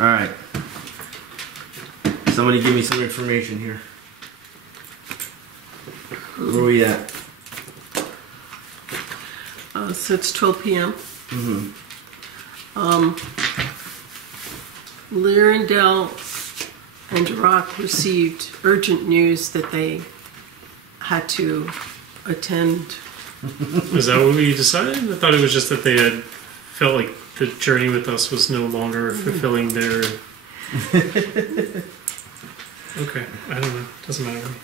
Alright. Somebody give me some information here. Where are we at? So it's 12 p.m. Lyrindel and Drow received urgent news that they had to attend. Is that what we decided? I thought it was just that they had felt like the journey with us was no longer fulfilling their... Okay, I don't know. Doesn't matter to me.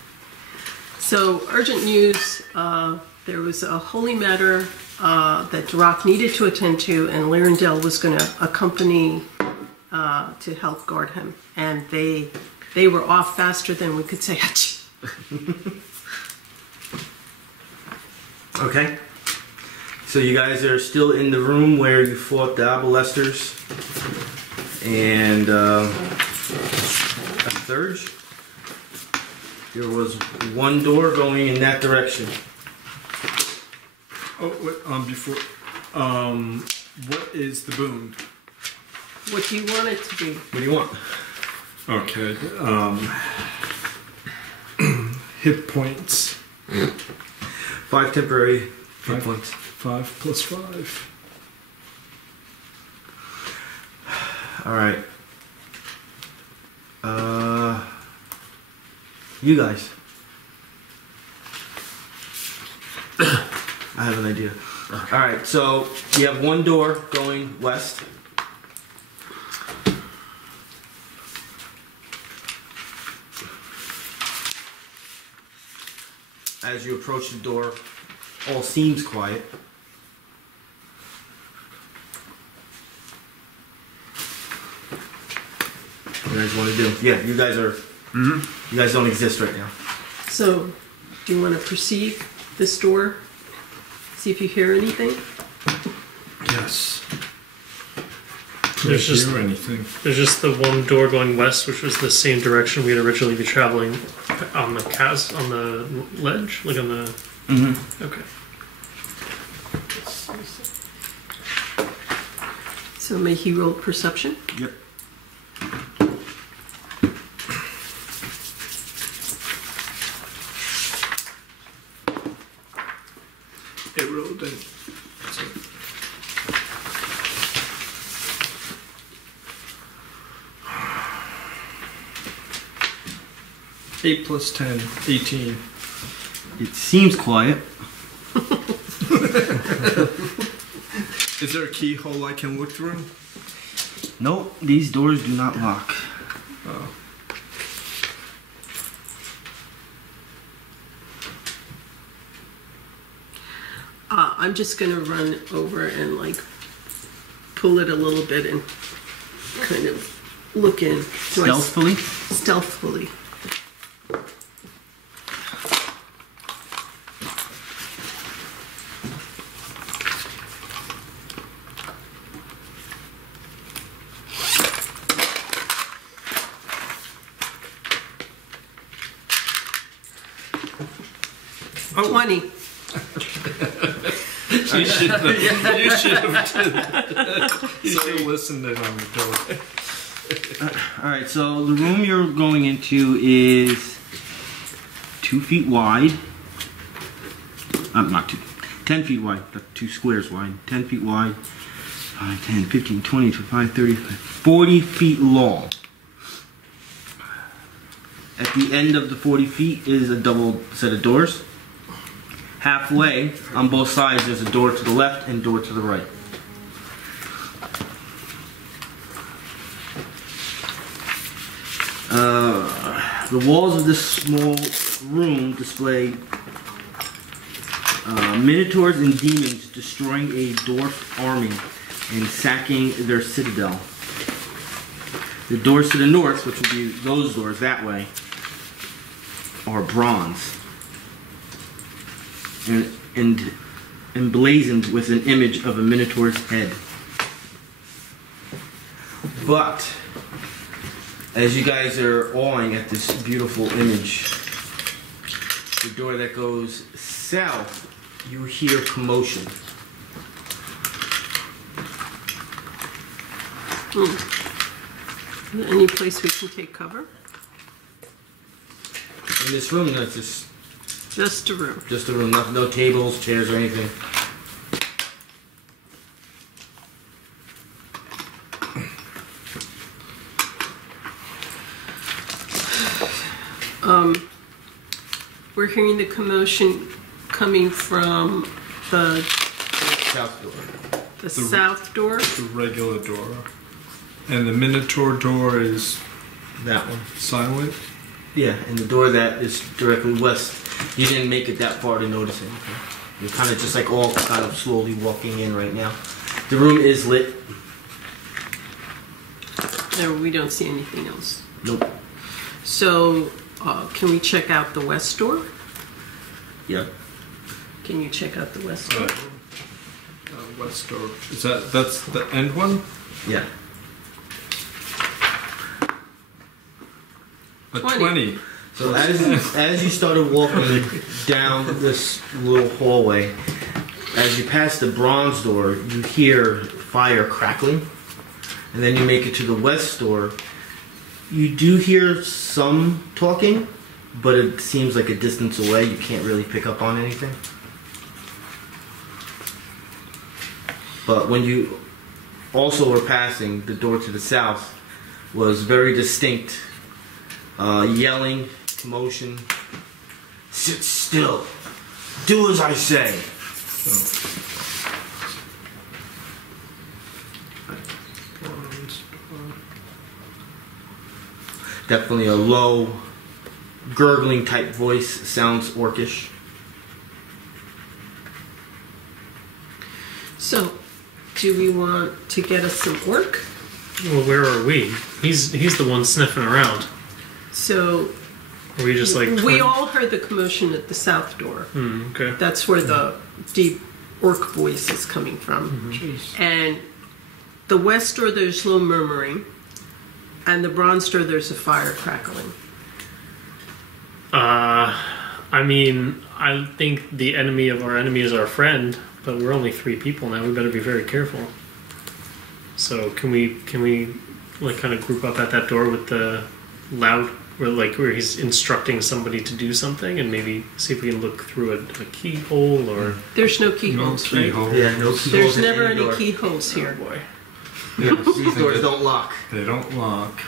So, urgent news, there was a holy matter that Drow needed to attend to, and Lyrindel was going to accompany to help guard him. And they were off faster than we could say achoo. Okay. So you guys are still in the room where you fought the Abalesters and a Thurge. There was one door going in that direction. Oh, wait, before, what is the boon? What do you want it to be? What do you want? Okay, hit points. 5 temporary hit points. 5 plus 5. Alright. You guys. I have an idea. Alright, so you have one door going west. As you approach the door, all seems quiet. What do you guys want to do? Yeah, you guys are... You guys don't exist right now. So, do you want to perceive this door? See if you hear anything? Yes. There's just anything. There's just the one door going west, which was the same direction we had originally been traveling on the on the ledge, like on the. Okay. So may he roll perception? Yep. It rolled in. 8 plus 10, 18. It seems quiet. Is there a keyhole I can look through? Nope, these doors do not lock. Oh. I'm just going to run over and like pull it a little bit and kind of look in. Stealthfully? Stealthfully. Oh. 20. You should have listened in on the pillow. Alright, so the room you're going into is 2 feet wide. Not 2. 10 feet wide. 2 squares wide. 10 feet wide. 5, 10, 15, 20, 25, 30, 40 feet long. At the end of the 40 feet is a double set of doors. Halfway, on both sides, there's a door to the left and a door to the right. The walls of this small room display Minotaurs and demons destroying a dwarf army and sacking their citadel. The doors to the north, which would be those doors that way, are bronze and emblazoned with an image of a Minotaur's head. But as you guys are awing at this beautiful image, the door that goes south, you hear commotion. Any place we can take cover? In this room, no, it's Just a room. just a room. No tables, chairs, or anything. We're hearing the commotion coming from the South door. south door. The regular door. And the Minotaur door is That one. silent. Yeah, and the door that is directly west. You didn't make it that far to notice anything. You're kind of just like all kind of slowly walking in right now. The room is lit. No, we don't see anything else. Nope. So, can we check out the west door? Yep. Can you check out the west door? West door. That's the end one? Yeah. A 20. 20. So as you started walking down this little hallway, as you pass the bronze door, you hear fire crackling, and then you make it to the west door. You do hear some talking, but it seems like a distance away. You can't really pick up on anything. But when you also were passing, the door to the south was very distinct. Yelling, commotion. Sit still. Do as I say. Definitely a low, gurgling type voice. Sounds orcish. So, do we want to get us some orc? Well, where are we? He's the one sniffing around. So, Are we just like... we all heard the commotion at the south door. Okay. That's where the deep orc voice is coming from. And the west door, there's low murmuring. And the bronze door, there's a fire crackling. I mean, I think the enemy of our enemy is our friend, but we're only 3 people now. We better be very careful. So can we like kind of group up at that door with the loud, where he's instructing somebody to do something, and maybe see if we can look through a keyhole or... There's no keyholes, right? Yeah, no keyholes. There's in never any door. keyholes here. Oh boy. Yeah, these doors don't lock. They don't lock.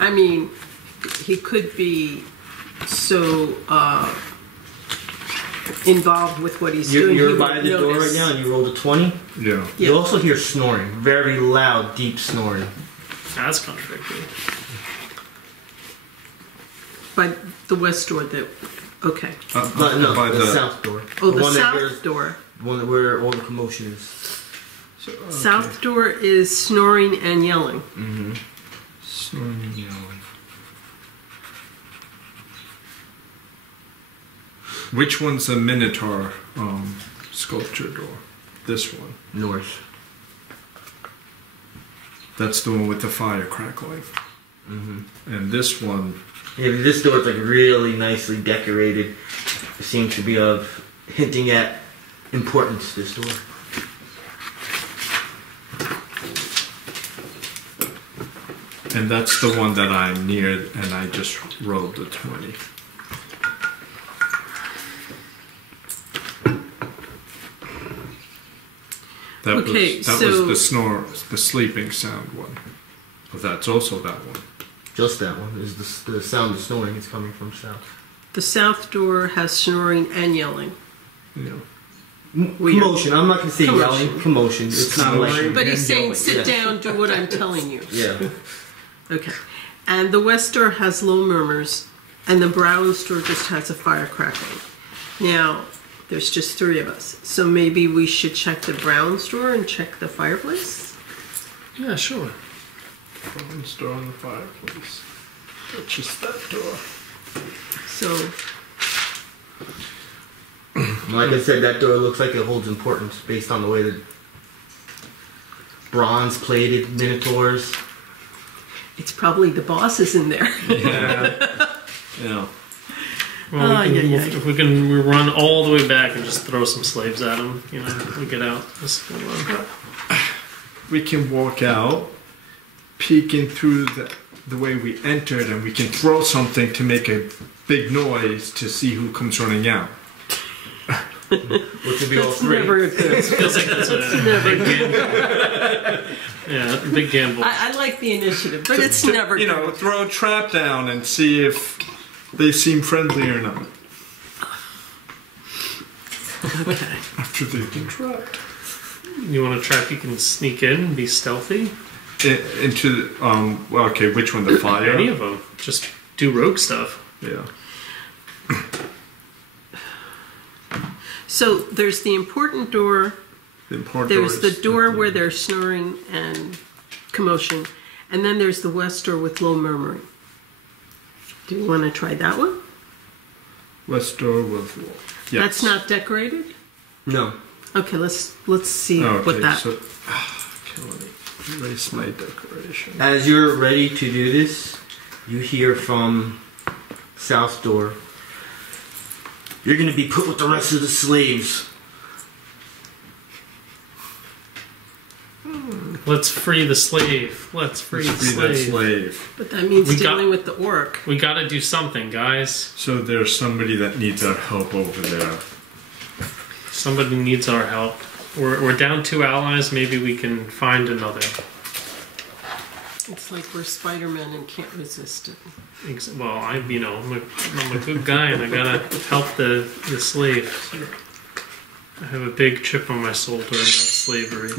I mean, he could be so involved with what he's doing. You're he by won't the door right notice. now and you rolled a 20. Yeah. Yeah. You also hear snoring. Very loud, deep snoring. That's contradictory. By the west door, okay. But no, by the south door. Oh, the one that south goes- door. One where all the commotion is. South door is snoring and yelling. Mm-hmm. Snoring and yelling. Which one's the Minotaur sculpture door? This one. North. That's the one with the fire crackling. Mm-hmm. And this one... Yeah, this door is like really nicely decorated. It seems to be of hinting at importance, this door. And that's the one that I'm near, and I just rolled a 20. That Okay, was, that so- was the sleeping sound one. Oh, that's also that one. Just that one is the sound of snoring is coming from south. The south door has snoring and yelling. Yeah. Weird. Commotion. I'm not going to say Commotion. yelling. Commotion. It's not like... But he's saying, yelling, sit yeah. down, do what I'm telling you. Yeah. Okay. And the west door has low murmurs, and the bronze door just has a fire crackling. Now, there's just 3 of us. So maybe we should check the bronze door and check the fireplace? Yeah, sure. Bronze door on the fireplace. That's just that door. So, Like I said, that door looks like it holds importance based on the way the bronze-plated minotaurs. it's probably the boss is in there. Yeah. Yeah. Well, yeah. we run all the way back and just throw some slaves at him. We get out. Just hold on. We can walk out peeking through the way we entered, and we can throw something to make a big noise to see who comes running out. Which would be all That's three. never good. Feels like that's a Never big gamble. Yeah, a big gamble. I like the initiative, but it's never You good. know, throw a trap down and see if they seem friendly or not. Okay. After they've been trapped. You want to trap? You can sneak in and be stealthy. Into well, okay, which one? The fire? Any of them. Just do rogue stuff. Yeah. So there's the important door. The important There's the doors. door where there's snoring and commotion, and then there's the west door with low murmuring. Do you want to try that one? West door with. Yes. That's not decorated. No. Okay, let's see Oh, okay, what that. So, okay, let me erase my decoration. As you're ready to do this, you hear from south door. You're going to be put with the rest of the slaves. Let's free the slave. Let's free Let's the free that slave. slave. But that means We got- dealing with the orc. We got to do something, guys. So there's somebody that needs our help over there. Somebody needs our help. We're down 2 allies. Maybe we can find another. It's like we're Spider-Man and can't resist it. Well, I'm a good guy, and I gotta help the slave. I have a big chip on my shoulder about slavery.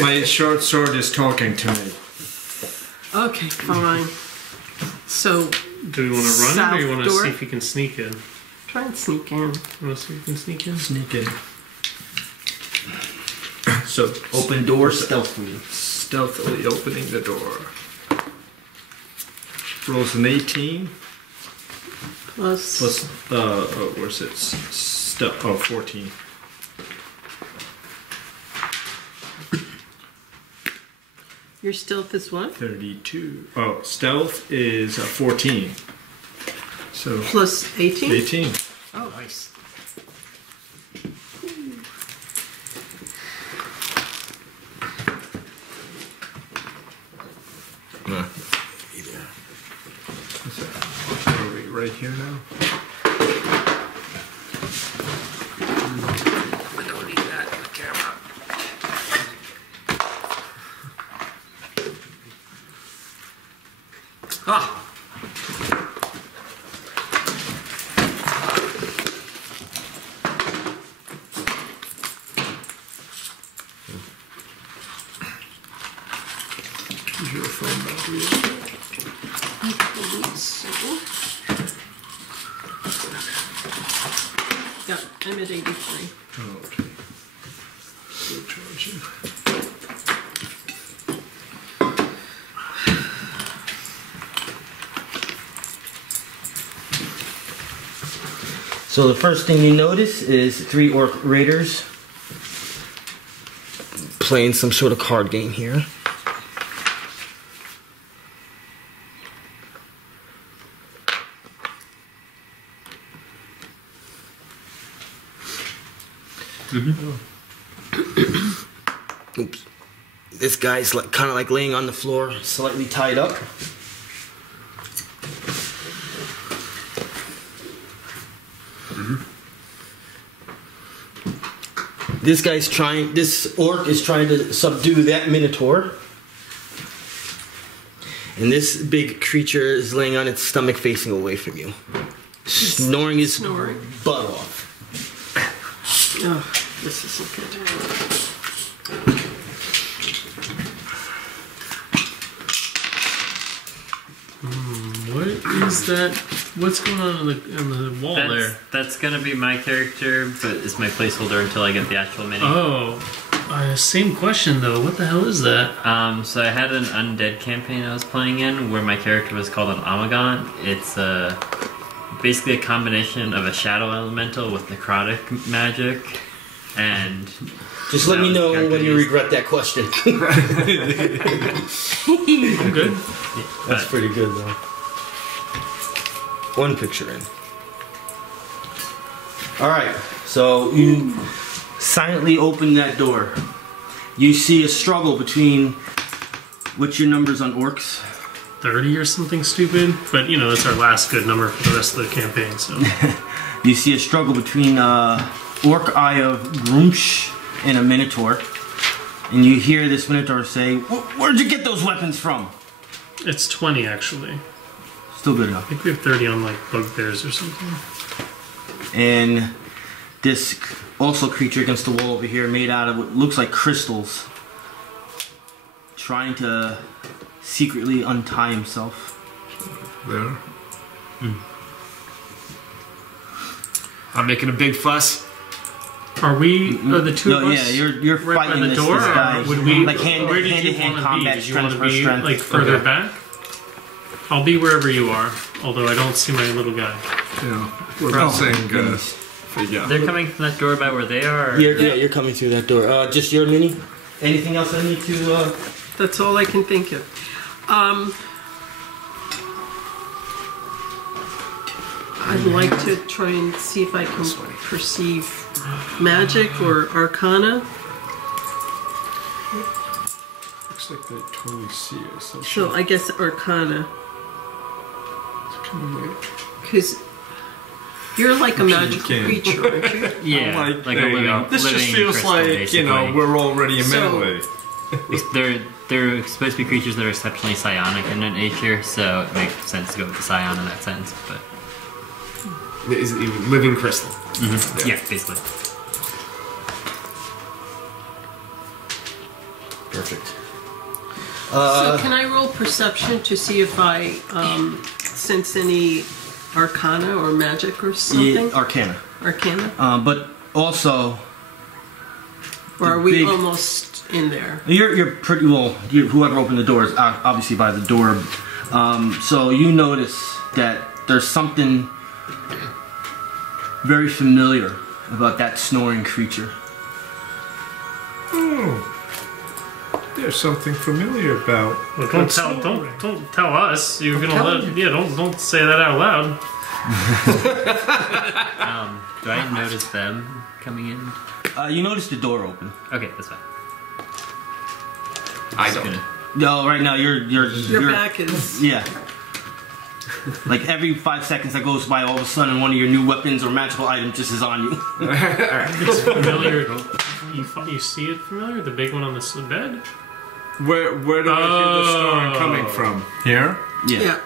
My short sword is talking to me. Okay, fine. So Do we want to run, South or you want to door? see if you can sneak in? try and sneak in. You want to see if you can sneak in? Sneak in. So Open door stealthily. stealthily opening the door. Rolls an 18 Plus, where's it? 14. your stealth is what? 32. Oh, stealth is 14. So Plus 18? 18. Oh, nice. Are we right here now? I don't need that in the camera. Ah! Is your phone battery? I believe so. Yeah, I'm at 83. Oh, okay. Still charging. So the first thing you notice is 3 orc raiders playing some sort of card game here. Oops. This guy's like kind of like laying on the floor, slightly tied up. This orc is trying to subdue that Minotaur. And this big creature is laying on its stomach facing away from you. Snoring his butt off. Oh, this isn't good. What is that? What's going on the wall there? That's gonna be my character, but it's my placeholder until I get the actual mini. Oh, same question though. What the hell is that? So I had an undead campaign I was playing in where my character was called an Amagant. It's basically a combination of a shadow elemental with necrotic magic, and Just let me know when you regret that question. I'm good. That's pretty good though. One picture in. Alright, so you silently open that door. You see a struggle between What's your numbers on orcs? 30 or something stupid, but you know that's our last good number for the rest of the campaign. So You see a struggle between Orc Eye of Rouge and a Minotaur, and you hear this Minotaur say, "Where'd you get those weapons from?" it's 20 actually. Still good I enough. think we have 30 on like bugbears or something. And this also creature against the wall over here, made out of what looks like crystals, trying to secretly untie himself. There. I'm making a big fuss. Are the two of us? Yeah, you're right by fighting the this door, guy. or would we? Like hand where did you hand want to combat, be? Did you strength want to versus be strength. like further Okay. back? I'll be wherever you are, although I don't see my little guy. Yeah. We're not saying goodness. but yeah. They're coming from that door by where they are. Or? You're coming through that door. Just your mini? Anything else I need to... That's all I can think of. I'd like to try and see if I can perceive magic or arcana. Looks like they totally see us. So I guess arcana. Because you're like a magical can. creature, aren't you? Yeah, Like, like there a you living, go. This just living feels crystal, like, basically. we're already in So- melee. They're supposed to be creatures that are exceptionally psionic in their nature, so it makes sense to go with the psion in that sense. But Is it living crystal? yeah, basically. Perfect. So can I roll perception to see if I sense any arcana or magic or something? Yeah, arcana. Arcana? But also... Or are we big- almost in there? You're pretty well. Whoever opened the door is obviously by the door. So you notice that there's something very familiar about that snoring creature. There's something familiar about. Well, don't tell us. You're gonna don't say that out loud. Do I notice them coming in? You notice the door open. Okay, that's fine. I don't. No, right now Your back is... Yeah. Like every 5 seconds that goes by, all of a sudden one of your new weapons or magical items just is on you. It's familiar. You see it familiar? The big one on the bed? Where do I hear the snoring coming from? Here? Yeah.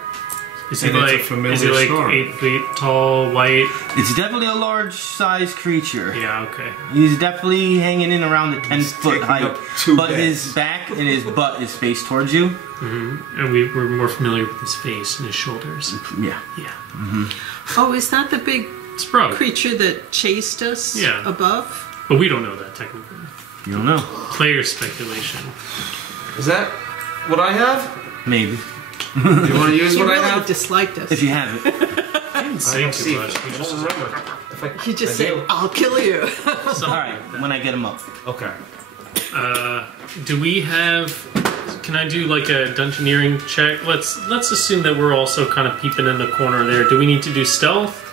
Is he And it's a like familiar snore. 8 feet tall, white? It's definitely a large-sized creature. Yeah, okay. He's definitely hanging in around the 10-foot taking height, up 2 but beds. his back and his butt is faced towards you. And we're more familiar with his face and his shoulders. Yeah. Yeah. Oh, is that the big It's Brugg. creature that chased us Yeah. above? But we don't know that technically. You don't know. Player speculation. Is that what I have? Maybe. You want to use He what really I have? disliked us. If you have it. I didn't say don't too see much. it. We just If I, He just I said, do. I'll kill you. Alright, when I get him up. Okay. do we have? Can I do like a dungeoneering check? Let's assume that we're also kind of peeping in the corner there. Do we need to do stealth?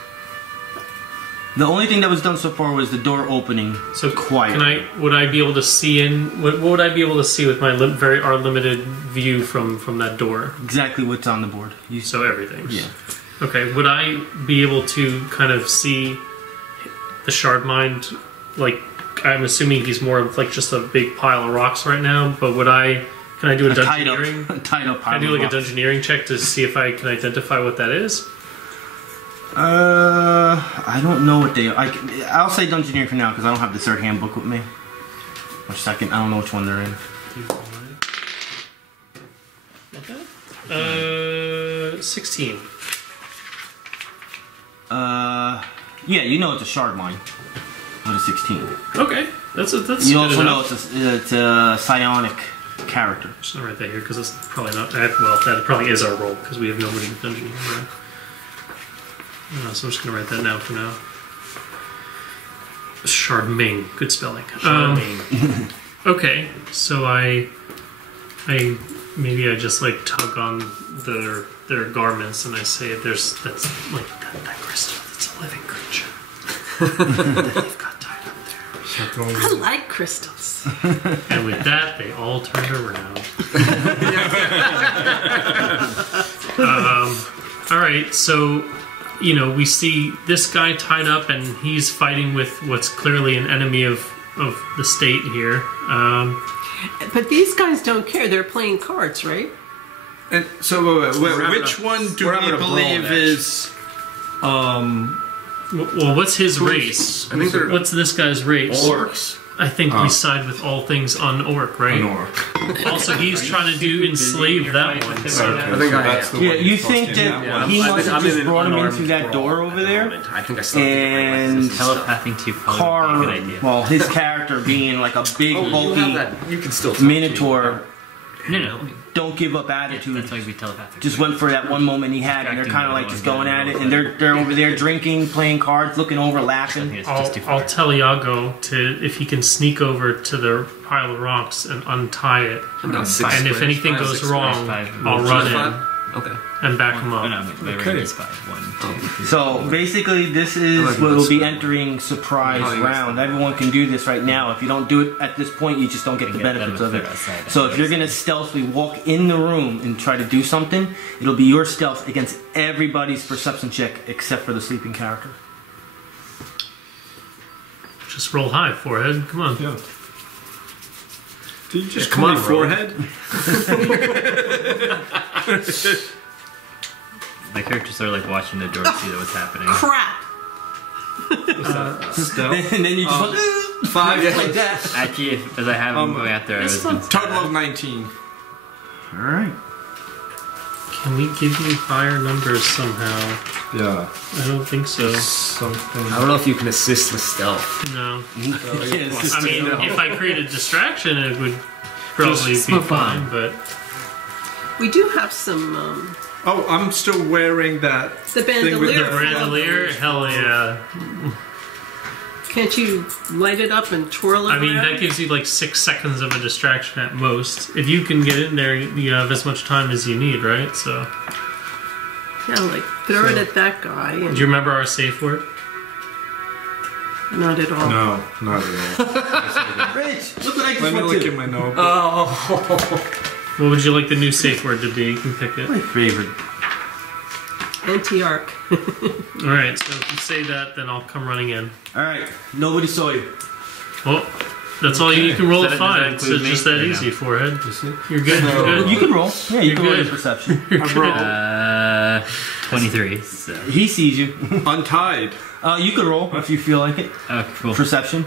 The only thing that was done so far was the door opening. So quiet. Would I be able to see in? What would I be able to see with my our limited view from that door? Exactly what's on the board. You So everything. Yeah. Okay. Would I be able to kind of see the Shardmind? Like, I'm assuming he's more of like just a big pile of rocks right now. But would I? Can I do a tied dungeoneering? up. Tied up. Can I do like a dungeoneering check to see if I can identify what that is? I don't know what they are. I'll say Dungeoneering for now because I don't have the third handbook with me. Or second, I don't know which one they're in. 16. Yeah, you know it's a Shardmind with a 16. Okay, that's You good also know enough. it's a psionic character. Just gonna write that here because that's probably not. Well, that probably is our role because we have nobody in dungeon here. So I'm just gonna write that now for now. Shardming, good spelling. Okay, so I maybe I just like tug on their garments and I say that's like that crystal. That's a living creature that they've got tied up there. Check over. I like crystals. And with that, they all turned around. All right, so we see this guy tied up, and he's fighting with what's clearly an enemy of the state here. But these guys don't care. They're playing cards, right? And so, which one do we believe is? Well, what's his race? I think they're What's this guy's race? orcs. I think we side with all things un-orc, right? An orc. Also, he's trying to enslave that one. So. I think That's the Yeah, one you he's think fucking that he must have just brought him in through that door over there? I think I still have to get my And license. Telepathing to you probably Karr, would be a good idea. well, his character being like a big, Oh, you have bulky that. You can still talk to me. Minotaur, No. don't give up attitude. That's why we telepathic. Just went for that one moment he had, and they're kind of like just going at it, and they're over there drinking, playing cards, looking over, laughing. It's just too far. I'll tell Yago if he can sneak over to the pile of rocks and untie it. About six And if squares, anything 5, goes 6 wrong, squares. I'll run in Five? Okay. and back him Oh, up. no, my range is 5. 1, 2, 3. So basically, this is like what will be that. entering surprise Oh, yes. round. Everyone can do this right now. If you don't do it at this point, you just don't get the Get them benefits if of it. they're outside. So if you're gonna stealthily walk in the room and try to do something, it'll be your stealth against everybody's perception check except for the sleeping character. Just roll high, forehead. Come on. Yeah. Did you just Yeah, come call on, me Rowan. forehead? My character's sort of like watching the door to see what's happening. Crap! Stealth. And then you just went, 5 like that. Actually, as I have him going out there, I was This one's Total of 19. All right. Can we give you higher numbers somehow? Yeah. I don't think so. Something. I don't know if you can assist with stealth. No. Yes. I mean, if I create a distraction, it would probably Just be smoke fine, on. but... We do have some, Oh, I'm still wearing that the thing with bandolier. the Brandolier? Hell yeah. Can't you light it up and twirl it I mean, around? that gives you like 6 seconds of a distraction at most. If you can get in there, you have as much time as you need, right? So, Yeah, like throw it at that guy do and you remember our safe word? not at all. No, not at all. Rich, look what I just Let me went look to. in my notebook. Oh. What would you like the new safe word to be? You can pick it. My favorite. Anti-arc. Alright, so if you say that, then I'll come running in. All right. Nobody saw you. Well, that's all you can roll Does a that 5. It's include me? just that Or no? easy, forehead. You see? You're good. So- You're good. You can roll. Yeah, you You're can roll your good. perception. I rolled 23. So. He sees you. untied. You can roll if you feel like it. Oh, cool. Perception.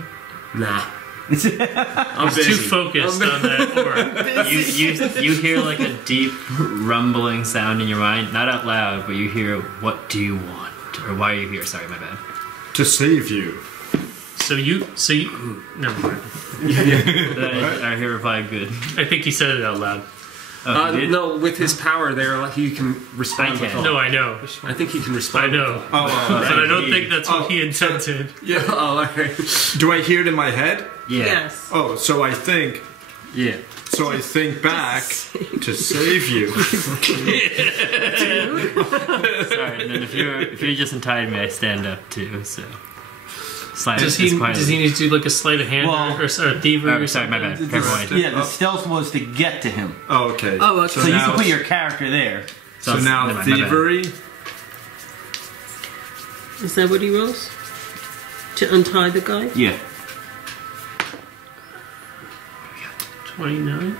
Nah. I'm too focused on that orc. You hear like a deep rumbling sound in your mind, not out loud, but you hear, "What do you want?" Or "Why are you here?" Sorry, my bad. To save you. So you, never mind. Then I hear reply, "Good." I think he said it out loud. Oh, you did? No, with his power there, he can respond I with can. all. No, I know. I think he can respond. I know. Oh, But I don't think that's what he intended. Yeah, oh, okay. do I hear it in my head? Yeah. Yes. Oh, so I think back to save you. Sorry. And then if you just untied me, I stand up too. So. Slide Does as he quietly. need to do like a sleight of hand Well- or thievery? Oh, or sorry, my something? bad. Fair point. Yeah, the stealth was to get to him. Oh, okay. Oh, okay. So you now can put it's- your character there. So it's- now never mind, my bad. thievery. Is that what he rolls? To untie the guy? Yeah. 29.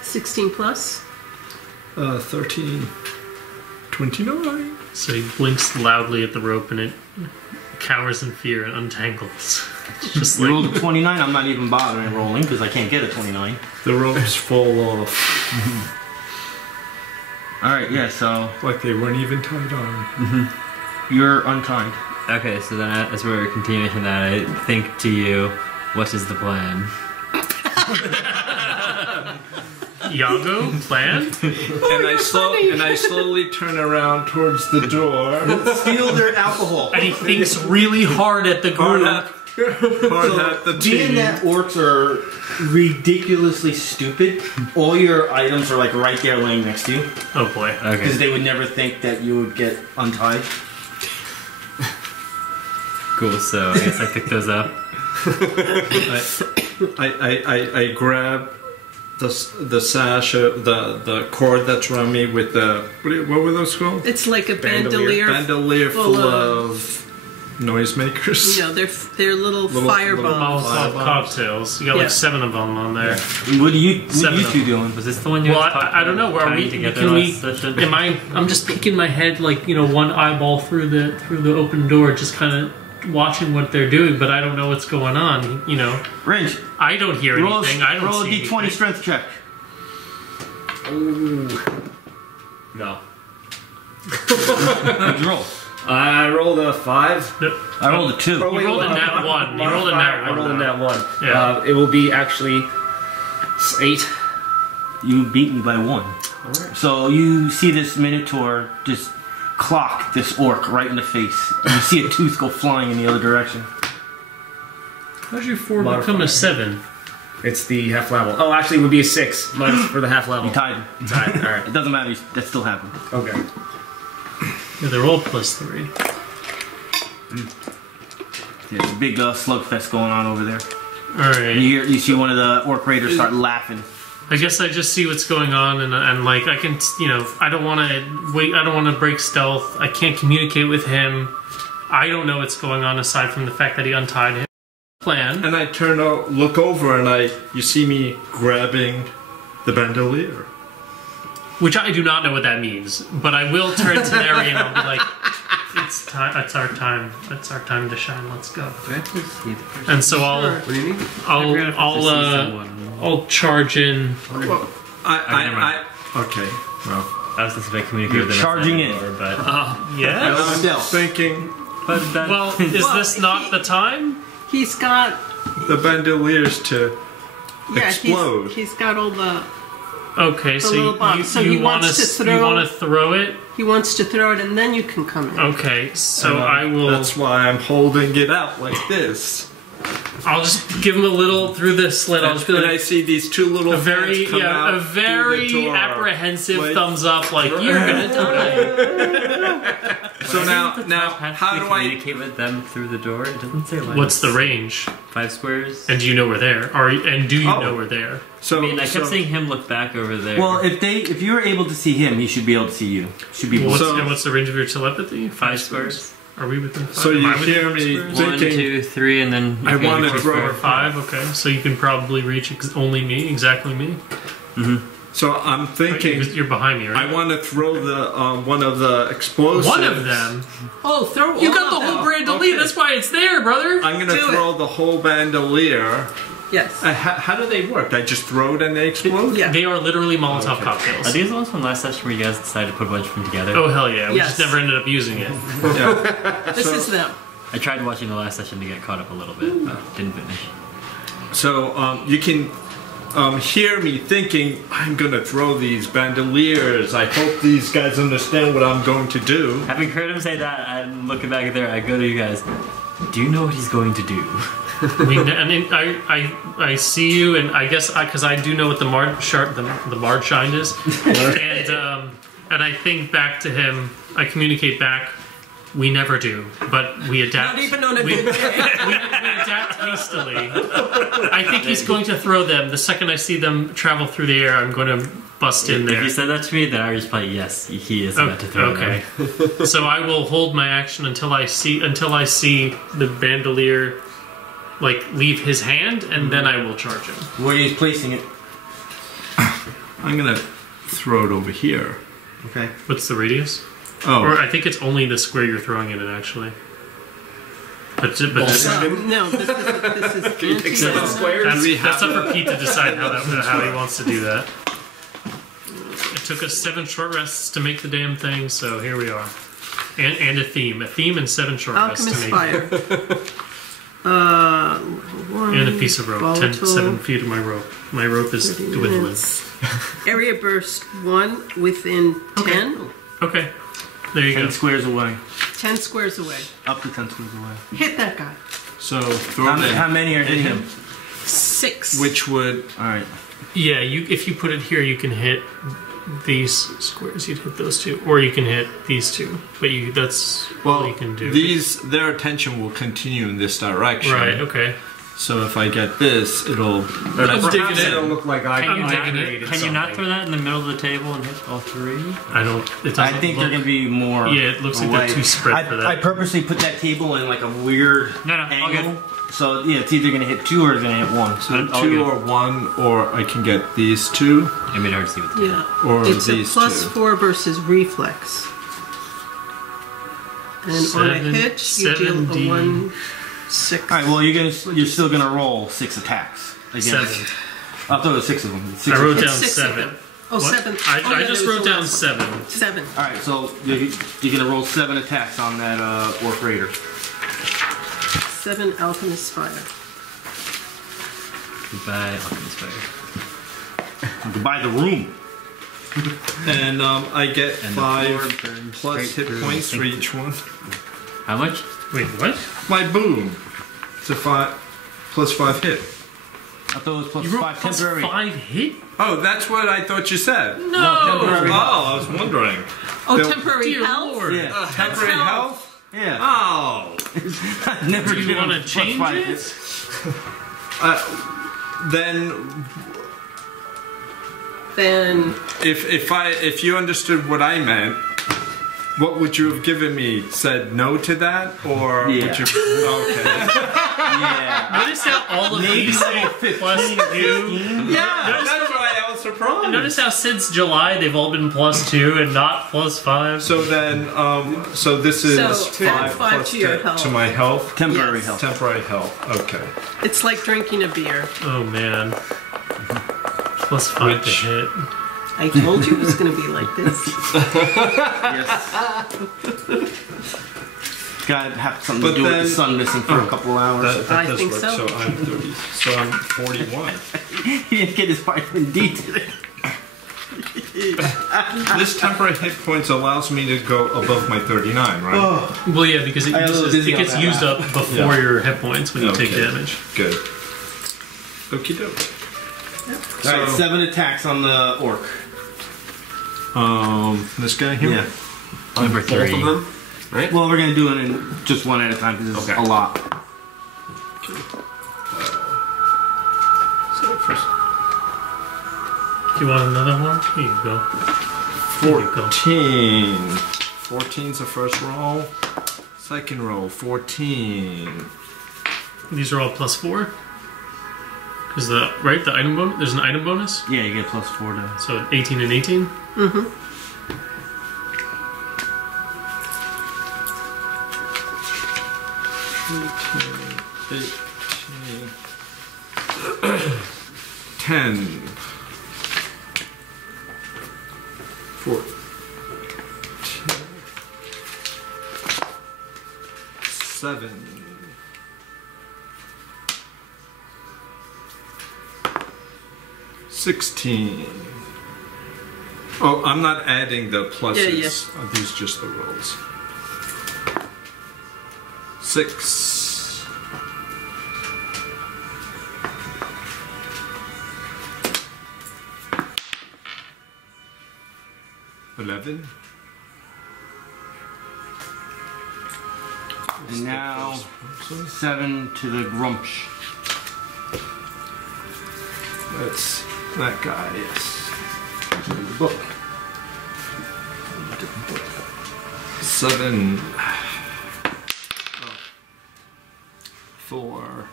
16 plus? 13. 29. So he blinks loudly at the rope and it cowers in fear and untangles. It's just You like, rolled a 29. I'm not even bothering rolling because I can't get a 29. The ropes fall off. All right. Yeah. So Like they weren't even tied on. you're untied. Okay, so then as we're continuing from that, I think to you, what is the plan? Yago, plan? And I slowly turn around towards the door. Steal their alcohol. And he thinks really hard at the Hard group. hat. Hard hat the Being team. that orcs are ridiculously stupid, all your items are like right there laying next to you Oh boy. because Okay. they would never think that you would get untied. Cool. So I guess I pick those up. I grab the sash, the cord that's around me with the what were those called? It's like a Bandolier full of noisemakers. You know, they're little fire bombs. Molotov cocktails. You got like 7 of them on there. What are you two doing? Was this the one you Well, guys talked I don't know. about Are we? tying together Can we? last session? I'm just peeking my head, like one eyeball through the open door, just kind of watching what they're doing, but I don't know what's going on. Range. I don't hear anything. I don't roll see a d20 anything. strength check. No. What'd you roll? I rolled a 5. I rolled a 2. You rolled a nat 1. You rolled a nat 1. I rolled a nat 1. Yeah. It will be actually 8. You beat me by 1. So you see this Minotaur just clock this orc right in the face. And you see a tooth go flying in the other direction. How'd your 4 become a 7? It's the half level. Oh, actually, it would be a 6 minus for the half level. You tied him. Tied. All right. It doesn't matter. That still happened. Okay. Yeah, they're all +3. There's a big slugfest going on over there. Alright. You see one of the orc raiders start laughing. I guess I just see what's going on, and like I can, I don't want to wait. I don't want to break stealth. I can't communicate with him. I don't know what's going on aside from the fact that he untied him. Plan. And I look over, and you see me grabbing the bandolier. Which I do not know what that means, but I will turn to Neri and I'll be like, "It's time. It's our time. It's our time to shine. Let's go." And so What do you need? I'll charge in. Okay. Well, I was supposed to communicate with them charging in. before, but Yes. I'm thinking Well, is this not the time? He's got the bandoliers to explode. He's got all the. Okay, so little bombs. So he want wants to you throw- want to throw it? He wants to throw it, and then you can come in. Okay, so I will. That's why I'm holding it out like this. I'll just give him a little through the slit. I'll just be And I like see these two little a very hands come out a through very the door. apprehensive Like- thumbs up, like you're gonna die. So now, how do I? communicate with them through the door? It doesn't say like. What's the range? 5 squares? And do you know we're there? And do you know we're there? So I mean, I kept seeing him look back over there. Well, if you were able to see him, he should be able to see you. Should be. What's the range of your telepathy? 5 squares. Are we within 5? So you Am I within hear 5 me squares? One, thinking- 2, 3, and then I want to Or throw. 5? Okay, so you can probably reach only me, exactly me. So I'm thinking. You're behind me, right? I want to throw the one of the explosives. One of them. Oh, throw! You all got the of whole them. bandolier. Okay. That's why it's there, brother. I'm gonna Do throw the whole bandolier. Yes. How do they work? I just throw it and they explode? Yeah. They are literally Molotov Are cocktails. these the ones from last session where you guys decided to put a bunch of them together? Oh hell yeah! We Yes. just never ended up using it. Yeah. This is them. I tried watching the last session to get caught up a little bit, but didn't finish. So you can hear me thinking, I'm gonna throw these bandoliers. I hope these guys understand what I'm going to do. Having heard him say that, I'm looking back there, I go to you guys, do you know what he's going to do? I see you, and I guess because I do know what the Mard Shine is, and I think back to him. I communicate back. We never do, but we adapt. Not even on a we, good day. we adapt hastily. I think he's going to throw them. The second I see them travel through the air, I'm going to bust in there. If you said that to me, then I was probably, yes, he is about to throw them. Okay. So I will hold my action until I see the bandolier leave his hand, and then I will charge him. Where are you placing it? I'm gonna throw it over here. Okay. What's the radius? Oh. Or I think it's only the square you're throwing it in, actually. But just, No, this is Squares? that's up for Pete to decide how he wants to do that. It took us 7 short rests to make the damn thing, so here we are. And a theme and 7 short rests to Alchemist make it. Fire. And a piece of rope. Volatile. 7 feet of my rope. My rope is 30 dwindling. minutes. Area burst 1 within 10. Okay. There you 10 go. squares away. 10 squares away. Up to 10 squares away. Hit that guy. So throw it in. How many are hitting him? 6. Which would Alright. Yeah, if you put it here, you can hit these squares, you'd hit those two, or you can hit these two. But that's all you can do. Their attention will continue in this direction. Right. Okay. So if I get this, it'll. I'm digging Perhaps it. it'll look like I created Can you not something. throw that in the middle of the table and hit all three? I don't. It I doesn't think they're look- going to be more. Yeah, it looks like they're away. too spread for that. I purposely put that table in like a weird No, all angle. good. So yeah, it's either going to hit 2 or it's going to hit 1. So All 2 good. or 1, or I can get these 2, I made it hard to see with the Yeah. or It's a these plus 2. 4 versus reflex. And on a hit, you deal a 70. 1, 6. All right. Well, you're still going to roll 6 attacks. Against, 7. I thought it was 6 of them. 6 I wrote attacks. down 6 of 7. them. Oh, What? 7. I Oh, yeah, just there was wrote the down last 7. one. 7. All right. So you're going to roll 7 attacks on that Orc Raider. 7 Alchemist Fire. Goodbye, Alchemist Fire. Goodbye the room. And I get And the 5 floor burns plus straight hit through. points for each one. How much? Wait, what? My boom. It's a 5 plus 5 hit. I thought it was plus You wrote 5 plus temporary. 5 hit? Oh, that's what I thought you said. No! temporary. Oh, I was wondering. Oh, They'll- temporary Dear health? Lord. Yeah. Temporary health? Yeah. Oh. Never Do you given want to plus change 5 it? hits. Then, Then if you understood what I meant, what would you have given me? Said no to that, or Yeah. would you? Okay. Yeah. Notice how all of Maybe these say level plus 15, 2. Yeah, that's why I was surprised. Notice how since July they've all been plus 2 and not plus 5. So then, so this is So, add 5 5 plus to your 10 health. to my health. Temporary Yes. health. Temporary health. Okay. it's like drinking a beer. Oh man. Plus 5 to Which- hit. I told you it was going to be like this. Yes. Gotta have something But to do with then- the sun missing for a couple of hours. That I does think work. so. So I'm 30. So I'm 41. He didn't get his vitamin D today. This temporary hit points allows me to go above my 39, right? Well, yeah, because it, I got a little dizzy on gets that used laugh. up before Yeah. your hit points when you take Okay. damage. Good. Okie doke. All right, 7 attacks on the orc. This guy here. Yeah. Number 3. Both of them? Right? Well, we're gonna do it in just one at a time because it's Okay. a lot. So first, Do you want another one? Here you go. Here you go. 14. 14's the first roll. Second roll, 14. These are all plus 4. Because the item bonus. There's an item bonus, Yeah, you get plus 4 to. so 18 and 18. Mm-hmm. 10. 14. 7. 16. Oh, I'm not adding the pluses. Yeah. Are these just the rolls? 6. 11. And now 7 to the Grumsh. That's that guy, yes. The book. 7. 4.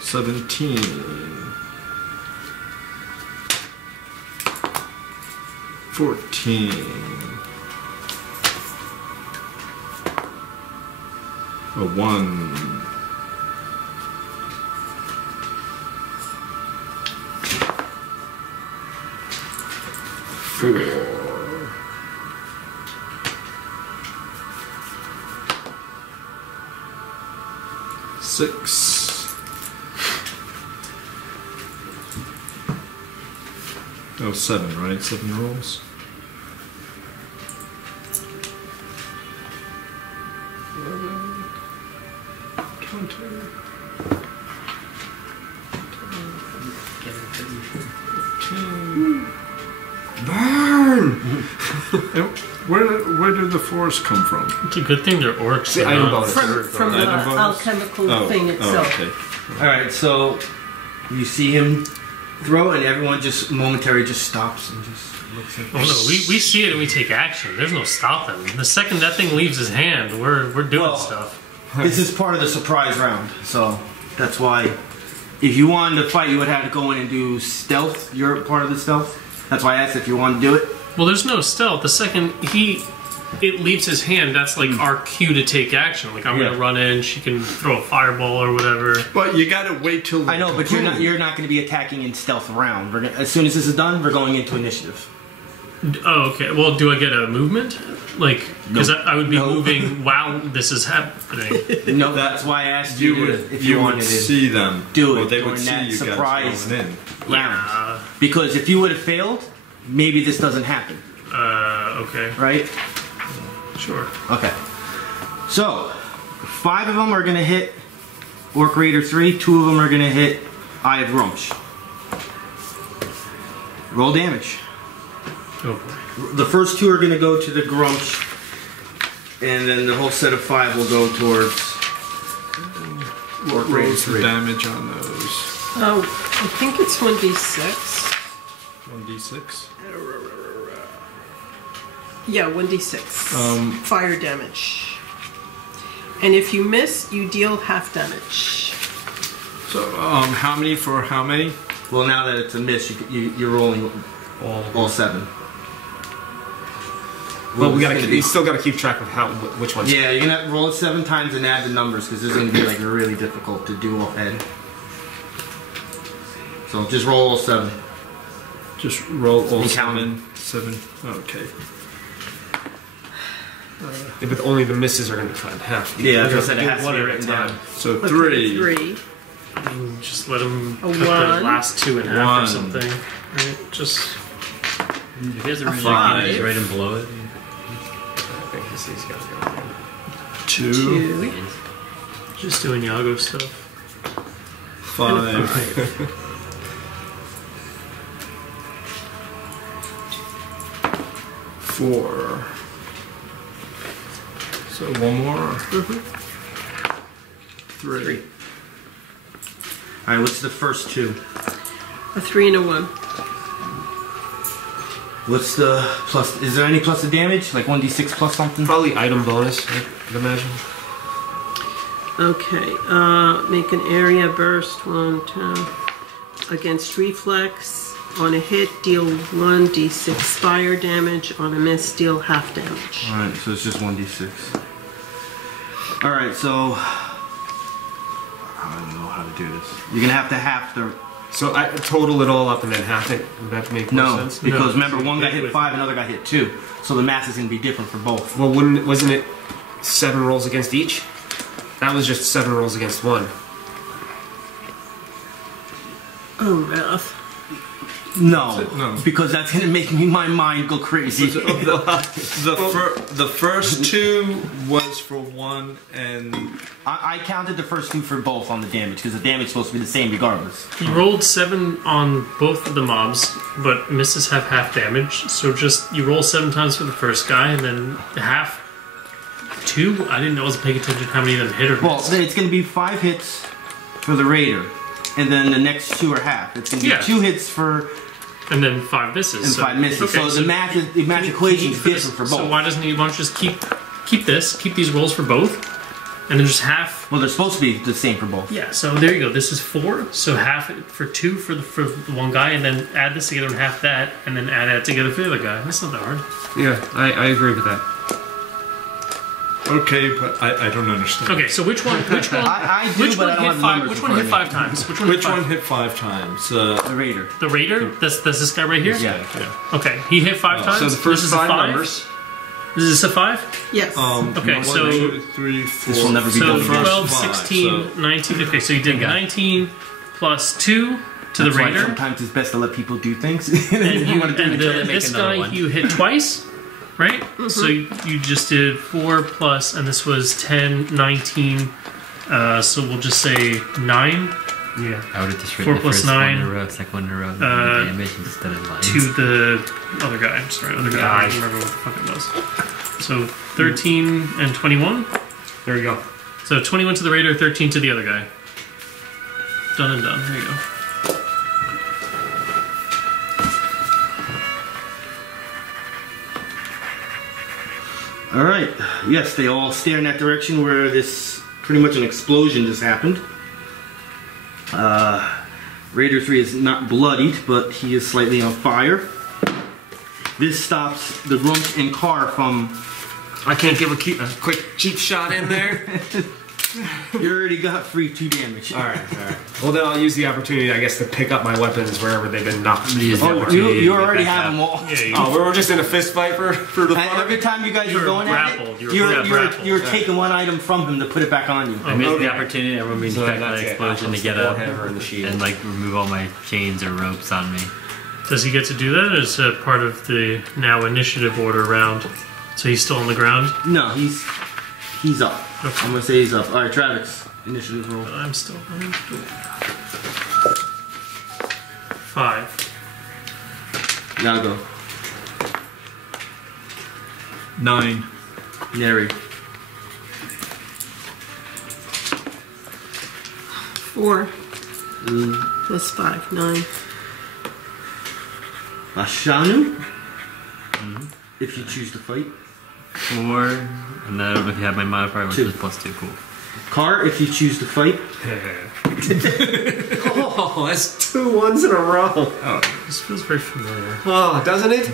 17. 14. A 1. 4. 6. Oh, 7, right? 7 rolls. 11, 20, Burn! Where did the forest come from? It's a good thing they're orcs. See, item bonus. From the Item bonus? alchemical thing itself. okay. All right, so you see him throw, and everyone just momentarily just stops and just looks at. Oh no, we see it and we take action. There's no stopping. The second that thing leaves his hand, we're doing stuff. This is part of the surprise round, so that's why. If you wanted to fight, you would have to go in and do stealth. You're part of the stealth. That's why I asked if you wanted to do it. Well, there's no stealth. The second it leaves his hand, that's like our cue to take action. Like I'm gonna run in, she can throw a fireball or whatever. But you gotta wait till. I know, but you're not going to be attacking in stealth round. As soon as this is done, we're going into initiative. Oh, okay. Well, do I get a movement? Like, because I would be moving while this is happening. No, that's why I asked you if you wanted would to see them. do it. Or they would during see that you surprise guys going in. round. Because if you would have failed, maybe this doesn't happen. Okay. Right? Sure. Okay. So, 5 of them are going to hit Orc Raider 3. 2 of them are going to hit Eye of Grumsh. Roll damage. Oh boy. The first 2 are going to go to the Grumsh, and then the whole set of 5 will go towards What rolls the damage on those? Oh, I think it's 1d6. 1d6. Yeah, 1d6. Fire damage. And if you miss, you deal half damage. So, how many for how many? Well, now that it's a miss, you're rolling all 7. Well, we still gotta keep track of which ones. Yeah, you're gonna have to roll it 7 times and add the numbers because this is gonna be like really difficult to do offhand. So just roll all 7. Just roll all And count 7. Okay. But only the misses are gonna be cut in half. Yeah, We're that's what I said, it gonna has do to one be at a written time. down. So Okay, 3. 3. Just let him A cut the 1. last 2 in half or 1. something. Right? Just If he has a runic, five. just write him below it. I think these guys go. 2. 2. just doing Yago stuff. 5. 4. So 1 more. 3. Alright, what's the first 2? A 3 and a 1. What's the plus? Is there any plus of damage? Like 1d6 plus something? Probably item bonus, I'd imagine. Okay, make an area burst 1, 2. Against reflex. On a hit, deal 1d6 fire damage. On a miss, deal half damage. Alright, so it's just 1d6. Alright, so I don't know how to do this. You're gonna have to half the. So I total it all up and then half it. Would that make more No, sense? because No. remember, one guy hit 5, another guy hit 2. So the math is gonna be different for both. Well, wasn't it 7 rolls against each? That was just 7 rolls against 1. Oh, math. No, No. because that's gonna make my mind go crazy. The first 2 was for 1 and I counted the first 2 for both on the damage because the damage is supposed to be the same regardless. You rolled 7 on both of the mobs, but misses have half damage. So just you roll 7 times for the first guy, and then half 2. I didn't know I was paying attention to how many of them hit or Well, miss. then it's gonna be 5 hits for the raider, and then the next 2 are half. It's gonna be Yeah. 2 hits for And then 5 misses. and so, 5 misses. okay, so the math equation is different for both. So why doesn't he want to just keep these rolls for both, and then just half? Well, they're supposed to be the same for both. Yeah. So there you go. This is 4. So half it for 2 for the one guy, and then add this together and half that, and then add that together for the other guy. That's not that hard. Yeah, I agree with that. okay, but I don't understand. Okay. So which one? Which one? I do, which but I one don't hit have 5? numbers Which in one front hit of 5 times? Which one? Which hit one 5? hit 5 times? The raider. The raider. That's this guy right here. Yeah. Okay. He hit 5 times. So the This first is a 5 5? numbers. Is this a 5? Yes. Okay, 1, so- 2, 3, 4. This will never be So done again. 12, First 16, 19. Okay, so you did Okay. 19 plus 2 to That's the why raider. sometimes it's best to let people do things. And, you want to do and it. this another guy one. you hit twice, right? So you just did 4 plus, and this was 10, 19. So we'll just say 9 Yeah. I would have just 4 written the plus first 9, one in a row, second one in a row, damage instead of lines. to the other guy. I'm sorry, other guy. I don't remember what the fuck it was. So 13 and 21. There we go. So 21 to the raider, 13 to the other guy. Done and done. There you go. All right. Yes, they all stare in that direction where this pretty much an explosion just happened. Raider 3 is not bloodied, but he is slightly on fire. This stops the Grump and Karr from... I can't give a quick cheap shot in there. You already got free 2 damage. Alright. Well, then I'll use the opportunity, I guess, to pick up my weapons wherever they've been knocked. Oh, you already have them all. Yeah, we were just in a fist fight for the And fun. every time you guys were going grappled. at it, Grappled. you were taking one item from him to put it back on you. I missed the opportunity. Everyone being So affected by that's the it. explosion to get up and like remove all my chains or ropes on me. Does he get to do that as a part of the now initiative order round? So he's still on the ground? No, he's up. Okay. I'm gonna say he's up. All right, Travex, initiative roll. I'm still. 5. Yago, 9. Neri, 4 plus 5, 9. Bashanu. If you choose to fight. 4, and I don't know if you have my modifier, which 2. is +2. Cool. Karr, if you choose to fight. Oh, that's 2 ones in a row. Oh, this feels very familiar. Oh, doesn't it?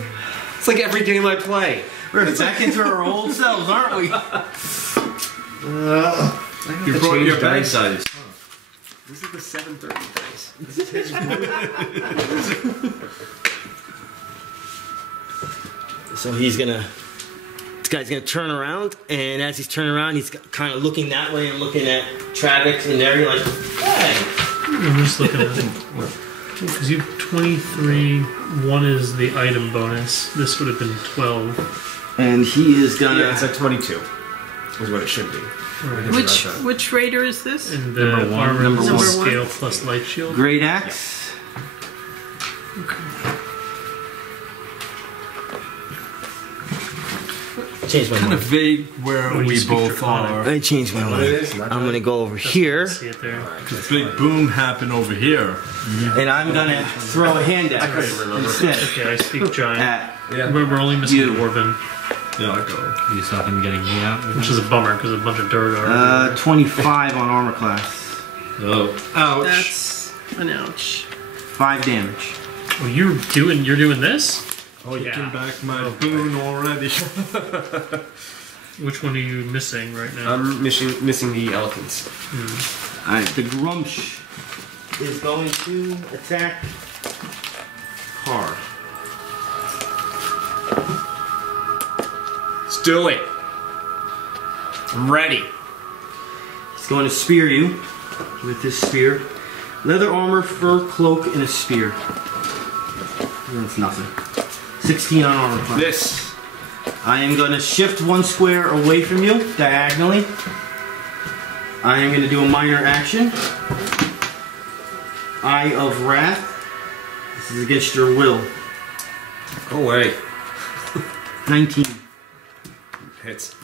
It's like every game I play. We're back into our old selves, aren't we? You brought your bag size. This is the 730 dice. So he's gonna. This guy's gonna turn around, and as he's turning around, he's kind of looking that way and looking at Travex and Neri like, hey. I'm just looking at it. Because you have 23, 1 is the item bonus. This would have been 12. And he is gonna. Yeah, it's at 22. Is what it should be. Which raider is this? And the Number 1. armor Number is 1. scale plus light shield. Great axe. Change my Kind mind. of vague where When you we speak both Draconic. are. I changed my mind. I'm gonna go over here, See it there. Because big boom happened over here. and I'm gonna throw a hand at her instead. Okay, I speak giant. At We're only missing You. Dwarven, Yeah, I go. You saw him getting me out. which is a bummer because a bunch of dirt are. 25 on armor class. Oh. Ouch. That's an ouch. 5 damage. Oh, you're doing this? Oh Taking back my boon already. Which one are you missing right now? I'm missing the elephants. Alright, the Grumsh is going to attack Karr. Let's do it. I'm ready. He's going to spear you with his spear. Leather armor, fur cloak, and a spear. That's nothing. 16 on armor class. This. I am going to shift 1 square away from you, diagonally. I am going to do a minor action. Eye of Wrath. This is against your will. Go away. 19. Hits.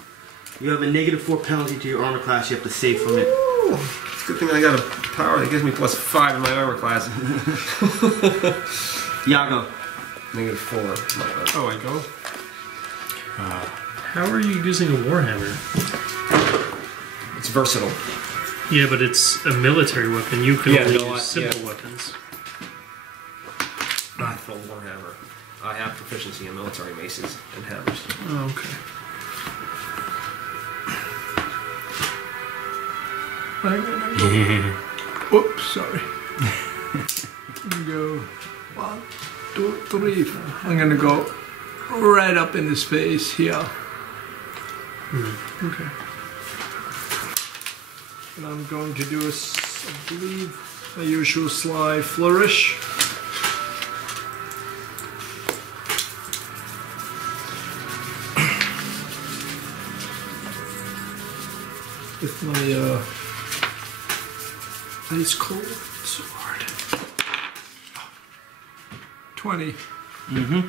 You have a -4 penalty to your armor class. You have to save from it. Ooh, it's a good thing I got a power that gives me +5 in my armor class. Yago. -4. Oh, I go? How are you using a warhammer? It's versatile. Yeah, but it's a military weapon. You can Yeah, only no, use simple weapons. Wrathful warhammer. I have proficiency in military maces and hammers. Oh, okay. Oops, sorry. Go 1, 2, 3. I'm gonna go right up in his face here. Okay. And I'm going to do I believe, a usual sly flourish. With my ice cold sword. 20. Mm-hmm.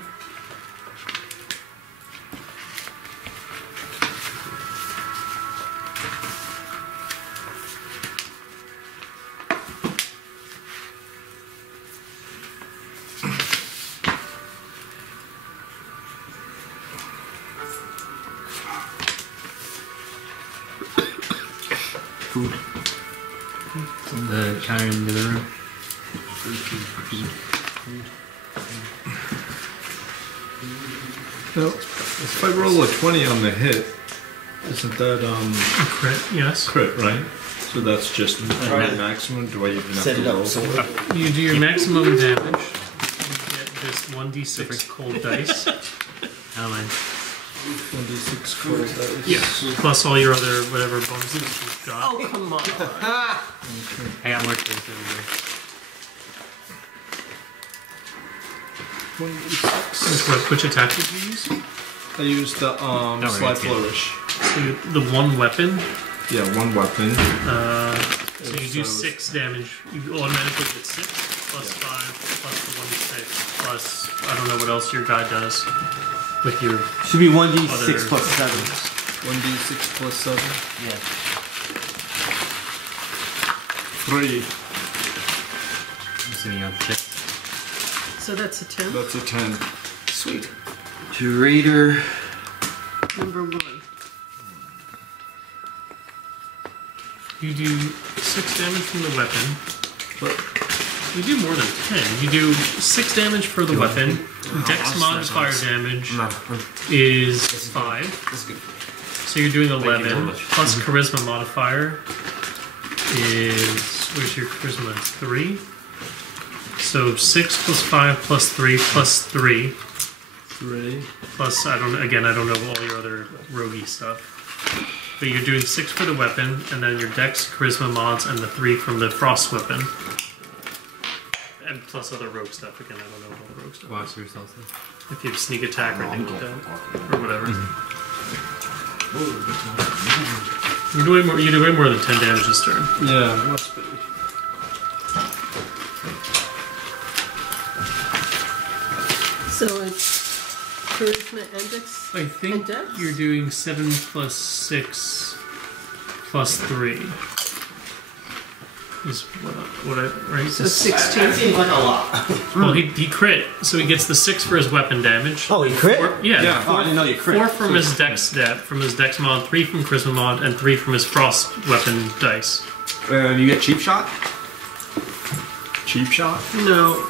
Food. The counter in the other room. Now, if I roll a 20 on the hit, isn't that A crit, yes. crit, right? So that's just my maximum. Do I even have Set to it roll? up. So You do your maximum damage. You get this 1d6 cold dice. I don't mind. 1d6 cold dice. Yeah. Plus all your other whatever bonuses you've got. Oh, come on. I got more space over here. 1d6. Which attack did you use? I used the slide it's good. flourish. So the one weapon. Yeah, one weapon. So you do 6 damage. You automatically get 6 plus 5 plus the 1d6 plus I don't know what else your guy does with your should be 1d6 other plus 7. 1d6 plus 7. Yeah. 3. I'm assuming you have 6. So that's a 10. That's a 10. Sweet. Curator. Number 1. You do 6 damage from the weapon. What? You do more than 10. You do 6 damage for the weapon. Dex modifier damage is 5. This is good. So you're doing you very 11. much. Plus charisma modifier is, where's your charisma? It's 3. So 6 plus 5 plus 3 plus 3. 3. Plus, I don't know all your other roguey stuff. But you're doing 6 for the weapon, and then your dex, charisma mods, and the 3 from the frost weapon. And plus other rogue stuff. Again, I don't know all the rogue stuff. Watch yourself. If you have sneak attack or anything like that. Or whatever. You do way more than 10 damage this turn. Yeah, must be. So it's charisma and dex. I think And dex? you're doing 7 plus 6 plus 3. Is what I right? So 16. seems like a lot. Well, he crit, so he gets the 6 for his weapon damage. Oh, he crit? Yeah. Yeah. Oh, I didn't know you crit. 4 from his dex mod, 3 from charisma mod, and 3 from his frost weapon dice. You get cheap shot? Cheap shot? No.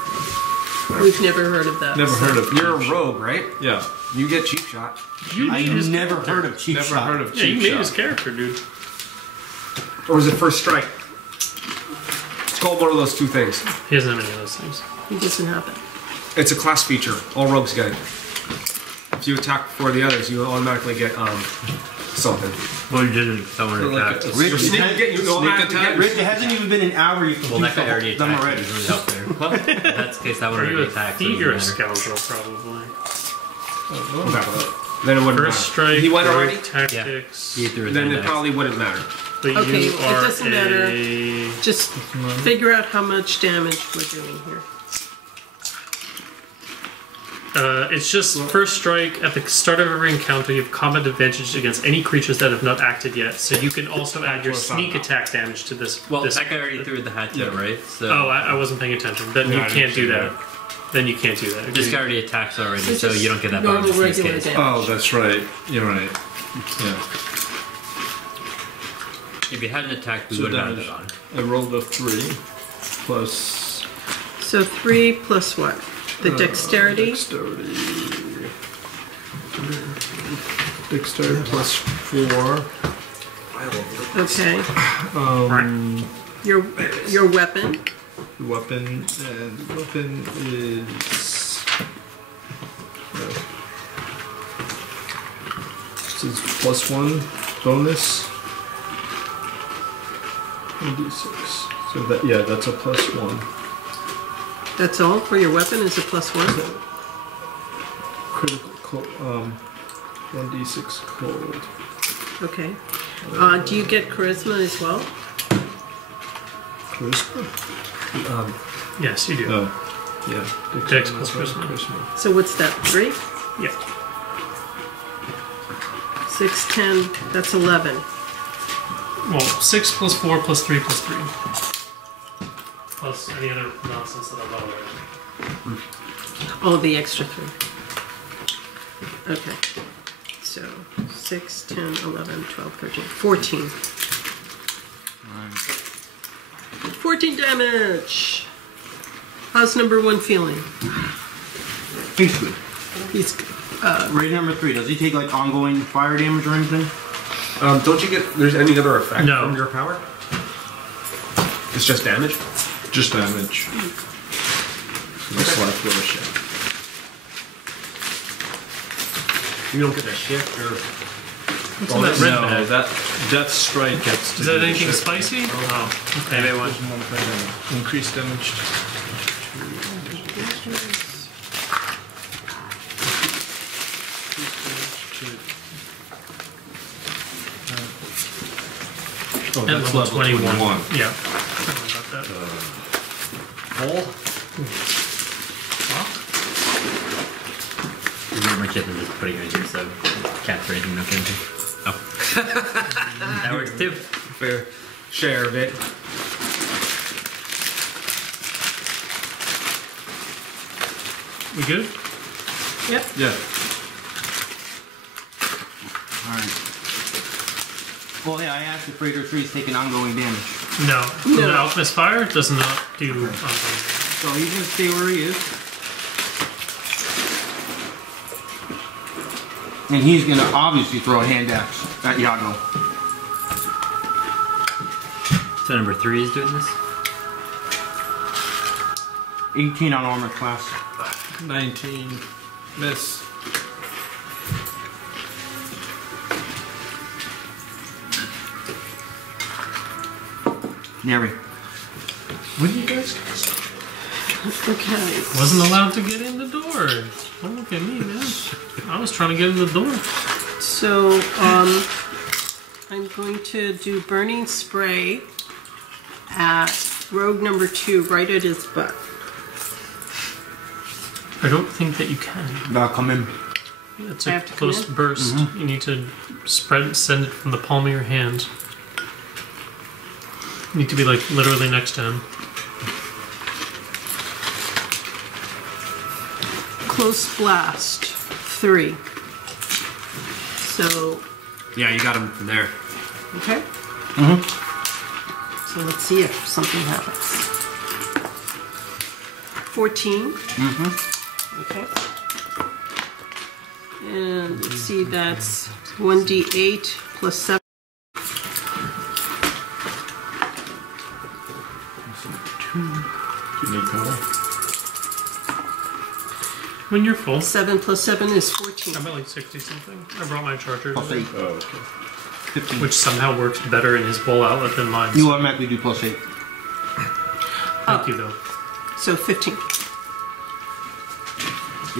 We've never heard of that. Never heard of You're a cheap shot. rogue, right? Yeah. You get cheap shot. You made his I've never character. heard of cheap Never shot. heard of Yeah, cheap you made shot. his character, dude. Or is it first strike? It's called one of those two things. He doesn't have any of those things. He doesn't have it. It's a class feature. All rogues get it. If you attack before the others, you automatically get something. Well, you didn't. Someone Like attacked. a Rick, Sneak, you automatically attack. get Rick, it hasn't even been an hour. You Well, that guy already them attacked. already. He was really up there. Well, in that case, that one Are you already a attacked. so it thief? You're a doesn't matter. scoundrel, probably. Then it wouldn't First matter. strike, He went rogue already? tactics. He threw his Then hand it out. probably wouldn't matter. But Okay, you it are doesn't matter. a... Just figure out how much damage we're doing here. It's just first strike. At the start of every encounter, you have combat advantage against any creatures that have not acted yet. So you can also add your sneak attack damage to this. Well, this, that guy already threw the hatchet, Yeah. right? So Oh, I wasn't paying attention. Then you I can't didn't do see that. Then you can't do that. this Agreed. guy already attacks already, So so just you don't get that normal, bonus in this regular case. damage. Oh, that's right. You're right. Yeah. If you hadn't attacked, we So would have had damage. that on. I rolled a 3 plus So 3 plus what? The dexterity? Dexterity. Dexterity plus 4. Okay. Your weapon? The weapon and the weapon is. This is plus 1 bonus. 1d6. So that that's a plus 1. That's all for your weapon is a +1? Critical 1d6 cold. Okay. Do you get charisma as well? Charisma? Yes, you do. Oh. Yeah. Dex plus charisma. So what's that? 3? Yeah. 6, 10. That's 11. Well, 6 plus 4 plus 3 plus 3. Plus any other nonsense that I lower. Oh, the extra 3. Okay. So 6, 10, 11, 12, 13, 14. 14 damage. How's number 1 feeling? He's good. He's Raid number 3, does he take like ongoing fire damage or anything? Don't you get there's any other effect No. from your power? It's just damage? Just damage. No slap or shit. You don't get a shift or What's in that red No, bag? that Death Strike gets to Is that do anything shit. spicy? Oh, okay. Maybe one. Increased damage. Oh, At that's level 21. Yeah. Don't worry about that. Hole? Remember chipping just putting it in here so capture anything no can. Oh. That works too. fair share of it. We good? Yep. Yeah. Alright. Well, yeah, I asked if Raider 3 is taking ongoing damage. No. No. The Alchemist Fire does not do. So he's gonna stay where he is. And he's gonna obviously throw a hand axe at Yago. So number 3 is doing this? 18 on armor class. 19. Miss. Neri. When you guys Okay. Wasn't allowed to get in the door. Don't look at me, man. I was trying to get in the door. So, I'm going to do burning spray at rogue number 2, right at his butt. I don't think that you can. Now come in. It's I a have to come close in? burst. You need to send it from the palm of your hand. You need to be like literally next to him. Close blast, 3. So, Yeah, you got him from there. okay. So let's see if something happens. 14. Okay. And let's see, that's 1d8 plus 7. you need power? When you're full. 7 plus 7 is 14. I'm at like 60 something. I brought my charger, Plus 8. Oh, okay. 15. which somehow works better in his bowl outlet than mine. You automatically do plus 8. Thank you, though. So 15.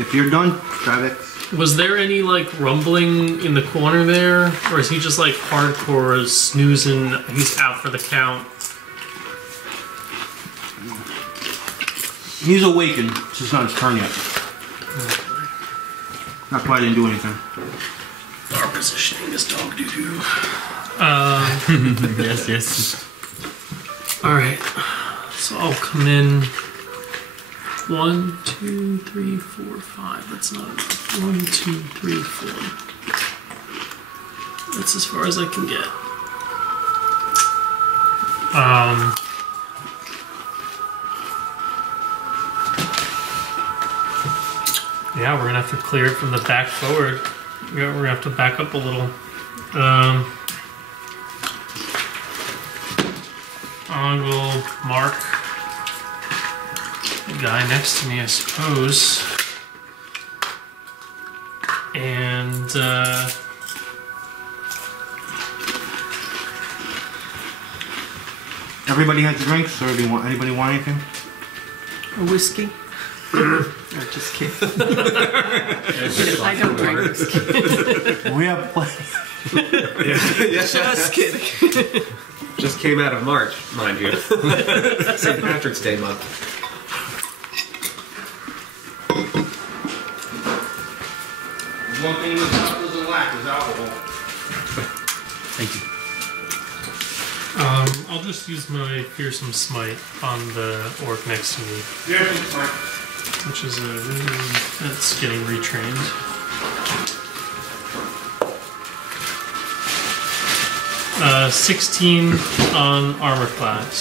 If you're done, Travex. Was there any like rumbling in the corner there, or is he just like hardcore snoozing? He's out for the count. He's awakened. It's just not his turn yet. That's why I didn't do anything. Our positioning is dog doo doo. Yes, yes. All right, so I'll come in. 1, 2, 3, 4, 5. That's not enough. 1, 2, 3, 4. That's as far as I can get. Yeah, we're gonna have to clear it from the back forward. We're gonna have to back up a little. I'll go mark the guy next to me, I suppose. And Everybody has drinks, or do you want anybody want anything? A whiskey? No, just kidding. I don't drink whiskey. We have plenty. Just kidding. Just came out of March, mind you. St. Patrick's Day month. One thing this house doesn't lack is alcohol. Thank you. I'll just use my fearsome smite on the orc next to me, Yeah, it's fine. which is that's getting retrained. Uh, 16 on armor class.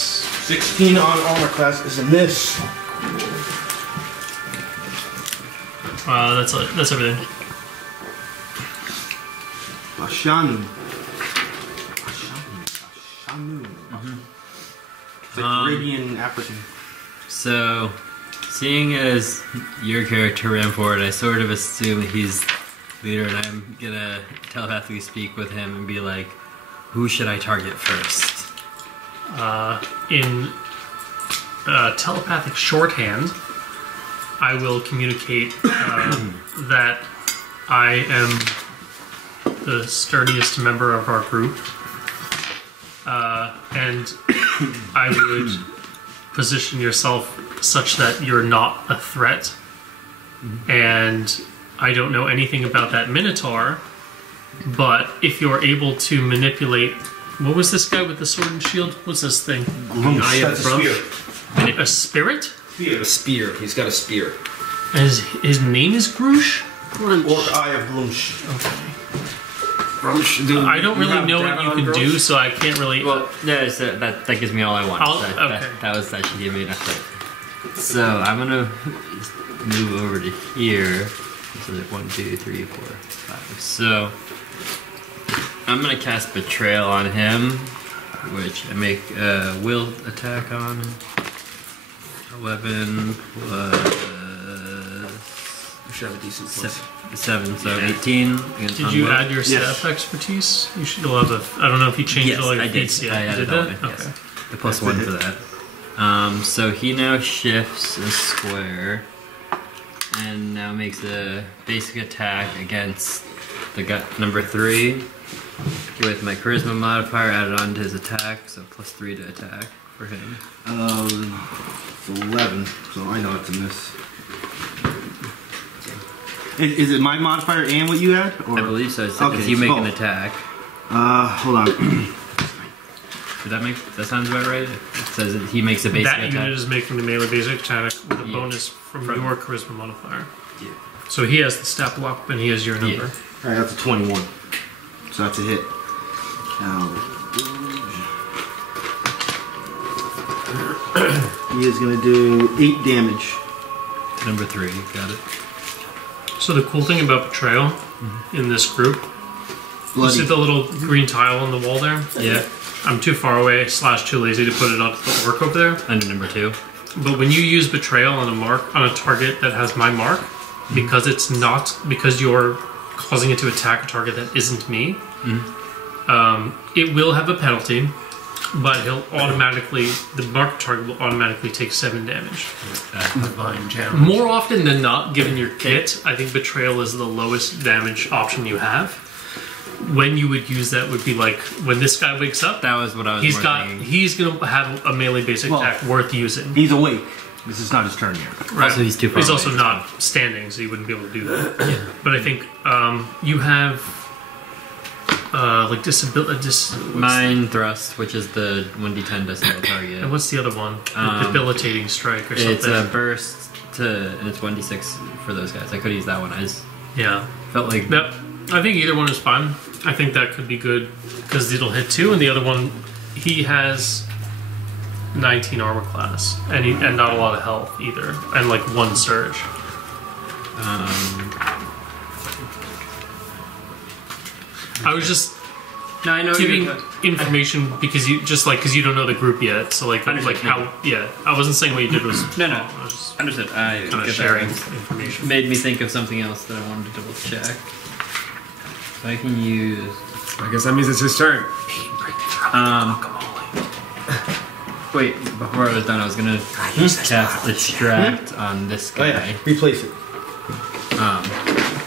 16 on armor class is a miss. That's everything. Bashanu. The Caribbean African. So, seeing as your character ran forward, I sort of assume he's leader, and I'm gonna telepathically speak with him and be like, who should I target first? In telepathic shorthand, I will communicate that I am the sturdiest member of our group, and I would position yourself such that you're not a threat. And I don't know anything about that Minotaur, but if you're able to manipulate... What was this guy with the sword and shield? What's this thing? That's a spear. A spirit? A spear. He's got a spear. And his name is Rouge? Or Eye of Rouge. I don't really know what you can do, so I can't really... Well, yeah, so that gives me all I want. Okay. That should give me enough. So I'm gonna move over to here. So there's 1, 2, 3, 4, 5. So I'm gonna cast Betrayal on him, which I make a will attack on. 11 plus. You should have a decent plus. 7, so 18. Did you add your staff expertise? You should have a... I don't know if you changed all your feats yet. I added did all that? my, yes. The plus 1 for that. So he now shifts a square and now makes a basic attack against the number 3 with my charisma modifier added on to his attack, so plus 3 to attack for him. It's 11, so I know it's a miss. Is it my modifier and what you had? Or? I believe so, because you make an attack. Hold on. Did that sounds about right? It says that he makes a basic attack. That unit is making the melee basic attack with a bonus from your charisma modifier. Yeah. So he has the stat block, and he has your number. Alright, that's a 21. So that's a hit. He is going to do 8 damage. Number 3, got it. So the cool thing about Betrayal in this group, you see the little green tile on the wall there? Yeah. I'm too far away / too lazy to put it onto the orc over there. Under number 2. But when you use Betrayal on a target that has my mark, because you're causing it to attack a target that isn't me, it will have a penalty, but the marked target will automatically take 7 damage. More often than not, given your kit, I think Betrayal is the lowest damage option you have. When you would use that would be like when this guy wakes up. That was what I was thinking. He's gonna have a melee basic attack worth using. He's awake. This is not his turn yet. Right. Also, he's too far He's away. also not standing, so you wouldn't be able to do that. But I think you have like disability. Mind Thrust, which is the 1d10 decibel target. And what's the other one? Debilitating Strike or something. It's a burst and it's 1d6 for those guys. I could use that one. I just felt like... Yep. I think either one is fine. I think that could be good because it'll hit 2, and the other one, he has 19 armor class and not a lot of health either, and like 1 surge. I was just giving information because you don't know the group yet. So I wasn't saying what you did was No. I was just Understood. I kind of get sharing that. information. Made me think of something else that I wanted to double check. So I can use... I guess that means it's his turn. Wait, before I was done, I was gonna cast Distract on this guy. Oh yeah, replace it.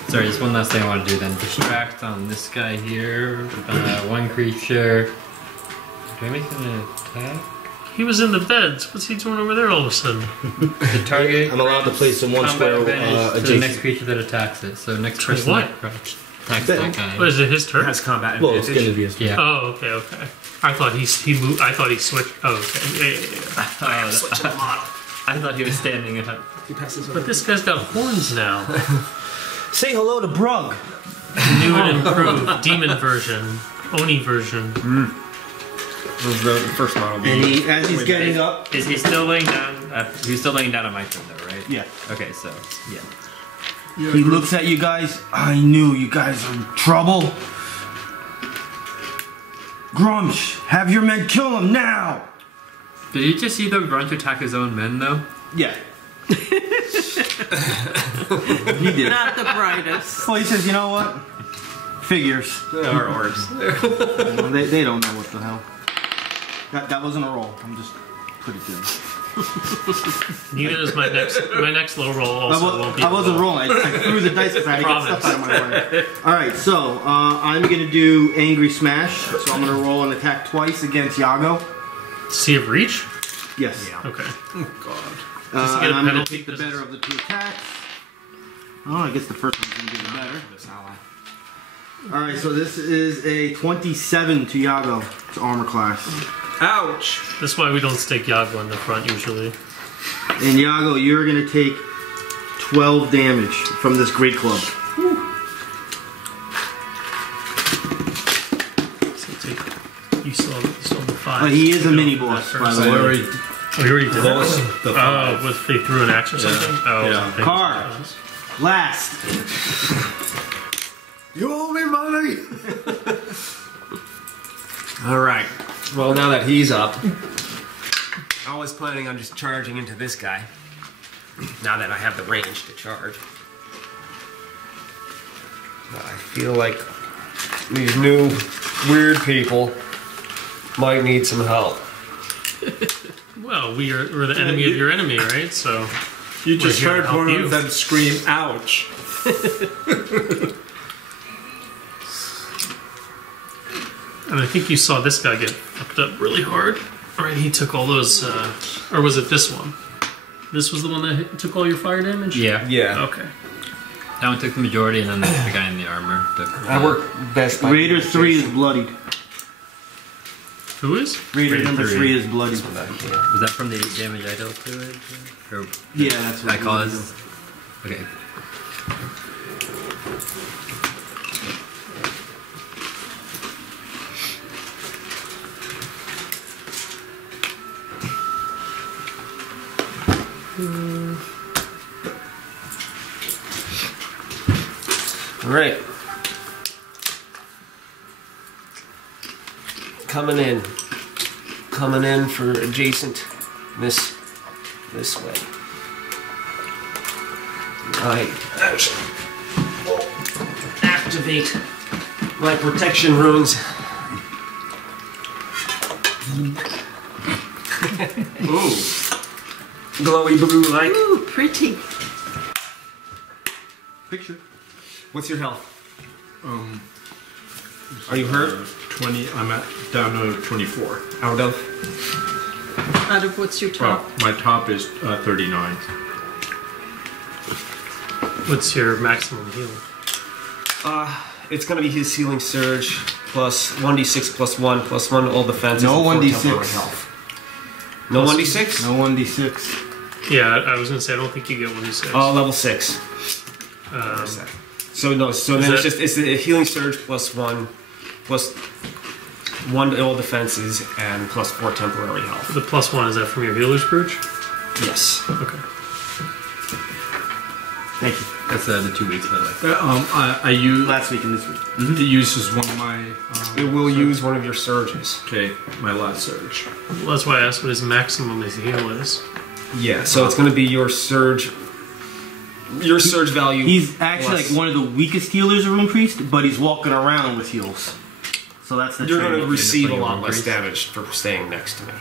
Sorry, just one last thing I want to do then. Distract on this guy here. 1 creature. Can we make an attack? He was in the beds. What's he doing over there all of a sudden? The target. I'm allowed to place in one combat square advantage to the next adjacent. creature that attacks it. So next To person what? that attacks that guy. What is it? His It turn? has combat Well, it's advantage. gonna be his turn. Yeah. Oh, okay. I thought he moved. I thought he switched. Oh, okay. Yeah. Switch to the model. I thought he was standing up. He passes But this guy's got horns now. Say hello to Brugg. New and improved demon version, Oni version. the first model. And as he's getting up, Is he still laying down? He's still laying down on my turn, though, right? yeah, Okay, so yeah. he looks at you guys. I knew you guys are in trouble. Grumsh, have your men kill him now. Did you just see the grunt attack his own men, though? Yeah. He did. Not the brightest. Well, he says, you know what? Figures. They are orbs. They don't know what the hell. That wasn't a roll. I'm just put it there. Neither is my next low roll. Also won't be. I wasn't low. rolling. I threw the dice because I had to get Promise. stuff out of my way. All right, so I'm gonna do Angry Smash. So I'm gonna roll an attack twice against Yago. See if reach. Yes. Okay. Oh god. Does he get a And I'm gonna penalty? take the better of the two attacks. Oh, I guess the first one's gonna be the better. This ally. All right, so this is a 27 to Yago. It's armor class. Ouch. That's why we don't stick Yago in the front usually. And Yago, you're gonna take 12 damage from this great club. So take. You still have the 5. But he is a Go mini for boss, that by first. the I way. already Oh, you already did that. lost the five. With they threw an axe or something. Oh, Yeah. okay. Karr. Last. You owe me money. All right. Well, now that he's up, I was planning on just charging into this guy. Now that I have the range to charge, I feel like these new weird people might need some help. Well, we're the enemy of your enemy, right? So You just here to heard help one you. of them scream, ouch. and I think you saw this guy get fucked up really hard. Right? He took all those, or was it this one? This was the one that took all your fire damage. Yeah. Yeah. Okay. That one took the majority, and then the guy in the armor took. I work best by Raider 3 is bloodied. Who is? Raider Raider number 3. 3 is bloodied. Was that from the damage I dealt to it? Or Yeah, that's what I caused? Okay. All right. Coming in for adjacent this way. I actually will activate my protection runes. Ooh. Glowy blue light. Ooh, pretty. Picture. What's your health? Are you hurt? 20. I'm down to 24. Out of? Out of what's your Well, top? my top is 39. What's your maximum heal? It's gonna be his healing surge plus 1d6 plus 1 all defenses. No and 4 1d6. temporary health. No 1d6? No 1d6. Yeah, I was gonna say I don't think you get 1d6. Level 6. So no, so then that- it's the healing surge plus 1 to all defenses and plus 4 temporary health. The +1 is that from your healer's brooch? Yes. Okay. Thank you. That's the 2 weeks, by the way. I use. Last week and this week. It uses one of my. It will use one of your surges. Okay, my last surge. Well, that's why I asked what his maximum his heal is. Yeah, so it's gonna be your surge value. He's actually plus- like one of the weakest healers of Runepriest, but he's walking around with heals. So that's the You're going to trade. receive a playing lot less Runepriest. damage for staying next to me.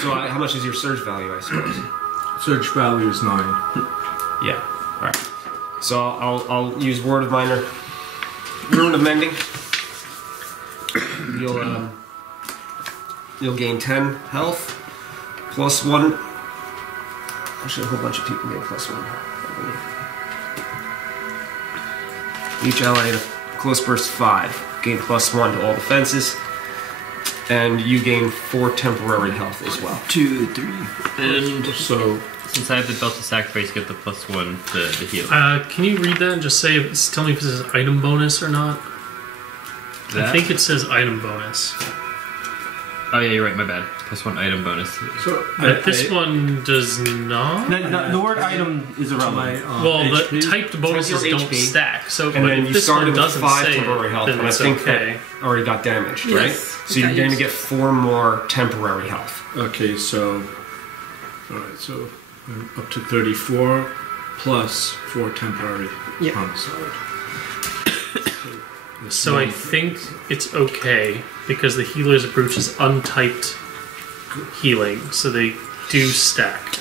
So how much is your surge value, I suppose? Surge value is 9. Yeah. All right. So I'll use Word of Minor. Rune of Mending. You'll gain 10 health, plus 1. Actually, a whole bunch of people gain plus 1. Each ally in a close burst 5 gain plus 1 to all defenses, and you gain 4 temporary health as well. 2, 3. And So since I have the belt of sacrifice, get the +1 to heal. Can you read that and just say, tell me if this is item bonus or not? I think it says item bonus. Oh yeah, you're right. My bad. +1 item bonus. But this one does not. The word item is irrelevant. Well, the typed bonuses your don't HP. stack. So, And but then if you this one started with doesn't 5 say temporary it, health, then and I it's think okay. that already got damaged, Yes. right? So you're Got going to used. get 4 more temporary health. okay, so all right, so up to 34 plus 4 temporary Yep. homicide. So I think it's okay because the healer's approach is untyped healing, so they do stack.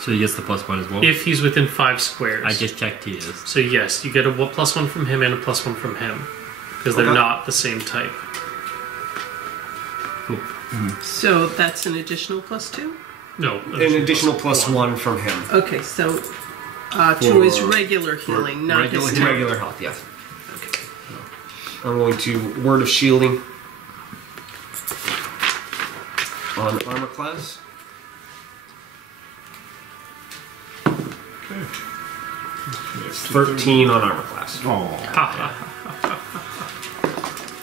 So he gets the +1 as well. If he's within 5 squares. I just checked he is. So yes, you get a +1 from him and a +1 from him because they're Okay. not the same type. So that's an additional +2? No, An additional plus 1 from him. Okay, so to his regular healing, not his temp. Regular health, yes. I'm going to Word of Shielding on Armor Class. Okay. 13 on Armor Class.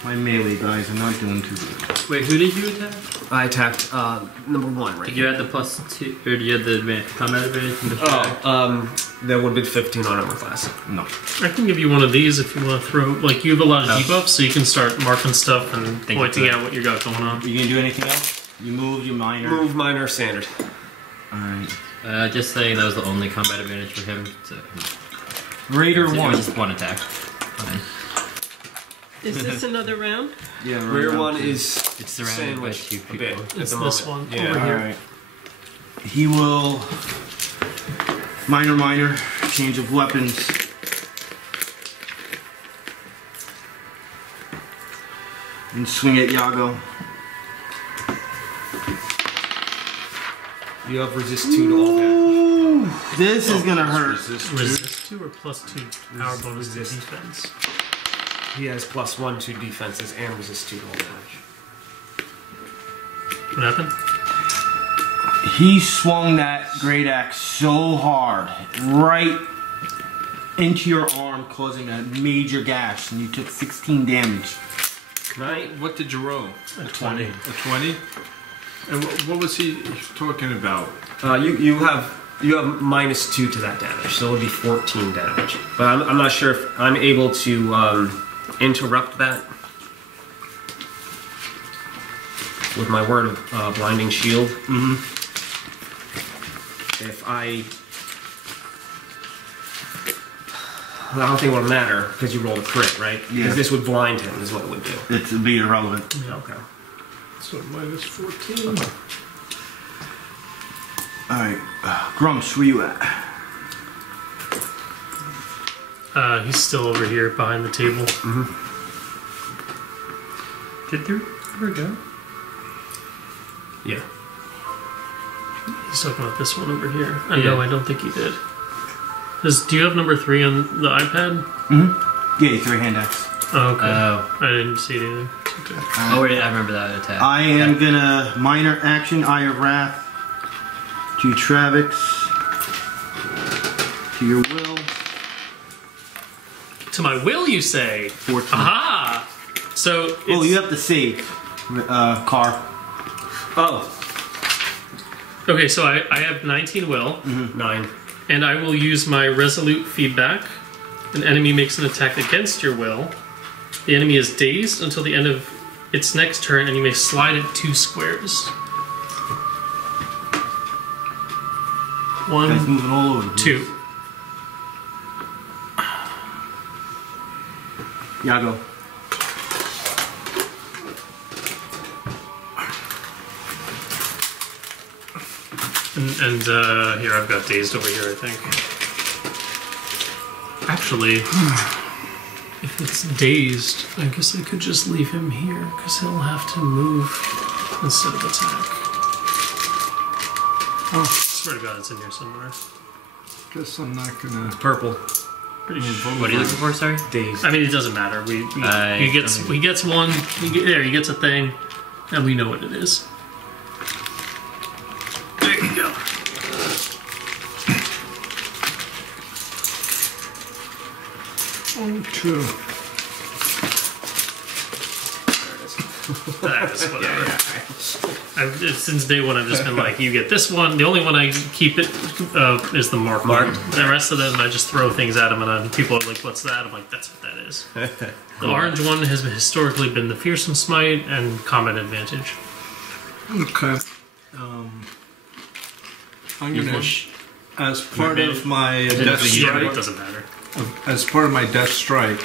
My melee guys are not doing too good. Wait, who did you attack? I attacked number 1 right Did you here. add the +2, or do you have the combat advantage from the attack? That would have been 15 on Armor Class. No. I can give you one of these if you want to throw. Like you have a lot of debuffs, so you can start marking stuff and Thank you pointing for that. out what you got going on. You gonna do anything else? You move, you minor. Move, Minor, Standard. Alright. Just saying that was the only combat advantage for him. So Raider it was 1. just 1 attack. Fine. Is this another round? Yeah, Rear 1 is It's surrounded by sandwiched 2 a bit people. at It's the this moment. one Yeah. over here. Alright. He will minor, change of weapons. And swing at Yago. You have resist 2 to all damage. Ooh, this is gonna hurt. Resist 2 or +2 power bonus to resist. defense. He has +1 to defenses and resist 2 to all damage. What happened? He swung that great axe so hard, right into your arm, causing a major gash, and you took 16 damage. Can I? What did you roll? A 20. A 20? And what was he talking about? You have -2 to that damage, so it'll be 14 damage. But I'm not sure if I'm able to interrupt that with my Word of Blinding Shield. Mm-hmm. If I don't think it will matter because you rolled a crit, right? Yeah. Because this would blind him, is what it would do. It's a be irrelevant. Okay. So -14. Alright, Grumps, where you at? He's still over here behind the table. Did there ever go? Yeah. He's talking about this one over here. No, Yeah. I don't think he did. Do you have number 3 on the iPad? Yeah, you 3-hand axe. Oh, okay. Oh. I didn't see anything. Okay. Oh, wait, I remember that attack. I am gonna minor action Eye of Wrath to Travex to your will. To my will, you say? 14. Aha! So, it's, Oh, you have to save, Karr. Oh, okay, so I have 19 will, 9. and I will use my resolute feedback. An enemy makes an attack against your will. The enemy is dazed until the end of its next turn, and you may slide it 2 squares. Guy's 1, moving all over. the place. 2. Yago. And here, I've got dazed over here, I think. Actually, If it's dazed, I guess I could just leave him here, because he'll have to move instead of attack. Oh, I swear to God it's in here somewhere. Guess I'm not gonna. Purple. Pretty sure. What are you looking for, sorry? Dazed. I mean, it doesn't matter. He gets one. He gets a thing, and we know what it is. There you go. True. That's whatever. Since day one, I've just been like, you get this one. The only one I keep it is the mark one. The rest of them, I just throw things at them, and then people are like, "What's that?" I'm like, "That's what that is." The orange one has historically been the fearsome smite and combat advantage. Okay. I'm gonna, as part of my death It strike, doesn't matter. as part of my death strike,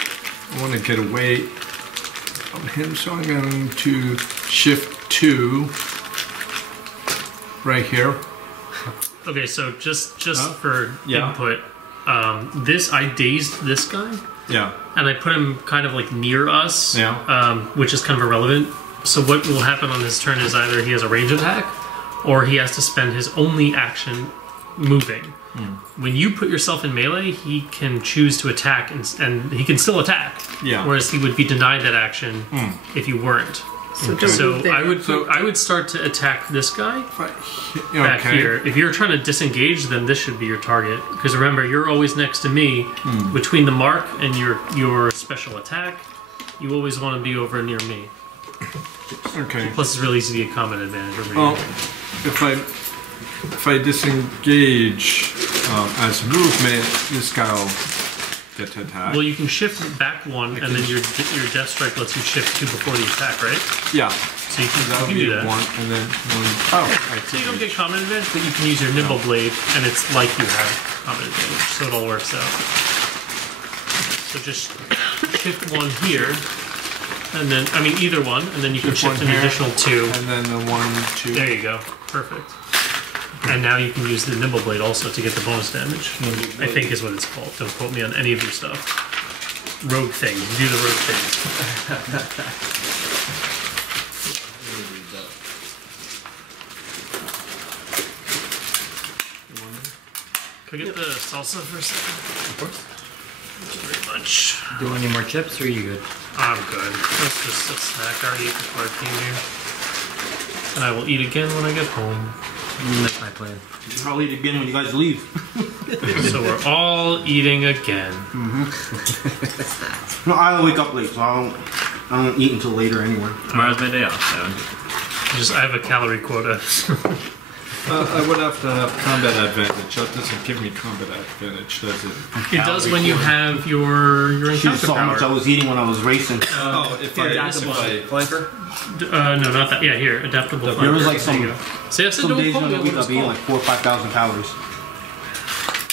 I want to get away from him, so I'm going to shift 2 right here. Okay, so just for Yeah. input, I dazed this guy, Yeah. and I put him kind of like near us, Yeah. which is kind of irrelevant. So what will happen on his turn is either he has a range attack, or he has to spend his only action moving. When you put yourself in melee, he can choose to attack, and he can still attack. Yeah. Whereas he would be denied that action if you weren't. So don't So move there. I would start to attack this guy Okay. back here. If you're trying to disengage, then this should be your target. Because remember, you're always next to me. Between the mark and your special attack, you always want to be over near me. Okay. Plus, it's really easy to get combat advantage over Well, here. if I disengage as movement, this guy will get to attack. Well, you can shift back 1, and then your death strike lets you shift 2 before the attack, right? Yeah. So you That can would do be that. 1, and then 1. Oh, So you don't get combat advantage, but you can use your nimble blade, and it's like you have combat advantage, so it all works out. So just shift 1 here, and then, either one, and then you can Shift shift one an here. additional 2. And then the 1, 2. There you go. Perfect. And now you can use the nimble blade also to get the bonus damage. I think is what it's called. Don't quote me on any of your stuff. Rogue thing. Do the rogue thing. Can I get the salsa for a second? Of course. Thank you very much. Do you want any more chips, or are you good? I'm good. That's just a snack. I already ate before I came here. And I will eat again when I get home. That's my plan. I'll eat again when you guys leave. So we're all eating again. No, I wake up late, so I don't eat until later anyway. Tomorrow's my day off, so I have a calorie quota. I would have to have combat advantage. That doesn't give me combat advantage, does it? It does when you have your She encounter saw how much I power. was eating when I was racing. If I Flanker? No, not that. Yeah, here, adaptable. There was flanker. like There some you go. See, I said some don't days quote in me the on week what I'd be eating like 4,000 or 5,000 calories.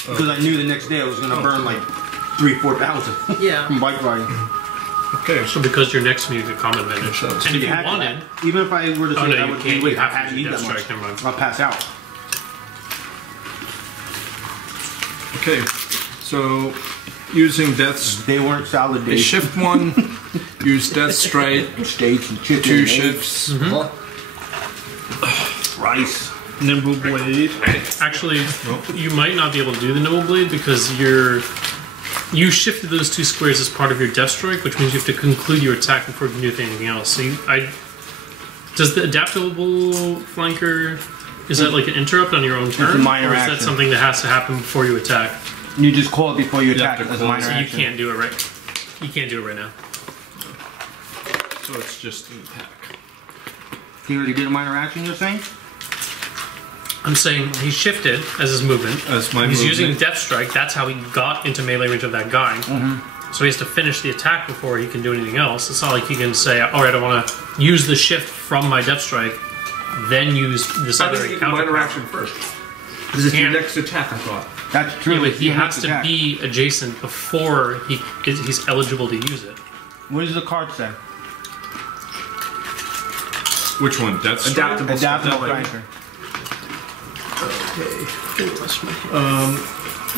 Because I knew the next day I was gonna burn like 3,000-4,000 Yeah. from bike riding. Okay. So because you're next to me, you get combat advantage. So- And if you had to- wanted, even if I were to say Oh, no, I you would can't. wait, You I have had to to eat do that Death much. Strike, never mind. I'll pass out. Okay. So, using death's They weren't salad days. shift 1, use death strike, Steaks and chicken. 2 and shifts, eggs, rice. nimble blade. actually, you might not be able to do the nimble blade because you shifted those 2 squares as part of your death strike, which means you have to conclude your attack before you can do anything else. So does the adaptable flanker, is that like an interrupt on your own turn? a minor or is that action. something that has to happen before you attack? You just call it before you attack. have to As a call it. minor So you action. can't do it right. You can't do it right now. So it's just an attack. He already did a minor action, you're saying? I'm saying he shifted as his movement. As my He's movement. using Death Strike. That's how he got into melee range of that guy. So he has to finish the attack before he can do anything else. It's not like he can say, all right, I want to use the shift from my Death Strike, then use this I other think you do encounter minor power. action first. This is your Can't. next attack, I thought. That's true. Yeah, but he You has have to attack. be adjacent before he's eligible to use it. What does the card say? Which one? Death strike? Adaptable. Adaptable Adaptable. flanker.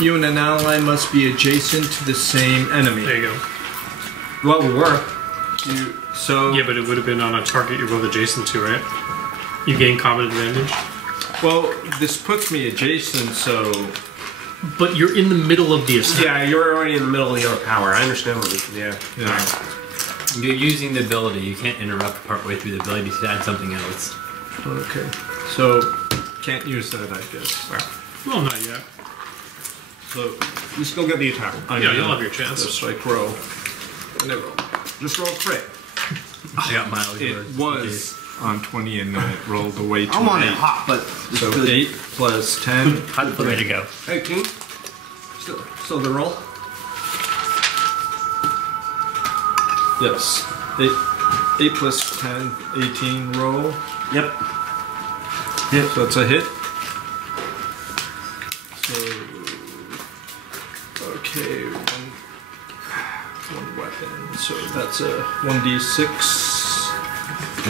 You and an ally must be adjacent to the same enemy. There you go. Well, we were. Yeah, but it would have been on a target you're both adjacent to, right? You gain combat advantage. Well, this puts me adjacent, so... But you're in the middle of the attack. Yeah, you're already in the middle of your power. I understand what you... Yeah. You're using the ability. You can't interrupt partway through the ability to add something else. Okay. So, can't use that, I guess. Well, not yet. So, You still get the attack. Yeah, you'll have your chance. just like roll. And then roll. Just roll crit. I got my It was on 20 and then it rolled away to I'm on 8. it hot, but So 8 plus 10. Way to go. 18. Still the roll. Yes. 8 plus 10, 18 roll. Yep. So it's a hit. So, okay, one weapon. So that's a 1d6.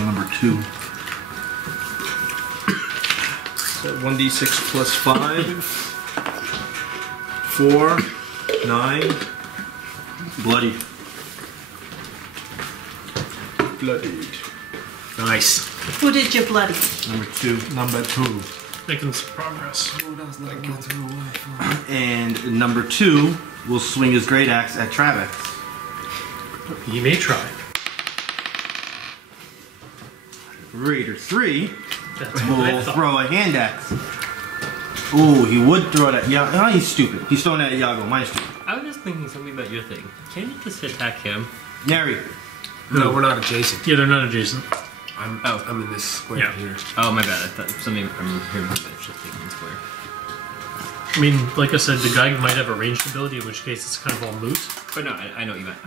Number 2. So 1d6 plus 5. 4, 9. Bloody. Bloodied. Nice. Who did you bloody? Number 2. Number 2. Making some progress. And number 2 will swing his great axe at Travex. You may try. Raider 3 That's what I will thought. throw a hand axe. Ooh, he would throw it at Yago. Oh, he's stupid. He's throwing it at Yago. Mine's stupid. I was just thinking something about your thing. Can't you just attack him? Neri. No, we're not adjacent. Yeah, they're not adjacent. I'm in this square Yeah. here. Oh, my bad. I thought something I'm hearing about shifting in square. I mean, like I said, the guy might have a ranged ability, in which case it's kind of all moot. But no, I know what you meant.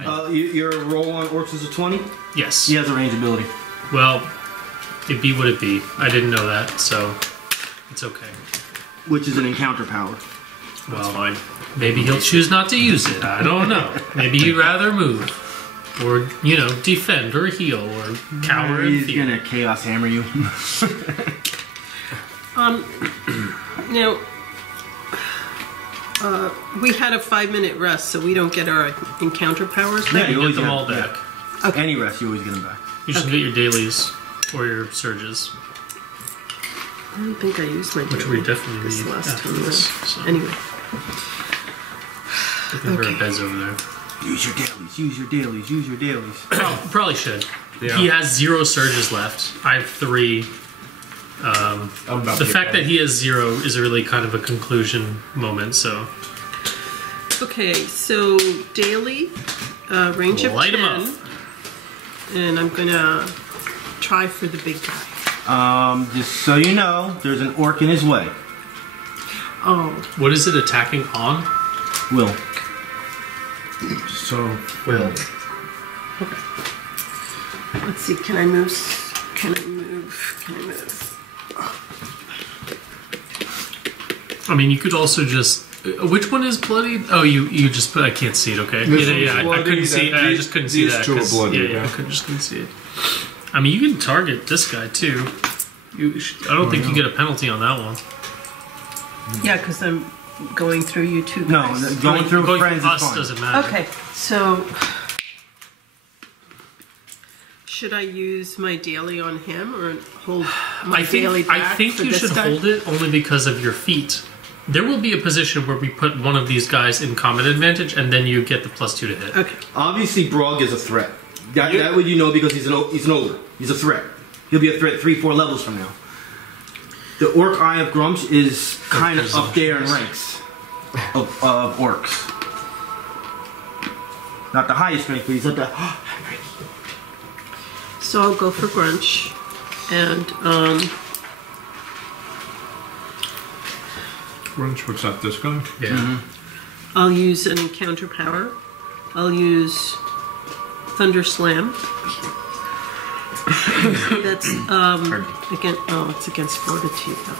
Your roll on orcs is a 20? Yes. He has a range ability. Well, it be what it be. I didn't know that, so it's okay. Which is an encounter power. Well, fine. Maybe he'll choose not to use it. I don't know. Maybe he'd rather move. Or, defend or heal or cower in He's fear. gonna chaos hammer you. Now, we had a 5-minute rest, so we don't get our encounter powers Yeah, back. you You always get them get- all back. Any rest, you always get them back. You should get your dailies or your surges, I don't think I used my which daily we definitely this need last after time. this. So. Anyway, I think Okay. our bed's over there. Use your dailies, use your dailies, use your dailies. Probably should. Yeah. He has 0 surges left. I have 3. I'm about The to fact get that he has 0 is really kind of a conclusion moment, so okay, so daily, range of Light 'em 10. up. And I'm gonna try for the big guy. Just so you know, there's an orc in his way. Oh, what is it attacking on? Will. So, Will. okay. Let's see, can I move? Can I move? I mean, you could also just. Which one is bloodied? Oh, you just put. I can't see it. Okay. This Yeah, one's I couldn't bloodied, see. and I just couldn't see these that. two are 'cause- bloodied, Yeah, I yeah. couldn't see it. I mean, you can target this guy too. I don't think you get a penalty on that one. Yeah, because I'm going through you two No, guys. going through friends is us fine. doesn't matter. Okay, so should I use my daily on him or hold my daily back I think for you this should guy? hold it only because of your feet. There will be a position where we put one of these guys in combat advantage, and then you get the +2 to hit. Okay. Obviously, Brugg is a threat. That would you know because he's an ogre. He's a threat. He'll be a threat 3-4 levels from now. The Orc Eye of Grumsh is kind of up there in ranks of orcs. Not the highest rank, but he's at the So I'll go for Grunch, and what's that, this guy? Yeah. I'll use an encounter power. I'll use Thunder Slam. That's it's against Fortitude though.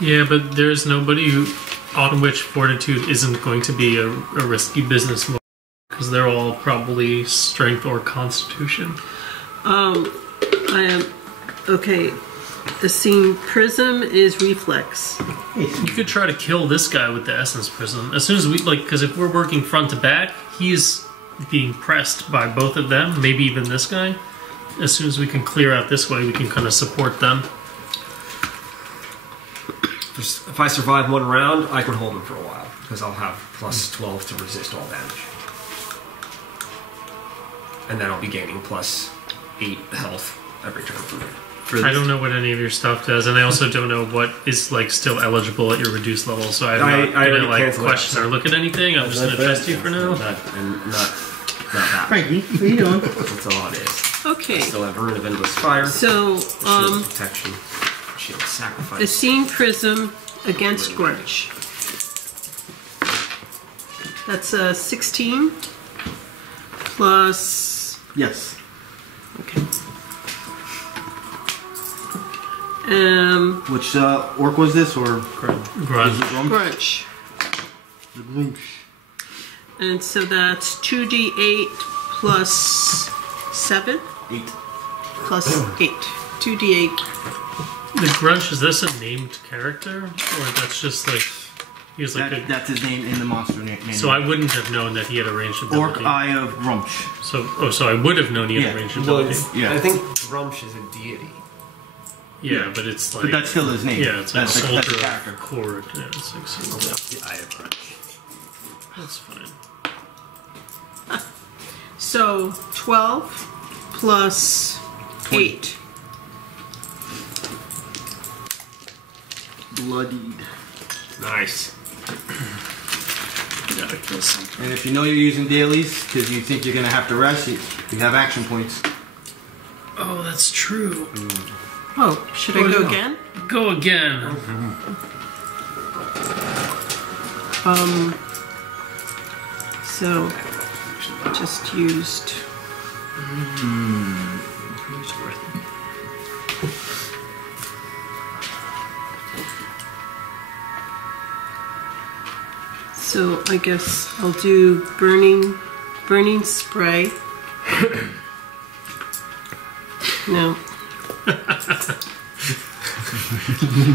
Yeah, but there's nobody on which Fortitude isn't going to be a risky business move because they're all probably Strength or Constitution. I am okay. The scene Prism is Reflex. You could try to kill this guy with the Essence Prism as soon as we because if we're working front to back, he's being pressed by both of them, maybe even this guy. As soon as we can clear out this way, we can kind of support them. If I survive one round, I can hold him for a while, because I'll have plus 12 to resist all damage. And then I'll be gaining plus 8 health every turn from there. I don't know what any of your stuff does, and I also don't know what is like still eligible at your reduced level. So I'm not gonna like question or look at anything. I'm just gonna trust you for now. Not that. Frankie, what are you doing? That's all it is. Okay. I still have Rune of Endless Fire. So, Shield Protection. Shield Sacrifice. Assine Prism against Grudge. That's a 16 plus. Yes. Okay. Which orc was this, or Grudge. Grudge. The Rouge. And so that's 2d8 plus 7 8. plus 8. 2d8. The Grudge, is this a named character, or that's just like he's like That's his name in the monster name. So I wouldn't have known that he had a ranged ability. Orc Eye of Grumsh. So I would have known he had a ranged ability. Yeah. I think Grumsh is a deity. Yeah, but it's like But that's still his name. yeah, it's like that's soldier the character. cord. Yeah, it's like The Eye of Grudge. that's fine. So 12 plus 8. Bloodied. Nice. Gotta kill something. And if you know you're using dailies because you think you're gonna have to rest, you have action points. Oh, that's true. Oh, should I go again? Go again. So just used. So I guess I'll do burning spray. No.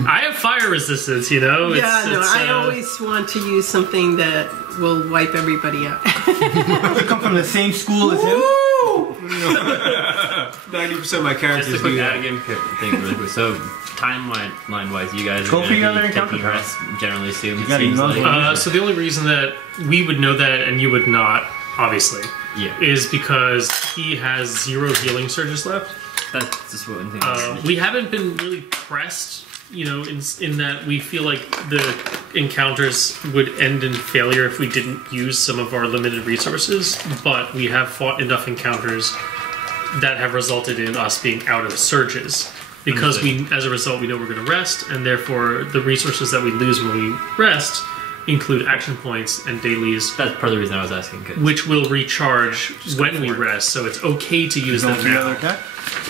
I have fire resistance, you know? I always want to use something that will wipe everybody out. You come from the same school as him? 90% of my characters Just a quick do that. out-of-game thing really quick. So, timeline-wise, you guys are Go going for to your other be taking encounter rest generally soon, it gotta seems use like. one. So the only reason that we would know that and you would not, obviously, Yeah, is because he has 0 healing surges left. that's just one thing. We haven't been really pressed, you know, in that we feel like the encounters would end in failure if we didn't use some of our limited resources, but we have fought enough encounters that have resulted in us being out of surges. Because as a result, we know we're going to rest, and therefore the resources that we lose when we rest include action points and dailies, That's part of the reason I was asking. 'Cause which will recharge when we rest, so it's okay to use Go them for your other now. attack?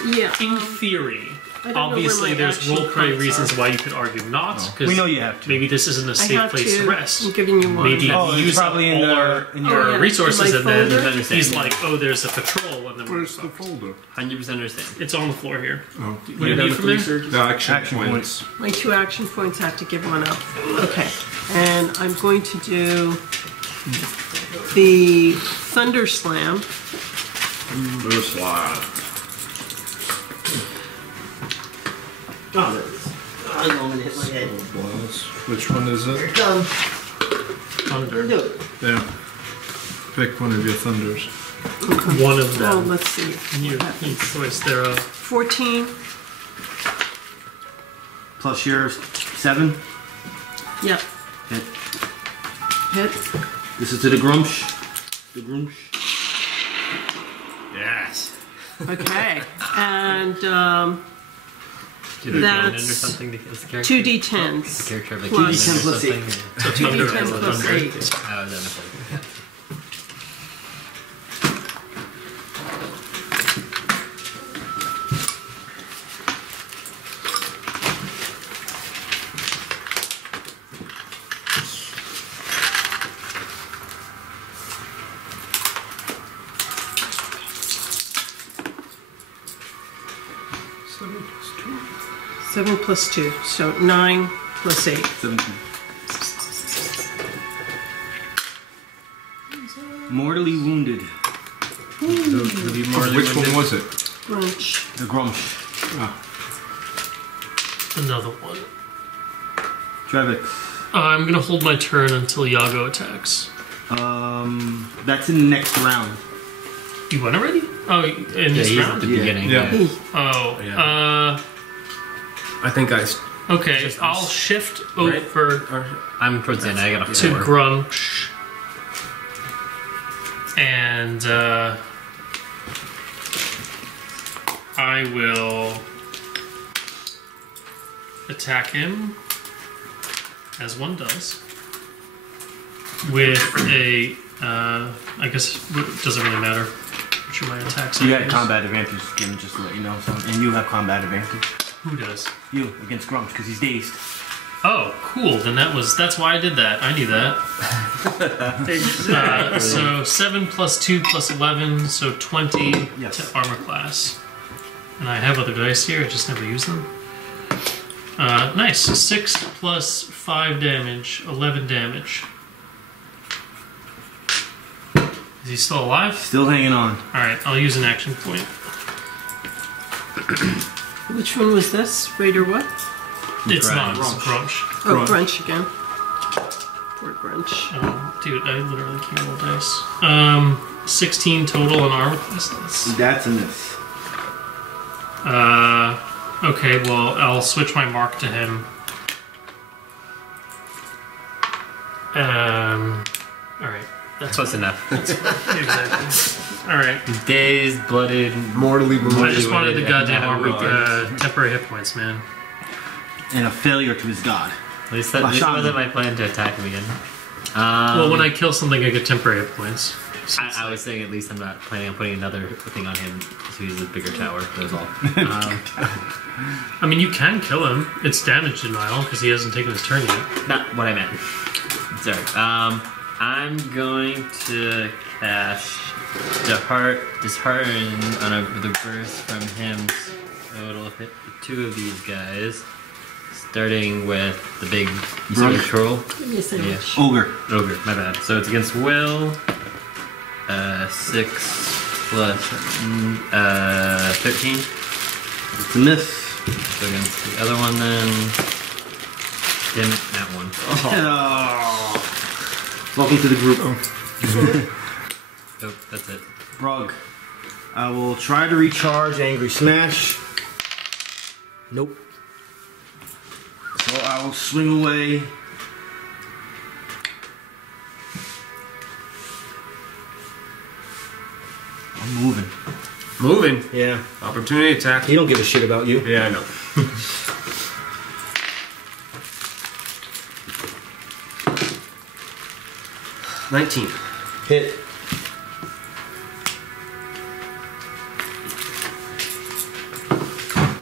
Yeah. In theory. I don't know Obviously, where my there's action roleplay points reasons are. why you could argue not, because We know you have to. maybe this isn't a I safe have place to to. rest. I'm giving you one. Maybe Oh, we it's use up probably in all the- our, in Oh, our yeah. resources, In and my then folder? he's like, "Oh, there's a patrol," and then we're Where's the fucked. folder? 100% understand. It's on the floor here. Oh, What do you need from there? the action, Action points. My 2 action points have to give one up. Okay. And I'm going to do the Thunder Slam. There's slide. Oh, there it is. I'm going to hit my head. Which one is it? Done. Thunder. Do it. Yeah. Pick one of your thunders. One of Oh, them. let's see. You choice thereof. 14. Plus your 7. Yep. Hit. Hit. This is to the Grumsh. The Grumsh. Yes. Okay. And Do you have a That's or something to this character? 2d10s. Character have like Plus- 2d10 plus something? 8. So Thunder 2d10 has a plus thunder. 8. Oh, then it's like- Seven plus 2. So 9 plus 8. 17. Mortally wounded. Which one was it? Brunch. The Grumsh. Another one. Travex. I'm gonna hold my turn until Yago attacks. That's in the next round. You went already? Oh, in this he's round? at the beginning. Yeah. Oh, Yeah. I think I. okay. Just I'll us. shift Right? over I'm towards the end. I got a to 4. Grumsh. And I will attack him, as one does, with a, I guess it doesn't really matter which of my attacks You I had use. combat advantage, Jim, just to let you know. So, and you have combat advantage. Who does? You against Grumsh because he's dazed. Oh, cool. Then that's why I did that. I knew that. So 7 plus 2 plus 11, so 20 Yes. to armor class. And I have other dice here, I just never use them. Nice. 6 plus 5 damage, 11 damage. Is he still alive? Still hanging on. Alright, I'll use an action point. Which one was this? Raider what? It's not, Grumsh. it's Grumsh. Oh, Brunch again. Poor Brunch. Dude, I literally can't roll dice. 16 total on armor class. That's a miss. Okay, well, I'll switch my mark to him. Alright. That's close enough. Exactly. Alright. Dazed, blooded, Mortally I wounded. just wanted the goddamn Yeah, armor, temporary hit points, man. And a failure to his god. At least that wasn't my plan to attack him again. Well, when I kill something, I get temporary hit points. I was saying at least I'm not planning on putting another thing on him, so he's a bigger tower. That's all. I mean, you can kill him. It's damage denial because he hasn't taken his turn yet. Not what I meant. Sorry. I'm going to cast Dishearten on the burst from him, so it'll hit 2 of these guys. Starting with the big Brugg. troll. Give me a sandwich. Ogre. Ogre, my bad. So it's against Will. 6 plus 13. It's a miss. So against the other one then. Damn it, that one. Oh. Welcome to the group. Nope, that's it. Brugg. I will try to recharge Angry Smash. Nope. So I will swing away. I'm moving. Moving. Yeah. Opportunity attack. He don't give a shit about you. Yeah, I know. $19. Hit.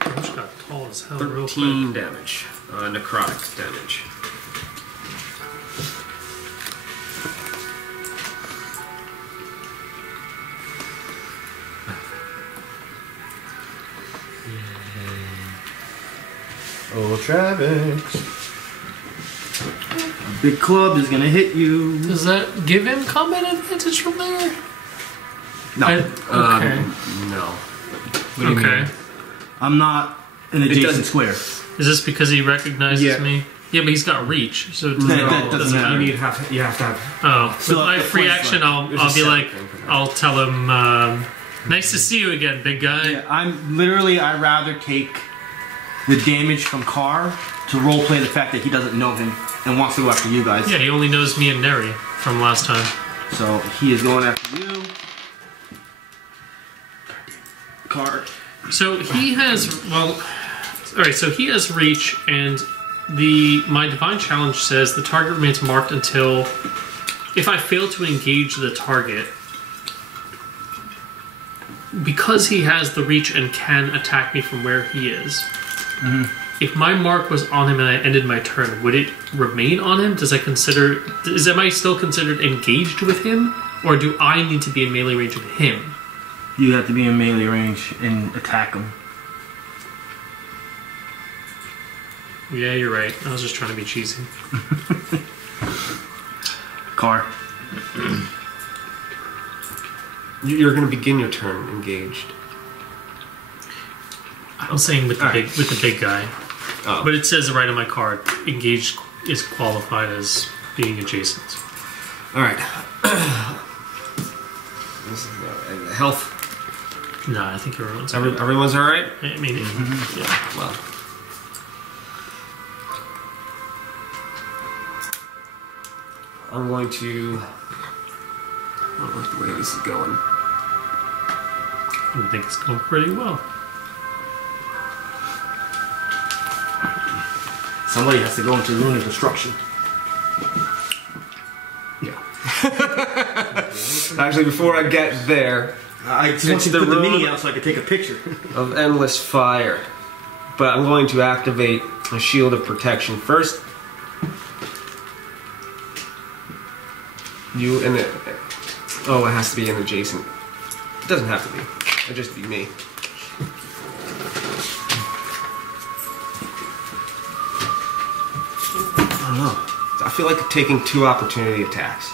Grumsh got tall as hell real quick. 13 damage. Necrotic damage. Oh, Travex. A big club is gonna hit you. Does that give him combat advantage from there? No. Okay. No. Okay. I'm not an adjacent doesn't- square. Is this because he recognizes Yeah. me? Yeah, but he's got reach, so it That doesn't matter. You have to have. Oh, So with my the free point is action, like- There's I'll a be set like, thing for that. I'll tell him, nice to see you again, big guy. Yeah, I'd rather take the damage from Karr to roleplay the fact that he doesn't know him and wants to go after you guys. Yeah, he only knows me and Neri from last time. So he is going after you. Karr. So he has, well, alright, so he has reach, and my divine challenge says the target remains marked until, if I fail to engage the target, because he has the reach and can attack me from where he is, if my mark was on him and I ended my turn, would it remain on him? Am I still considered engaged with him? Or do I need to be in melee range of him? You have to be in melee range and attack him. Yeah, you're right. I was just trying to be cheesy. Karr. You're going to begin your turn engaged. I'm saying with the big guy. Oh. But it says right on my card, engaged is qualified as being adjacent. All right. This is health. No, I think everyone's Everyone's all right. I mean, yeah. Well, I'm going to. I don't like the way this is going. I think it's going pretty well. Somebody has to go into Rune of Destruction. Yeah. Actually, before I get there, I just want you to put the mini out so I can take a picture. Of Endless Fire. But I'm going to activate a Shield of Protection first. You and it. Oh, it has to be an adjacent. It doesn't have to be. It'll just be me. I don't know. I feel like taking 2 opportunity attacks.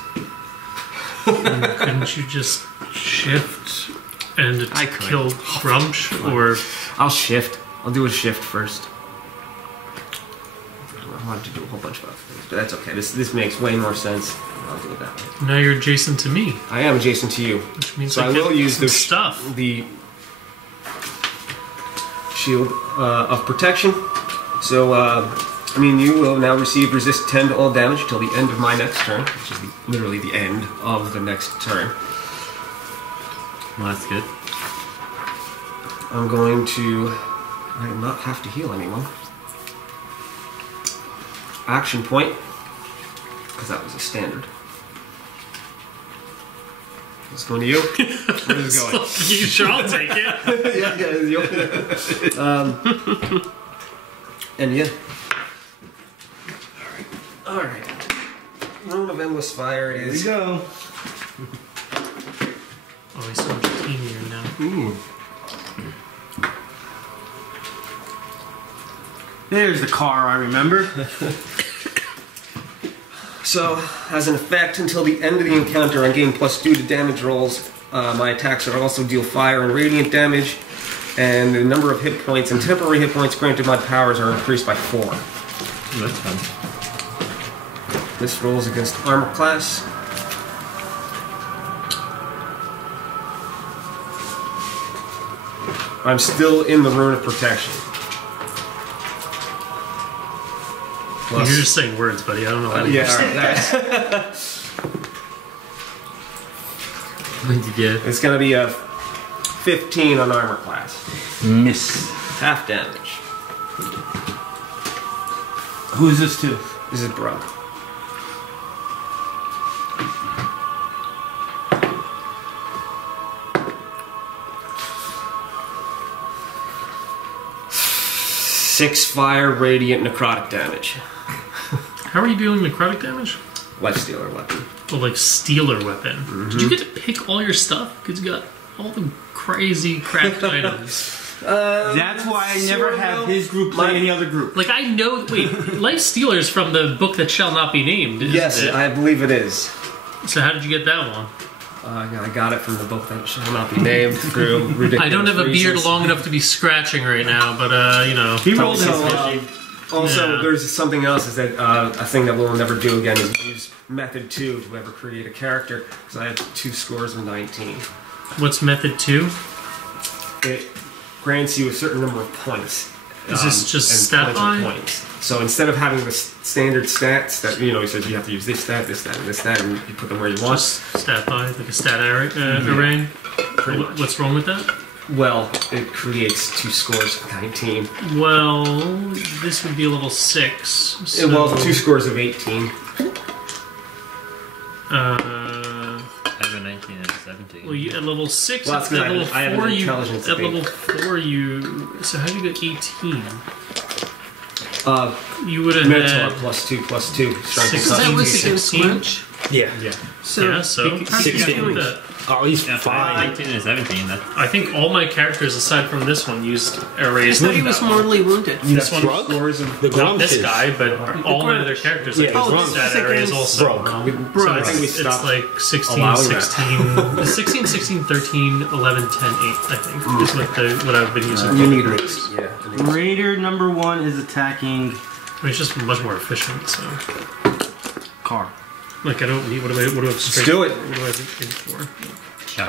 Couldn't you just shift and I could. kill Grumsh? Or I'll shift. I'll do a shift first. I wanted to do a whole bunch of other things, but that's okay. This makes way more sense. I'll do it that way. now you're adjacent to me, I am adjacent to you, which means so I will use the the stuff. the Shield of Protection. So, I mean, you will now receive resist 10 to all damage until the end of my next turn, which is literally the end of the next turn. Well, that's good. I'm going to not have to heal anyone. Action point, because that was a standard. It's going to you. Where is it going? You sure I'll take it. And yeah. Alright. Rune of Endless Fire it Here we is. go. Oh, he's so much teamier now. Ooh. There's the Karr I remember. So, as an effect, until the end of the encounter, I gain +2 to damage rolls. My attacks are also deal fire and radiant damage, and the number of hit points and temporary hit points granted by powers are increased by 4. That's fun. This rolls against armor class. I'm still in the Rune of Protection. You're just saying words, buddy. I don't know what Yeah, you're saying. alright. What did you get? It's going to be a 15 on armor class. Miss. Half damage. Who is this to? This is Brugg. Six fire, radiant, necrotic damage. How are you dealing necrotic damage? Lifestealer weapon. Oh, like stealer weapon. Did you get to pick all your stuff? Because you got all the crazy cracked items. That's why I never have his group play any other group. Like, I know... Wait, Life Stealer is from the book that shall not be named, isn't Yes, it? I believe it is. So how did you get that one? I got it from the book that shall not be named through ridiculous I don't have a beard reasons. long enough to be scratching right now, but, you know... He rolled Also, his also Yeah. there's something else is that a thing that we'll never do again is use method 2 to ever create a character, because I have 2 scores of 19. What's method 2? It grants you a certain number of points. Is this just and stat points line? and points. So instead of having the standard stats that, you know, he says you have to use this stat, and this stat, and you put them where you want. Just stat by, like a stat array? Pretty much. What's wrong with that? Well, it creates 2 scores of 19. Well, this would be a level 6. So, Well, 2 scores of 18. I have a 19 and a 17. Well, at level 6, Well, at that's 'cause level I have an 4, you... intelligence At of level 8. 4, you... So how did you get 18? You would have Minotaur had... +2+2. Strength Six- and That was constitution. against 16? Grudge. Yeah. Yeah. So, Yeah, so... how'd you 16. do it? That. Oh, he's Yeah, fine. 19 and 17. That's I think all my characters, aside from this one, used I erase. thought he was mortally wounded. This one, Brugg? The not this Grumpus. guy, but all my other characters. Yeah, Like, oh, used this is that arrays against also. Brugg. So I think we it's stopped like 16, allowing that. 16, 16, 13, 11, 10, 8, I think, is what I've been using. You need race. Yeah. Raider number 1 is attacking I mean, it's just much more efficient, so. Karr. Like, I don't need, what do I have straight? do it. What do I have in for?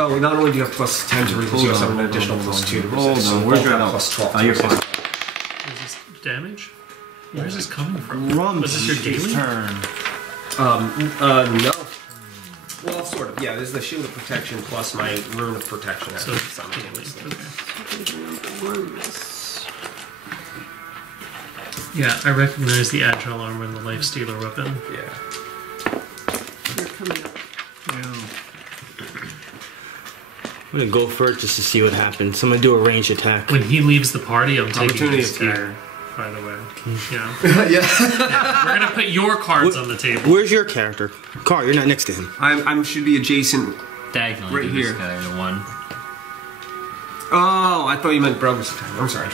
Oh, not only do you have plus 10 to resist, you also have an additional plus 2 to resist. Hold So on, where's both your have help? plus 12. Oh, you're fine. Is this damage? Where's this coming from? Grumpus. Was this your daily? turn. No. Well, sort of. Yeah, this is the shield of protection plus my rune of protection. So, daily. Okay. Yeah, I recognize the agile armor and the life stealer weapon. Yeah. You're coming up. I'm gonna go for it just to see what happens. I'm gonna do a range attack. When he leaves the party, I'm taking Opportunity his attack. gear. By the way, yeah. Yeah. We're gonna put your cards on the table. Where's your character? Karr, you're not next to him. I should be adjacent. diagonally Right to this here. guy, the one. Oh, I thought you meant Brugg was attacking. I'm sorry.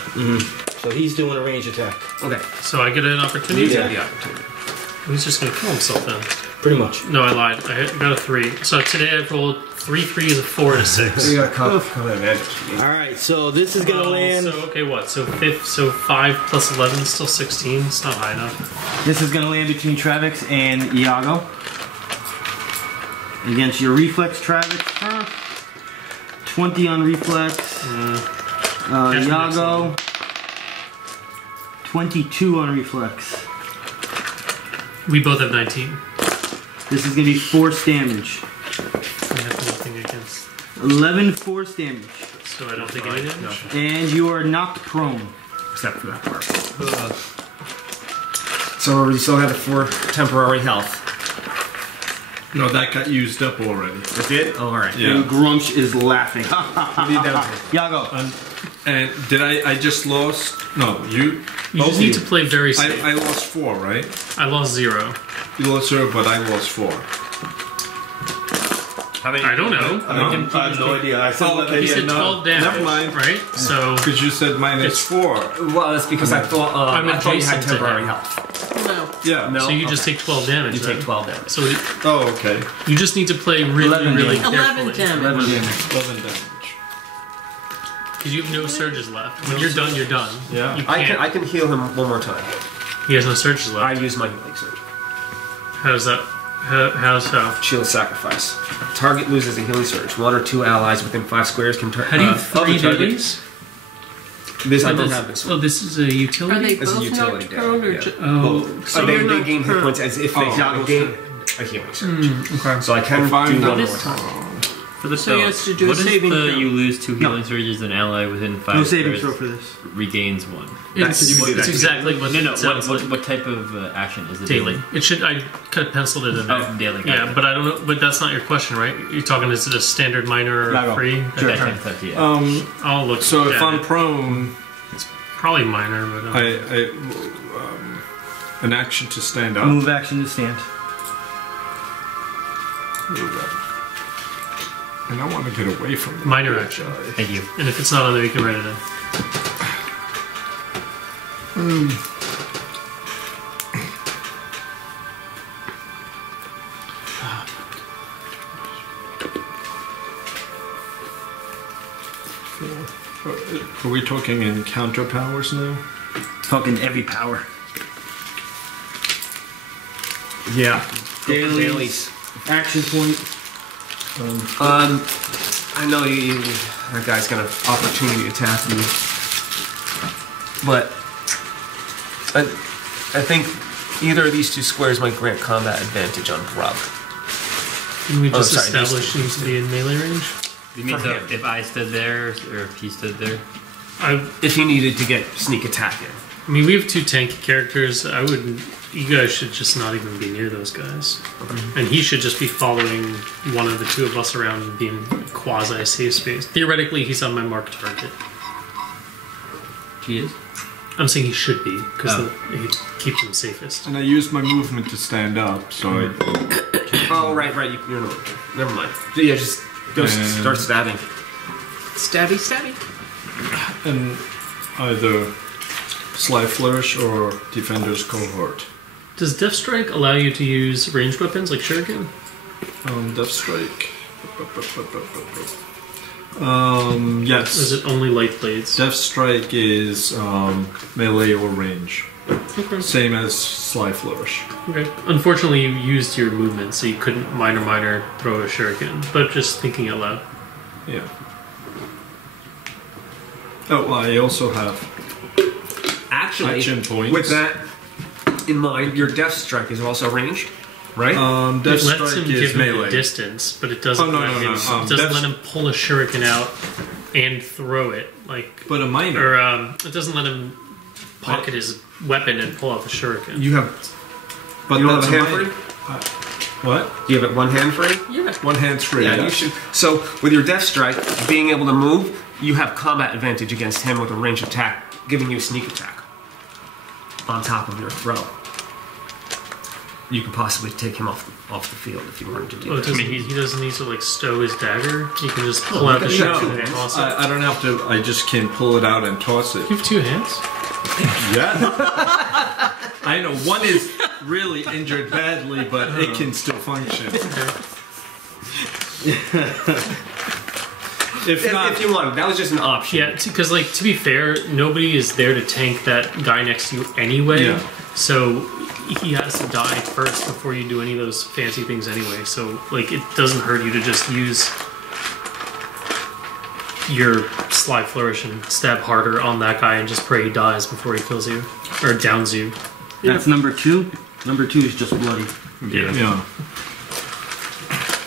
So he's doing a range attack. Okay. So I get an opportunity. Yeah. The opportunity. He's just gonna kill himself then. Pretty much. No, I lied. I got a 3. So today I've rolled 3 3s, a 4, and a 6. You got a couple advantage. Alright, so this is gonna land. So okay, what? So 5 plus 11 is still 16. It's not high enough. This is gonna land between Travex and Yago. Against your reflex, Travex. 20 on reflex. Yago. 22 on reflex. We both have 19. This is gonna be force damage. I have nothing against. 11 force damage. So I don't take any damage. And you are knocked prone. Except for that part. So we still have it for temporary health. No, that got used up already. It did? Oh, alright. Yeah. And Grumsh is laughing. What are you down to? Yago. And did I just lost? No, you. You just need to play very safe. I lost 4, right? I lost 0. You lost 0, but I lost 4. I don't know. I have no idea. I said okay, You said 12 damage. Never mind. Right? So Because you said minus 4. Well, that's because I thought I'm I thought you had adjacent to temporary him. health. No. Yeah. No. so you just take 12 damage. You then. take 12 damage. So Oh, okay. you just need to play really, 11 really damage. 11 carefully. damage. 11 damage. Because you have no surges left. When you're done, you're done. Yeah. You can't. I can heal him one more time. He has no surges I left. use my healing surge. How's that? How's how? Shield sacrifice. Target loses a healing surge. 1 or 2 allies within 5 squares can turn. How do you 3 do these? This I don't have this one. Oh, this is a Are utility? they As a both utility knocked prone or down, ju- Oh, So you're they not gain hit prone. points as if they Oh. gain a healing surge. okay. So I can If I'm do not- one more This time. For the So he has to do a what is saving the throw. you lose 2 healing surges, an ally within 5 No saving squares throw for this. regains 1. It's, you can do it's that. exactly what No, no. it sounds like. What type of action is it? Daily. It should. I kind of penciled it in there. Oh, daily. Yeah, but I don't know. But that's not your question, right? You're talking. Is it a standard minor Yago. or free? Okay, Okay. type, yeah. I'll look. So if at I'm it. prone, Probably minor, but an action to stand up. Move action to stand. And I want to get away from that. minor action. Thank you. And if it's not on there, you can write it in. Are we talking in counter powers now? Fucking every power. Yeah. Dailies. Action point. I know that guy's gonna opportunity attack me, but I think either of these 2 squares might grant combat advantage on Brugg. Can we just sorry, establish he needs to be in melee range? You mean For so him. if I stood there or if he stood there? If he needed to get sneak attack in. I mean, we have 2 tanky characters. I wouldn't. You guys should just not even be near those guys. And he should just be following one of the 2 of us around and being quasi safe space. Theoretically, he's on my marked target. He is. I'm saying he should be because Oh. he keeps him safest. And I used my movement to stand up, so I. Oh, right. You're not. Never mind. So, yeah, just Go And- start stabbing. Stabby, stabby. And either Sly Flourish or Defender's Cohort. Does Death Strike allow you to use ranged weapons like Shuriken? Death Strike. Yes. Or is it only light blades? Death Strike is melee or range. Okay. Same as Sly Flourish. Okay. Unfortunately, you used your movement, so you couldn't minor throw a Shuriken. But just thinking out loud. Yeah. Oh, well, I also have Actually, action points. with that in mind, your Death Strike is also ranged, right? Death It lets Strike him is give him melee. the distance, but it doesn't Oh, no, let no, him. no. It doesn't Death- let him pull a Shuriken out and throw it But a minor. or it doesn't let him pocket his weapon and pull out the Shuriken. You have. But You don't that's have a a hand minor. What? Do you have it one hand free? Yeah. One hand's free. Yeah, you should. So with your Death Strike, being able to move, you have combat advantage against him with a ranged attack, giving you a sneak attack on top of your throw. You could possibly take him off the field if you wanted to do Oh, that. he doesn't need to like stow his dagger. He can just pull out the yeah. Shuriken and toss it. I don't have to. I just can pull it out and toss it. You have two hands. Yeah. I know one is really injured badly, but it can still function. If you wanted, that was just an option. Yeah, because like to be fair, nobody is there to tank that guy next to you anyway. Yeah. So he has to die first before you do any of those fancy things anyway. So like it doesn't hurt you to just use your Sly Flourish and stab harder on that guy and just pray he dies before he kills you or downs you. That's number 2. Number 2 is just bloody. Yeah.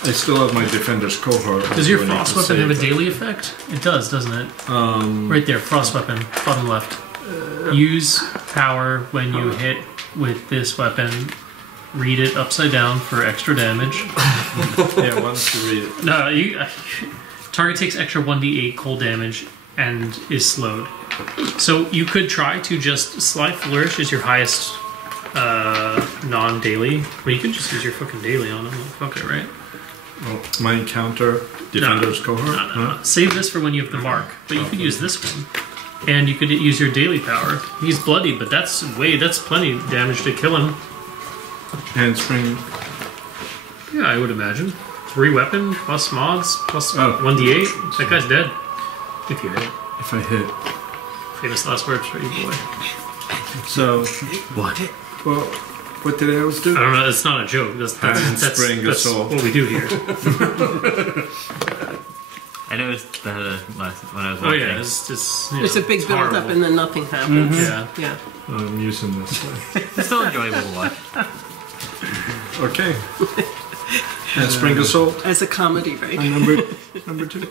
I still have my Defender's Cohort. Does your Do I need Frost to weapon have a save it? daily effect? It does, doesn't it? Right there, Frost weapon, bottom left. Use power when you hit with this weapon. Read it upside down for extra damage. Yeah, why don't you read it? No, target takes extra 1d8 cold damage and is slowed. So you could try to just Sly Flourish is your highest non-daily. But you could just use your fucking daily on him. Fuck it, right? Oh, my encounter, Defender's Cohort? No. Save this for when you have the mark. But you could use this one. And you could use your daily power. He's bloody, but that's plenty of damage to kill him. Handspring. Yeah, I would imagine. 3 weapon, plus mods, plus Oh. 1d8. That guy's dead. If you hit. If I hit. Famous last words for you, boy. So, What? well, what did I always do? I don't know, it's not a joke. That's Handspring assault. what we do here. I noticed that when I was Oh watching. yeah, it's just... There's a big build up horrible. and then nothing happens. Yeah. Yeah. I'm using this. It's still enjoyable to watch. Okay. Handspring assault. As a comedy, right? Number 2.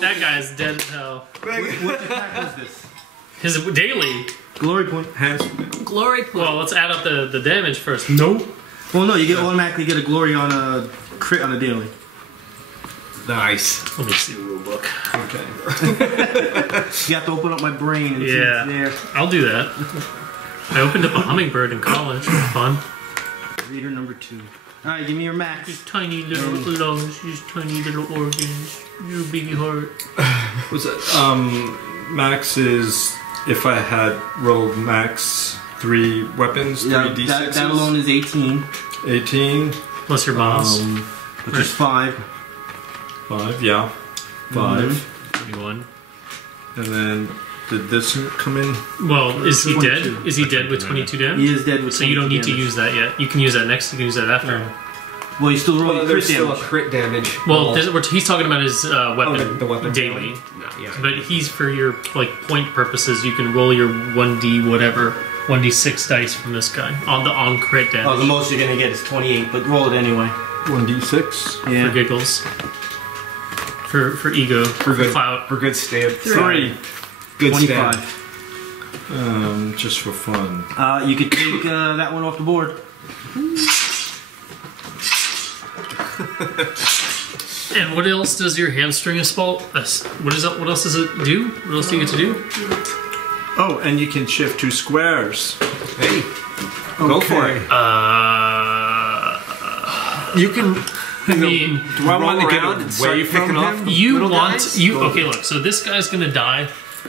That guy's dead as hell. What attack was this? His daily. Glory point. Handspring. Glory point. Well, let's add up the damage first. Nope. Well, no, you automatically get a glory on a crit on a daily. Nice. Let me see the rule book. Okay. You have to open up my brain and see Yeah. it's there. I'll do that. I opened up a hummingbird in college. It was fun. Reader number 2. Alright, give me your max. These tiny little lungs, these tiny little organs, your baby heart. Was it, max is if I had rolled max 3 weapons, 3 Yeah, d6s. that alone is 18, 18. Plus your boss. which is 5. 5, yeah. 5. 21. And then, did this come in? Well, is he 22. dead? Is he dead with 22 damage? He is dead with So you don't need to 22 use that yet. You can use that next. You can use that after. Well, he's still rolling Well, crit there's still a damage. crit damage. Well, he's talking about his weapon, the weapon daily. No, yeah. But he's for your like point purposes. You can roll your 1d whatever 1d6 dice from this guy on crit damage Oh, the most you're gonna get is 28, but roll it anyway. 1d6. Yeah. for giggles. For ego, for good. clout. For good stab. 3. Good 25. stab. Just for fun. You could take that one off the board. And what else does your hamstring assault? What else does it do? What else do you get to do? Oh, and you can shift 2 squares. Hey, go for it. You can. I mean, Do I want to get around and start away from picking off him? the you little want guys? you okay? Look, so this guy's gonna die,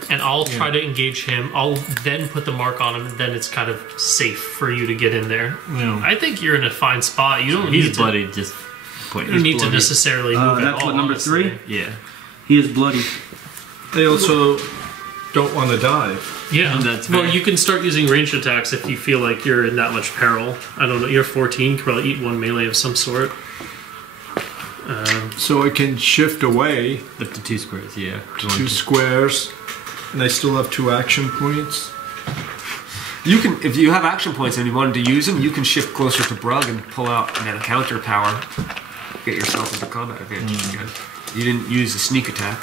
and I'll try to engage him. I'll then put the mark on him, and then it's kind of safe for you to get in there. Yeah. I think you're in a fine spot. You don't He's need bloody, just point. to. You don't need to necessarily move at That's all. what, number honestly. 3? Yeah. He is bloody. They also don't want to die. Yeah, That's well, fair. you can start using ranged attacks if you feel like you're in that much peril. I don't know. You're 14. You can probably eat one melee of some sort. So I can shift away Up to 2 squares, yeah. 2 squares, and I still have 2 action points. You can, if you have action points and you wanted to use them, you can shift closer to Brugg and pull out and then a counter power. Get yourself into combat advantage again. You didn't use a sneak attack.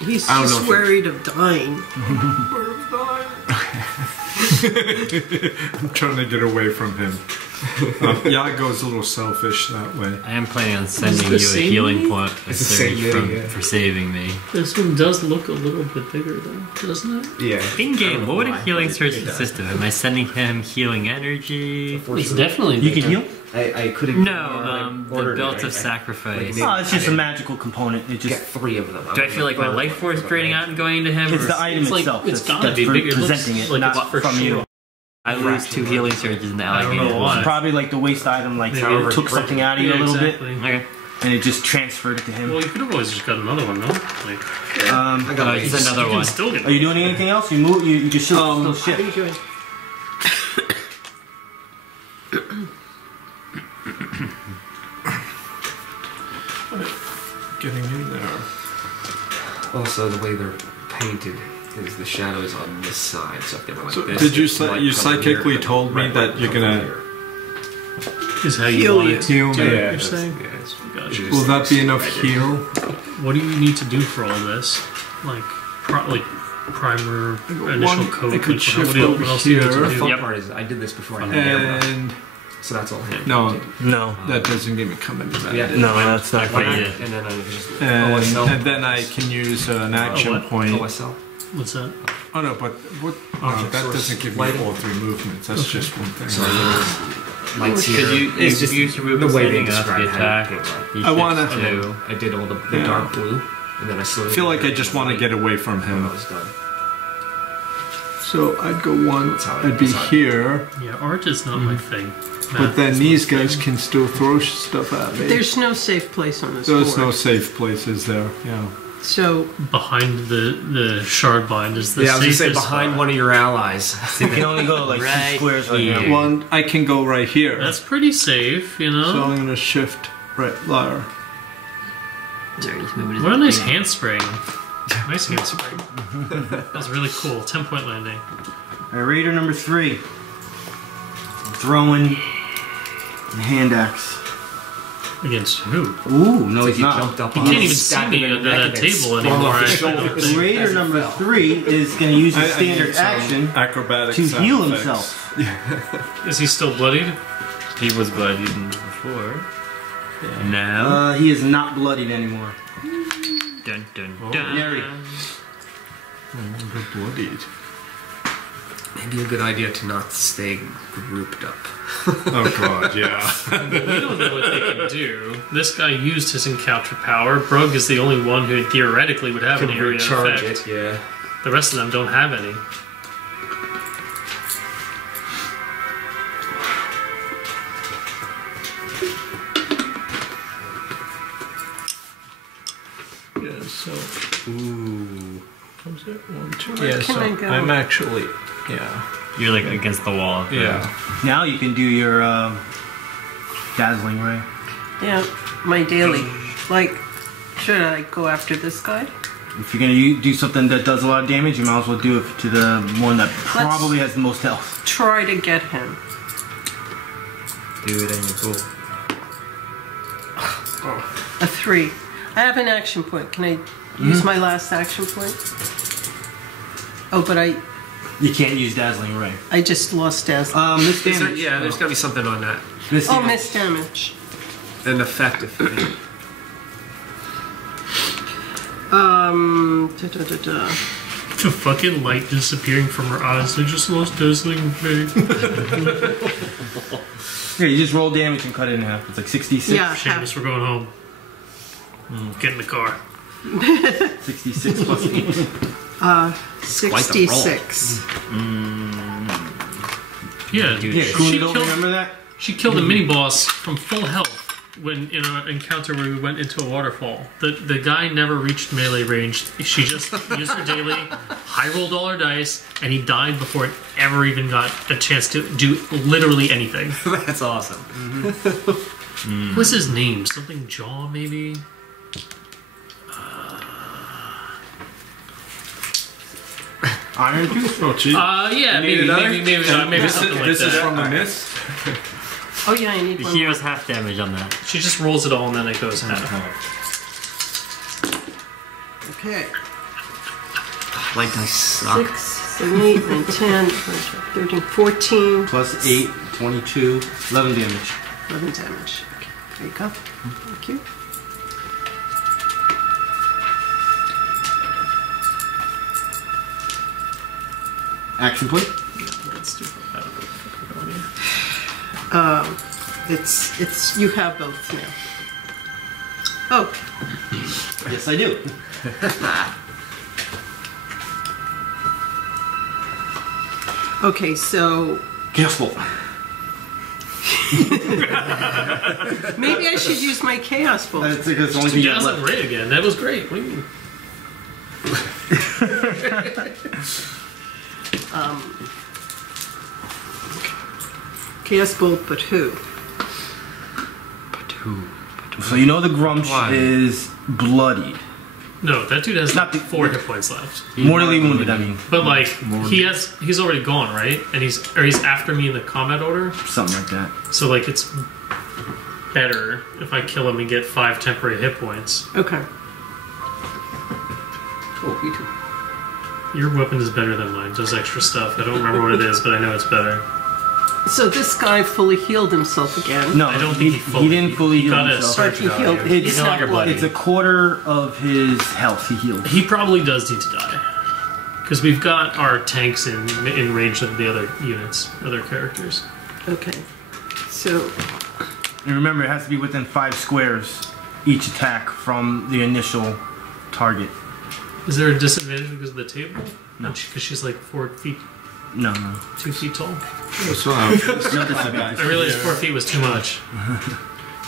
He's I don't know just if worried of dying. I'm trying to get away from him. Yago's a little selfish that way. I am planning on sending the you a same healing Neri? point It's the same Neri, yeah. for saving me. This one does look a little bit bigger, though, doesn't it? Yeah. In game, what would a why, healing but surge it does. consist of? Am I sending him healing energy? It's definitely You can bigger. heal? I couldn't. No, the belt of sacrifice. Like, Oh, it's just a magical component. It Get just 3 of them. Do I feel like my life force draining out and going into him? it's or the item It's like- itself. it's that's gotta be bigger. It looks presenting it, like not it's for from sure. you. I lose 2 healing surges in the I don't know alligator. why. Probably like the waste item, like Maybe it it took something out of you a little exactly. Okay. bit, and it just transferred it to him. Well, you could have always just got another one, no? Like, I got my Just another you can one. still get Are you doing anything else? You move. You just still shift. Getting in there. Also, the way they're painted is the shadows on this side. So if they were like So this, did you it's light you coming psychically here, told me red that light you're coming gonna here. is how you Heal want you. it to heal do me? it, Yeah, you're that's- saying? yeah, it's- Gotcha. it's Will just that be like enough red. heal? What do you need to do for all this? Like, primer, initial coat? I could like, shift what over else do you need here. to The do? fun Yep. part is I did this before I had camera, And so that's all him. no, No, that doesn't give me common Yeah, advantage. no, that's not Wait, great. yeah. and then I just OSL. And then I can use an action what? point. OSL. What's that? Oh no, but what? Object that source doesn't give me lighting. all 3 movements. That's just one thing. So lights here. Could you It's just use your the movement way they standing up describe the how attack? you paint You I wanna- shift light. to- I did all the Yeah. dark blue, and then I slowly. I feel like I just want to get away from when him. I was done. So I'd go one. That's how I I'd be decide. here, Yeah, art is not my thing. but then these guys can still throw stuff at me. There's no safe place on this There's board. no safe places there. Yeah. So Behind the Shardmind is the Yeah, I was gonna say safest behind spot. one of your allies. You can only go like Right 2 squares right here. now. One, I can go right here. That's pretty safe, you know? So I'm gonna shift right there. Sorry, just moving What a nice handspring. Nice handspring. That was really cool. 10-point landing. All right, Raider number 3. Throwing the hand axe. Against who? Ooh, no, he's He not. jumped up He on can't him, even see stabbed me him in at the neck, that and then table sprung anymore. off his I shoulder. don't think. Raider number 3 is going to use his I standard need some action acrobatic to sound heal effects. himself. Is he still bloodied? He was bloodied before. Now. He is not bloodied anymore. Dun dun dun. Neri. I'm bloodied. Maybe a good idea to not stay grouped up. Oh god, yeah. We don't know what they can do. This guy used his encounter power. Brugg is the only one who theoretically would have Can an area recharge effect. it, yeah. The rest of them don't have any. Yeah, so ooh. Was it 1, 2? Where Yeah, can so I go? I'm actually yeah. You're like against the wall. Yeah. Now you can do your dazzling ray. yeah, my daily. Like, should I go after this guy? If you're gonna do something that does a lot of damage, you might as well do it to the one that probably has the most health. Try to get him. Do it and you're cool. A 3. I have an action point. Can I use my last action point? Oh, but You can't use dazzling ray. I just lost dazzling. Miss Is there, damage. yeah, there's got to be something on that. Miss Oh, damage. miss damage. An effective thing. Da, da, da, da. The fucking light disappearing from her eyes. I just lost dazzling vague. Here, you just roll damage and cut it in half. It's like 66. Yeah, Seamus, we're going home. Get in the car. 66 plus 8. 66. Yeah, Remember that? She killed a mini boss from full health when in an encounter where we went into a waterfall. The guy never reached melee range. She just used her daily, high rolled all her dice, and he died before it ever even got a chance to do literally anything. That's awesome. What's his name? Something Jaw, maybe? Iron Tooth? Oh, gee. Yeah, maybe something like This that. is from the mist. Oh yeah, I need one He more. was half damage on that. She just rolls it all and then it goes half. Okay. Light dice suck. 6, 7, 8, 9, 10, 13, 14. Plus 8, 22, 11 damage. 11 damage. Okay, there you go. Thank you. Action play? Let's do that. It's you have both now. Oh, Yes, I do. okay. So Careful. maybe I should use my chaos bolt. That's the only thing you Yeah, have that was left. great again. That was great. What do you mean? Chaos bolt, but who? So you know the Grumsh Why? is bloodied. No, that dude has Not the- 4 hit points left. Mortally wounded, I mean. But like he's already gone, right? And he's after me in the combat order. Something like that. So like it's better if I kill him and get 5 temporary hit points. Okay. Oh, me too. Your weapon is better than mine. Does extra stuff. I don't remember what it is, but I know it's better. So this guy fully healed himself again. No, I don't think he didn't fully heal got a himself. But he healed. It's He's no not longer bloody. It's a quarter of his health he healed. He probably does need to die. Because we've got our tanks in range of the other units, other characters. Okay. So And remember, it has to be within 5 squares each attack from the initial target. Is there a disadvantage because of the table? No. Because she's like 4 feet, No. 2 feet tall. No disadvantage. I realized 4 feet was too much.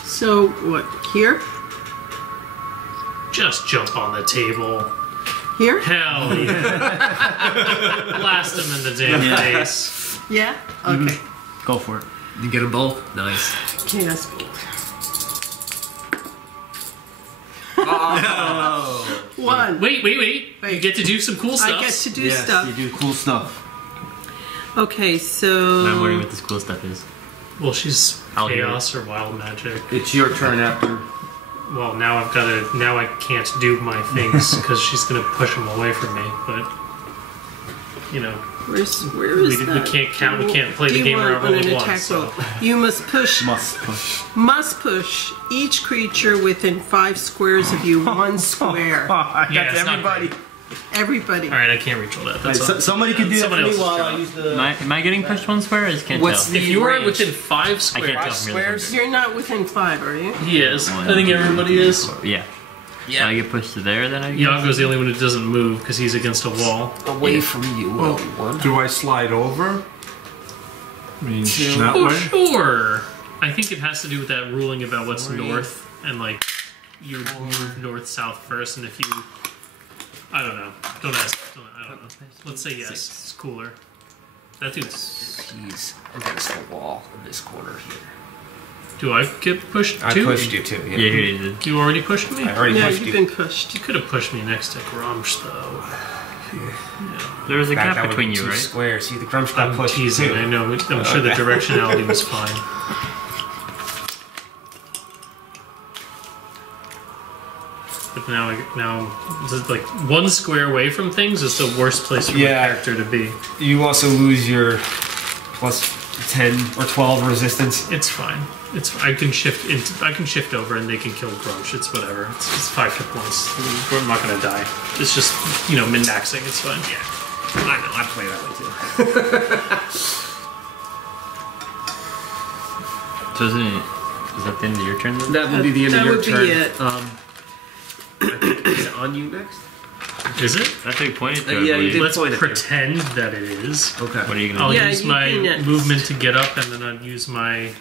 so what? Here? Just jump on the table. Here? Hell yeah. Blast him in the damn face. Yeah. Okay. Go for it. You get them both? Nice. Chaos bolt. One. Wait. You get to do some cool stuff. I get to do Yes, stuff. you do cool stuff. Okay, so I'm wondering what this cool stuff is. Well, she's I'll hear chaos or wild magic. It's your turn after. Well, now I've got to. Now I can't do my things because she's gonna push them away from me. But you know, where is we that? can't count. We can't play the game D1 where I on roll an once. attack So. roll. You must push Must push. each creature within 5 squares of you, 1 square. That's Yeah, it's not everybody. Everybody. All right, I can't reach all that. That's all. Somebody can do that for Somebody me else's while job. I use the. Am I getting pushed 1 square? I just can't What's tell. the If you are range? within 5 I squares, can't tell from here. squares? You're not within 5, are you? he is. I think everybody is. Yeah. Yeah. I get pushed to there, then I guess. Yago's the only one who doesn't move because he's against a wall. Away from you. One. Do I slide over? I mean, that Oh, way? sure. I think it has to do with that ruling about what's north and like you move north south first, and if you, I don't know. Don't ask. I don't know. Let's say yes. It's cooler. That dude's. He's against the wall in this corner here. Do I get pushed I too? pushed you too. Yeah, you did. You already pushed me. I already Yeah, pushed you've you. been pushed. You could have pushed me next to Grumsh though. There was a That gap would between be you, 2 right? squares. See, the Grumsh got I'm pushed teasing. too. I know. I'm sure the directionality was fine. But now, just like 1 square away from things is the worst place for my Yeah. character to be. You also lose your plus 10 or 12 resistance. It's fine. I can shift over and they can kill Grunch. It's whatever. It's 5 hit points. We're not gonna die. It's just min-maxing. It's fine. Yeah. I know. I play that way too. So is that the end of your turn then? That would be the end of your turn. That would be it. Is it on you next? Is it? That's how you point it to. Yeah, I you believe. did. Let's point it pretend that it is. Okay. What are you gonna I'll do? Yeah, use you my do next. movement to get up, and then I'll use my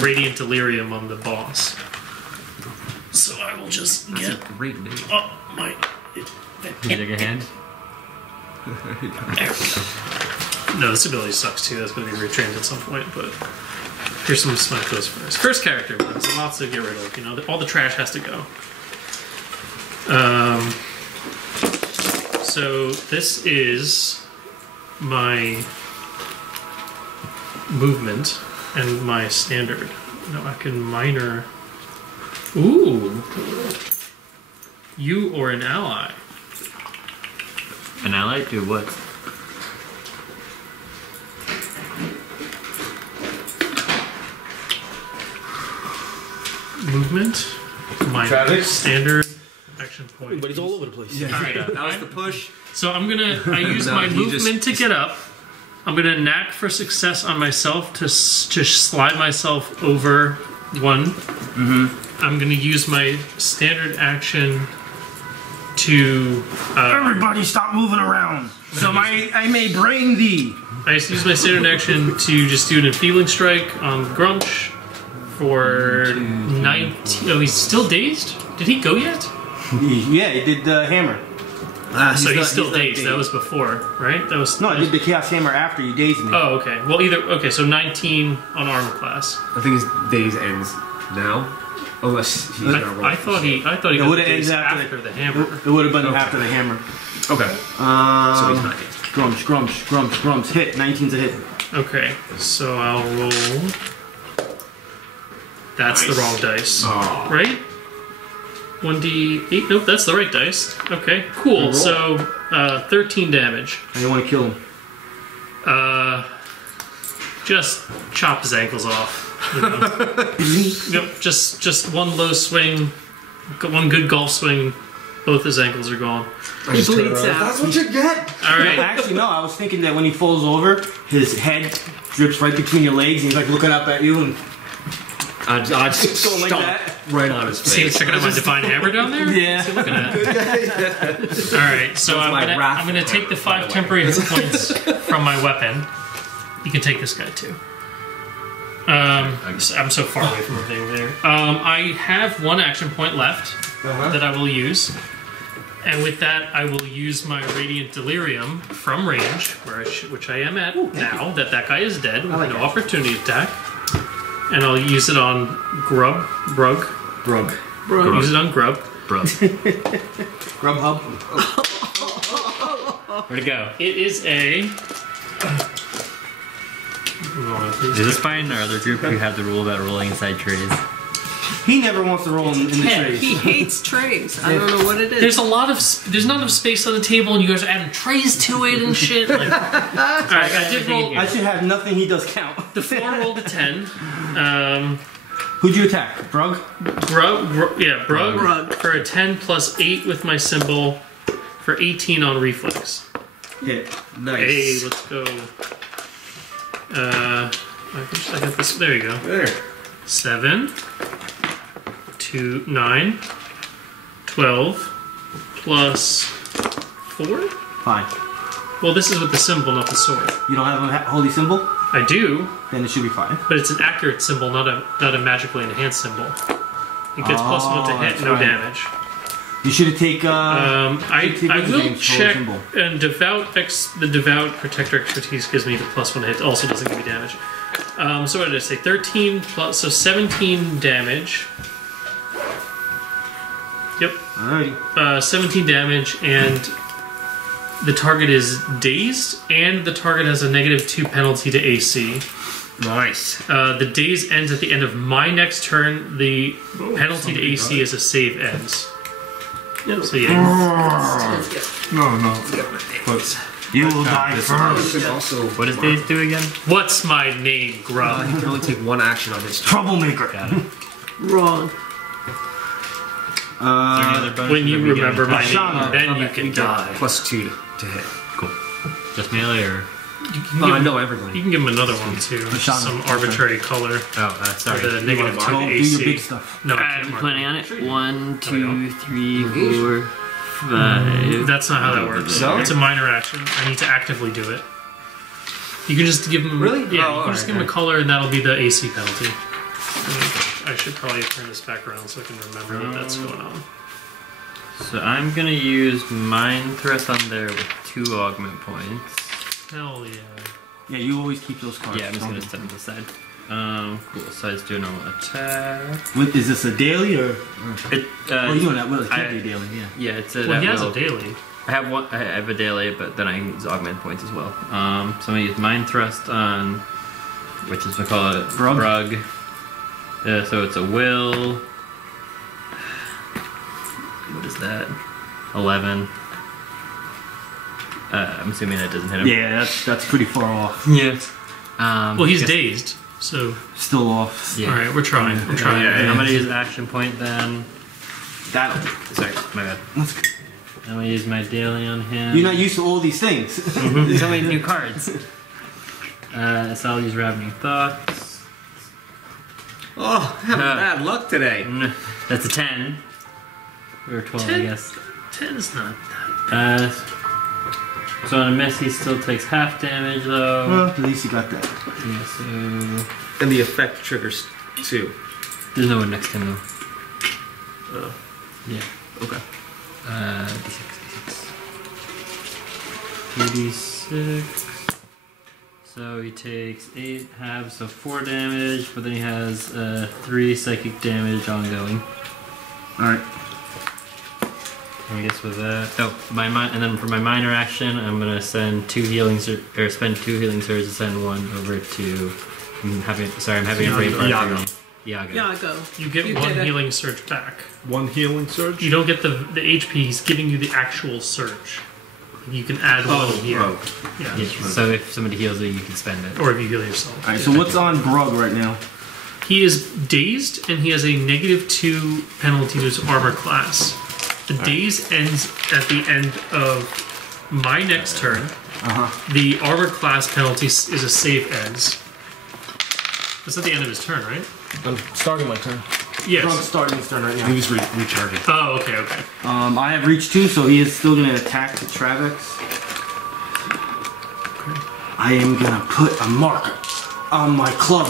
Radiant Delirium on the boss. So I will just That's get a great name. up my... You take a hand? There we go. No, this ability sucks too. That's going to be retrained at some point, but here's some smart goes first. First character, but there's lots to get rid of. All the trash has to go. So this is my movement and my standard. Now I can minor. Ooh, you or an ally. An ally to what? Movement, my Travex? standard action point. But he's all over the place. Yeah. All right, That was the push. so I use No, my he movement to get up. I'm gonna knack for success on myself to slide myself over one. Mm-hmm. I'm gonna use my standard action to. Everybody stop moving around. So I may bring thee. I use my standard action to just do an enfeebling strike on Grunch for 19. Oh, he's still dazed? Did he go yet? Yeah, he did the hammer. So he's still dazed. That was before, right? That was No, I did the Chaos Hammer after you dazed me. Oh, okay. Well, so 19 on armor class. I think his days ends now. Unless he's gonna roll. I thought he got It would've dazed ended after the hammer. It would have been after the hammer. Okay. So he's not dazed. Grumps. Hit. 19's a hit. Okay, so I'll roll. That's the wrong dice, right? 1d8. Nope, that's the right dice. Okay, cool. So 13 damage. I don't want to kill him. Just chop his ankles off. Yep, just one low swing, one good golf swing. Both his ankles are gone. He bleeds out. That's what you get. All right. Actually, no. I was thinking that when he falls over, his head drips right between your legs, and he's like looking up at you, and I'd just Going like stomp that. right on his See, face. checking out my divine hammer down there. Yeah. What's he looking at? All right, so my I'm gonna Wrathful take the hammer, 5 temporary hit points from my weapon. You can take this guy too. I'm so far away from everything over there. I have 1 action point left that I will use. And with that, I will use my Radiant Delirium from range, which I am at now, that guy is dead, with no opportunity attack. And I'll use it on Brugg. Use it on Grub. Grubhub. Where'd it go? It is a... Is this fine? Or other group who have the rule about rolling inside trays? He never wants to roll in the trays. He hates trays. I don't know what it is. There's not enough space on the table, and you guys are adding trays to it and shit. Like, all right, I did roll. I should have nothing he does count. The 4 rolled a 10. Who'd you attack? Brugg? Brugg. Brugg. For a 10 plus 8 with my symbol for 18 on reflex. Hit. Nice. Hey, let's go. I got this. There you go. There. 7, 2, 9, 12, plus 4? Fine. Well, this is with the symbol, not the sword. You don't have a holy symbol? I do, Then it should be fine. but it's an accurate symbol, not a magically enhanced symbol. It gets plus 1 to hit, that's no right. damage. You should have taken. I will James' check, symbol. and the Devout Protector expertise gives me the plus 1 to hit, also doesn't give me damage. So what did I say? 13 plus, so 17 damage. Yep. Alrighty. 17 damage, and the target is dazed, and the target has a -2 penalty to AC. Nice. The daze ends at the end of my next turn. The penalty to AC as a save ends. So yeah. No. But You will die You first. can also. What does days do again? What's my name, Grub? He can only take one action on his turn. Troublemaker. Got it. Wrong. When you remember my Bashanu. name, then you can die. +2 to hit. Cool. Just melee or? You can give him, No, you everybody. can give him another one too. Bashanu. Some arbitrary color. Oh, sorry. For the negative 2 Don't do AC. your big stuff. No, I I'm can't mark planning it. on it. 1, There we 2, 3, 4, 5. That's not how that works. No? It's a minor action. I need to actively do it. You can just give him. Really? Yeah, Oh, you can just give him a color, and that'll be the AC penalty. I should probably turn this back around so I can remember that that's going on. So I'm gonna use Mind Thrust on there with 2 augment points. Hell yeah. Yeah, you always keep those cards. Yeah, I'm just don't gonna you? set them aside. Cool. So I just do a normal attack. What, is this a daily or? It, Oh, you doing that? Well, it can't I- be daily. Yeah. yeah, it's a. Well, he at has will. a daily. I have one. I have a daily, but then I can use augment points as well. So I'm gonna use Mind Thrust on, which is we call it Brugg. Brugg. So it's a will. What is that? 11. I'm assuming that doesn't hit him. Yeah, that's pretty far off. Yeah. Well, he's guess- dazed, so. Still off. Yeah. Alright, we're trying. We're trying. Yeah, I'm gonna use action point then. That'll. Sorry, my bad. That's good. I'm gonna use my daily on him. You're not used to all these things. There's so many new cards. So I'll use Ravening Thoughts. Oh, having bad luck today. That's a 10. Or 12, I 10? guess. 10's not that. So on a miss, he still takes half damage though. Well, at least you got that. Yeah, so And the effect triggers 2. there's no one next to him though. Oh. Yeah. Okay. D6. So he takes 8 halves, so 4 damage, but then he has 3 psychic damage ongoing. All right. I guess with that. Oh, and then for my minor action, I'm gonna send 2 healing or spend 2 healing surges to send 1 over to. I'm having a brain fart. Yago. Yago. You get You one get a- healing surge back. One healing surge? You don't get the HP, he's giving you the actual surge. You can add one here. Oh. Yeah. Yeah, so if somebody heals you, you can spend it. Or if you heal yourself. All right. So what's on Brugg right now? He is dazed and he has a -2 penalty to his armor class. The daze ends at the end of my next turn. The armor class penalty is a save ends. That's at the end of his turn, right? I'm starting my turn. Yes. Brugg's starting his turn right now. He was recharging. Oh, okay, okay. I have reach 2, so he is still gonna attack the Travex. I am gonna put a mark on my club,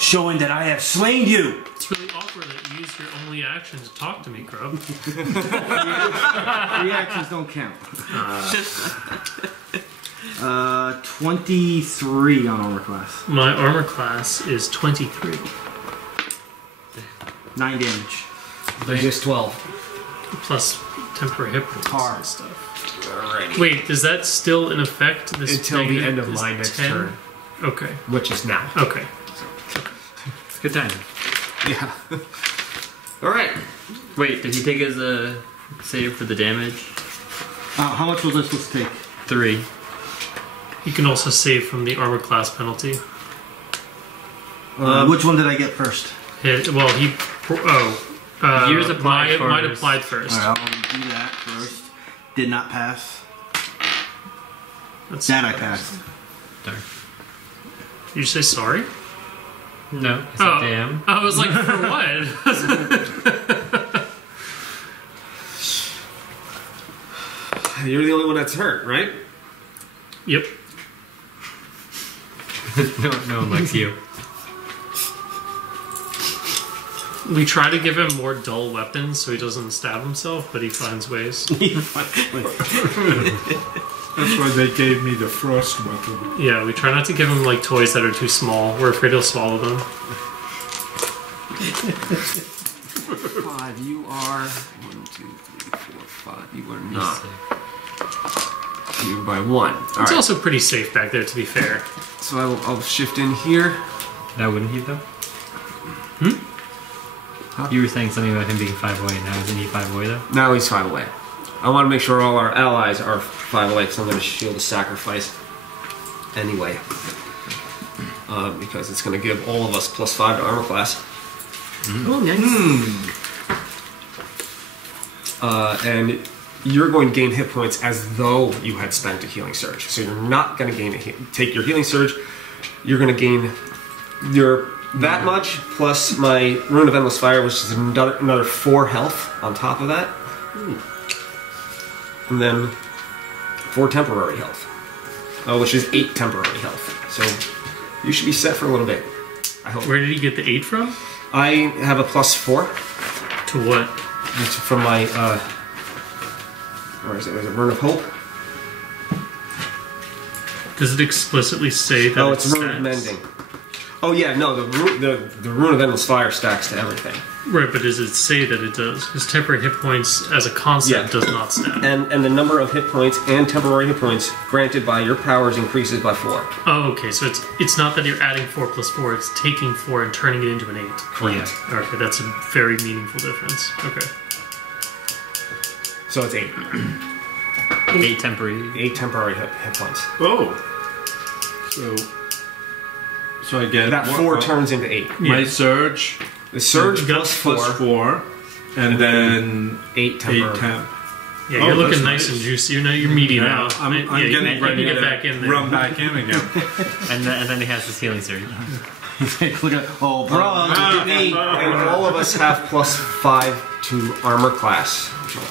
showing that I have slain you. It's really awkward that you used your only action to talk to me, Grub. Reactions don't count. 23 on armor class. My armor class is 23. 9 damage. There's just 12. Plus temporary hit points Karr. and stuff. Alrighty. Wait, is that still in effect? This Until the negative end of is my next 10? turn, Okay, which is now. okay. It's good time. Yeah. Alright. Wait, did he take his save for the damage? How much was I supposed to take? 3. You can also save from the armor class penalty. Which one did I get first? Well, he. Yours applied mine first. applied first. All right, I'll do that first. Did not pass. That's, That I passed. Darn. you say sorry? No, I said Oh, damn. I was like, for what? You're the only one that's hurt, right? Yep. No one likes you. We try to give him more dull weapons so he doesn't stab himself, but he finds ways. That's why they gave me the frost weapon. Yeah, we try not to give him like toys that are too small. We're afraid he'll swallow them. 5. You are 1, 2, 3, 4, 5. You are not. You're by 1. It's Alright. also pretty safe back there, to be fair. So I'll shift in here. Now wouldn't he though? You were saying something about him being 5 away. Now isn't he 5 away though? Now he's 5 away. I want to make sure all our allies are 5 away because I'm going to shield a sacrifice anyway. Because it's going to give all of us +5 to armor class. Oh, nice. And you're going to gain hit points as though you had spent a healing surge. So you're not going to take your healing surge. You're going to gain that much plus my Rune of Endless Fire, which is another 4 health on top of that. And then 4 temporary health, which is 8 temporary health. So you should be set for a little bit, I hope. Where did he get the 8 from? I have a +4. To what? It's from my, where is it? Was it Rune of Hope? Does it explicitly say that? Oh, it's Rune of Mending. Oh yeah, no, the Rune of Endless Fire stacks to everything. Right, but does it say that it does? Because temporary hit points as a concept does not stack. And the number of hit points and temporary hit points granted by your powers increases by 4. Oh, okay, so it's not that you're adding 4 + 4, it's taking 4 and turning it into an 8. Correct. Yeah. Okay, that's a very meaningful difference. Okay. So it's 8. 8 temporary. 8 temporary hit points. Oh. So I get That 4 turns into 8. my surge. The surge You got +4, and then 8 temporary. 8 temp. Yeah, Oh, you're looking that's nice nice. and juicy. You're meaty now. I'm Yeah, you getting ready can to get back in there. run back in again. And then he has his healing surge. Look at Brugg. And all of us have +5 to armor class. Which I'll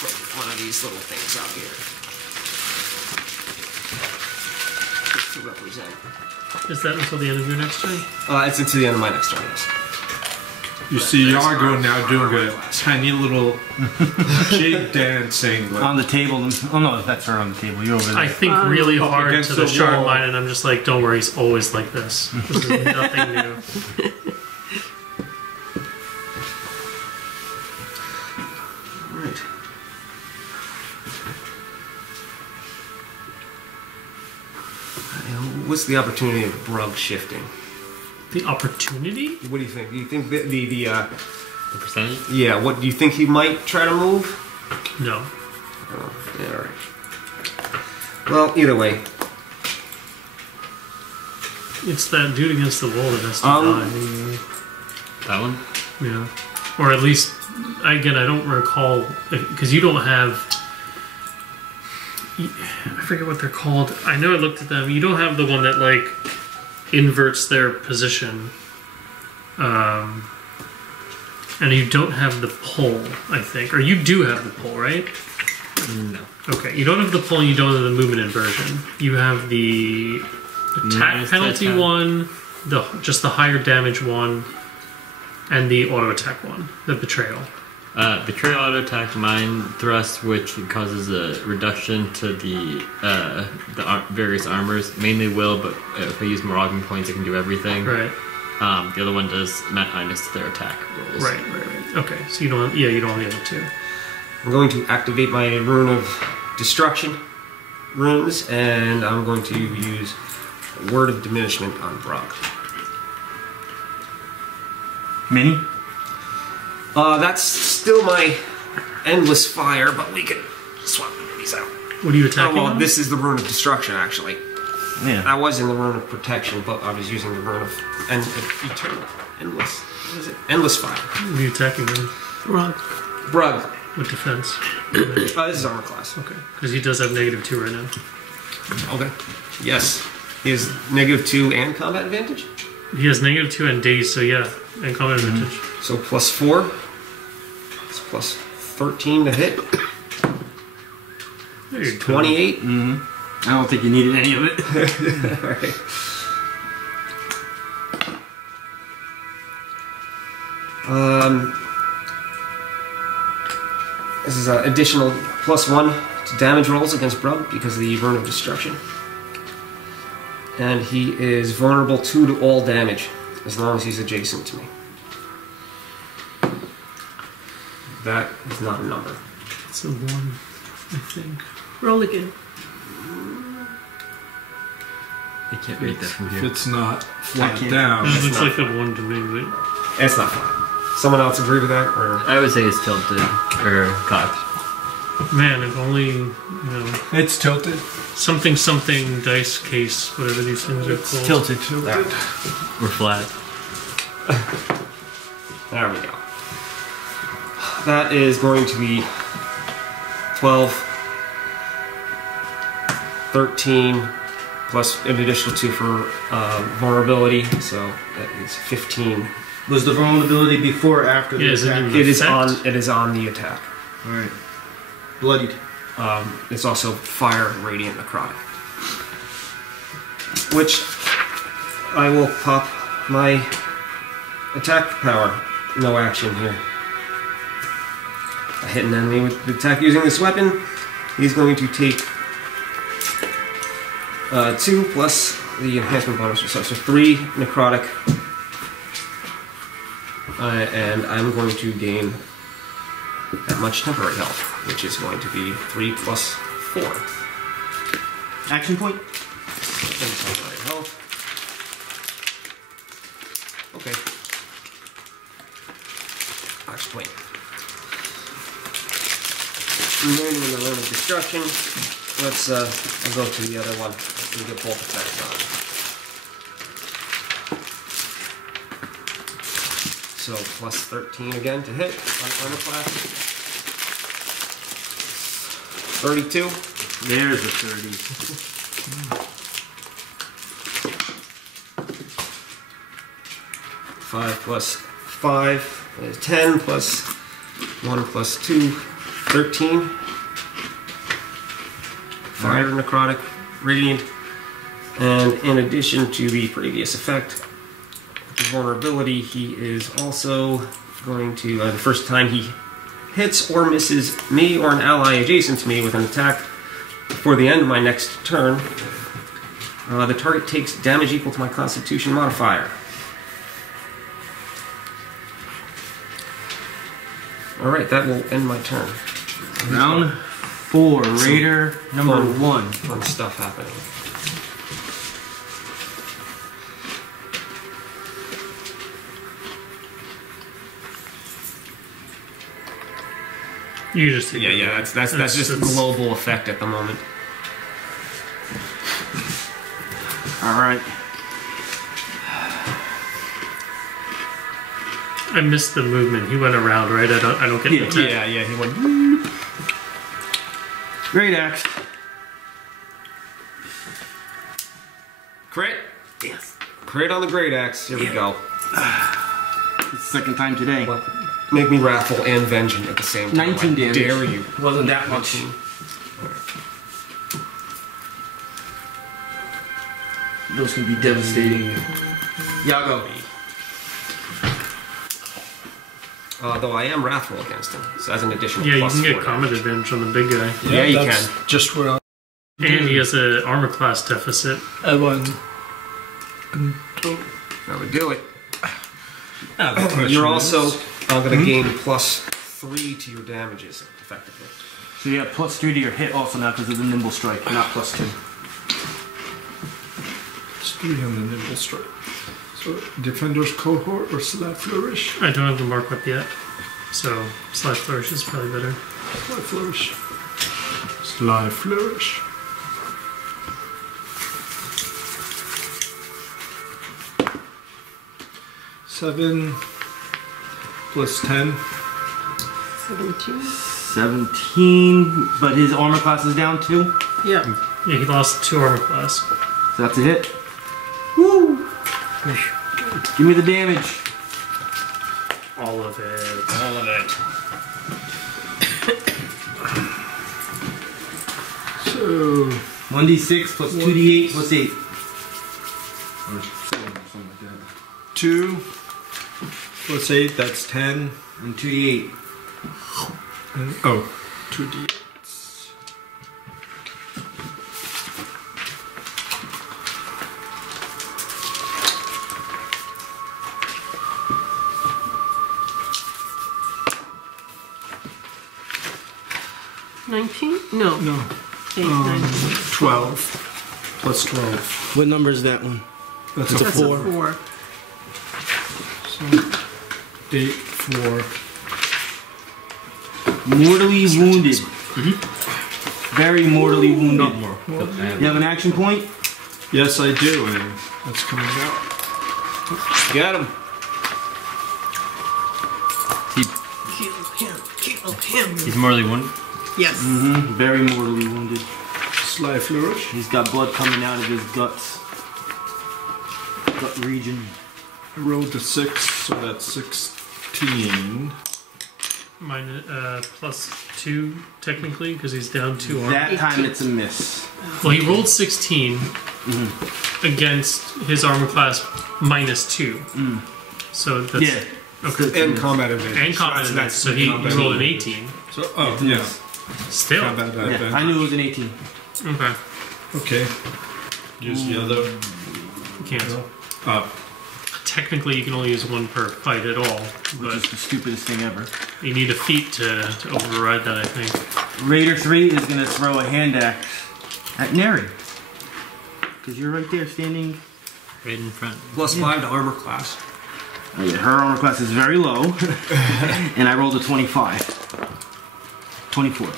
put one of these little things up here. Just to represent. Is that until the end of your next turn? It's until the end of my next turn, yes. You see Yago now doing a tiny little jig dancing. On the table. Oh no, that's her on the table. You're over there. I think really Up hard against to the the wall. Shardmind, and I'm just like, don't worry, he's always like this. This is nothing new. Right. What's the opportunity of Brugg shifting? The opportunity? What do you think? Do you think that the The percentage? yeah? What do you think he might try to move? No. Oh, yeah, all right. Well, either way, It's that dude against the wall that has to die. That one? Yeah. Or at least, again, I don't recall, because you don't have, I forget what they're called. I know I looked at them. You don't have the one that, like, inverts their position. And you don't have the pull, I think. Or you do have the pull, right? No. Okay, you don't have the pull and you don't have the movement inversion. You have the attack Minus penalty attack. one, just the higher damage one, and the auto attack one, the betrayal. Betrayal auto attack, mind thrust, which causes a reduction to the various armors, mainly will, but if I use Moroggan points, I can do everything. Right. The other one does -minus to their attack rolls. Right. Okay, so you don't have, you don't have the other two. I'm going to activate my Rune of Destruction runes, and I'm going to use Word of Diminishment on Brugg. Mini? That's still my Endless Fire, but we can swap these out. What are you Oh, attacking well, on? this is the Rune of Destruction, actually. Yeah. I was in the Rune of Protection, but I was using the Rune of Eternal. Endless. What is it? Endless Fire. What are you attacking on? Brugg. Brugg. With defense. This is armor class. Okay, because he does have -2 right now. Okay. Yes. He has -2 and combat advantage? He has -2 and daze, so yeah, and combat advantage. So +4. It's plus 13 to hit. There you go. 28. I don't think you needed any of it. Alright. This is an additional +1 to damage rolls against Brugg because of the Rune of Destruction. And he is vulnerable 2 to all damage as long as he's adjacent to me. That is not a number. It's a 1, I think. Roll again. I can't read that from If here. it's not flat can't- down. It looks not like a 1 to me, but It's not fine. Someone else agree with that? Or I would say it's tilted, or cocked. Man, if only, you know, It's tilted. something dice case, whatever these things are called. Tilted. We're flat. There we go. That is going to be 12, 13, plus an additional 2 for vulnerability, so that is 15. Was the vulnerability before or after the Yeah, is it attack? in- It is Effect? on the attack. Alright. Bloodied. It's also fire, radiant, necrotic. Which I will pop my attack power. No action here. I hit an enemy with the attack using this weapon. He's going to take 2 plus the enhancement bonus, so 3 necrotic. And I'm going to gain that much temporary health, which is going to be 3 plus 4. Action point? And temporary health. Okay. Action point. Remaining in the realm of destruction. Let's I'll go to the other one and get both attacks on. So plus 13 again to hit on armor class. 32. There's a 30. 5 plus 5 is 10 plus 1 plus 2, 13. Fire, necrotic, radiant. And in addition to the previous effect, the vulnerability, he is also going to, the first time he hits or misses me or an ally adjacent to me with an attack before the end of my next turn, the target takes damage equal to my Constitution modifier. Alright, that will end my turn. Round 4, Raider number 1. Fun stuff happening. You just take it. Yeah, that's just a global effect at the moment. Alright. I missed the movement. He went around, right? I don't get the attack. Yeah, he went. Great axe. Crit? Yes. Crit on the great axe. Here we go. It's the second time today. What? Make me Wrathful and Vengeance at the same time. 19 I damage. dare you. Wasn't that much. Those can be devastating. Yago. Though I am Wrathful against him, so that's an additional Yeah, you plus can get 4 combat advantage on the big guy. Yeah, you that's can. Just what And he has an armor class deficit. I want. That would do it. You're You're also going to gain plus 3 to your damages, effectively. So you have plus 3 to your hit also now because of the nimble strike, not plus 2. It's 300 nimble strike. So Defender's Cohort or Sly Flourish? I don't have the mark up yet, so Slash Flourish is probably better. Sly Flourish. Sly Flourish. Seven plus 10. 17. 17, but his armor class is down 2. Yeah. Yeah, he lost 2 armor class. So that's a hit. Woo! Give me the damage. All of it. All of it. So 1d6 plus 2d8 plus 8. Or something like that. 2 plus 8, that's 10. And 2d8. And, 2d8. No. No, 8, 19. 12 plus 12. What number is that one? That's It's a a That's 4. a 4. So 8, 4. Mortally wounded. Very mortally wounded. Not more. You have an action point? Yes, I do, and that's coming out. Got him. Kill him. He's mortally wounded. Yes. Very mortally wounded. Sly flourish. He's got blood coming out of his guts. Gut region. I rolled a 6, so that's 16. Mine +2 technically because he's down 2 armor. That time it's a miss. Well, he rolled 16 against his armor class -2. So that's Yeah. okay. And combat advantage. And combat advantage. So he rolled an 18. So, oh, yeah. Still. Combat Yeah, advantage. I knew it was an 18. Okay. Okay. Use the other. Cancel. Uh, Technically, you can only use one per fight at all, Which is but the stupidest thing ever. you need a feat to override that, I think. Raider 3 is going to throw a hand axe at Neri. Because you're right there standing. Right in front. +5 to armor class. Oh, yeah, her armor class is very low. And I rolled a 25. 24.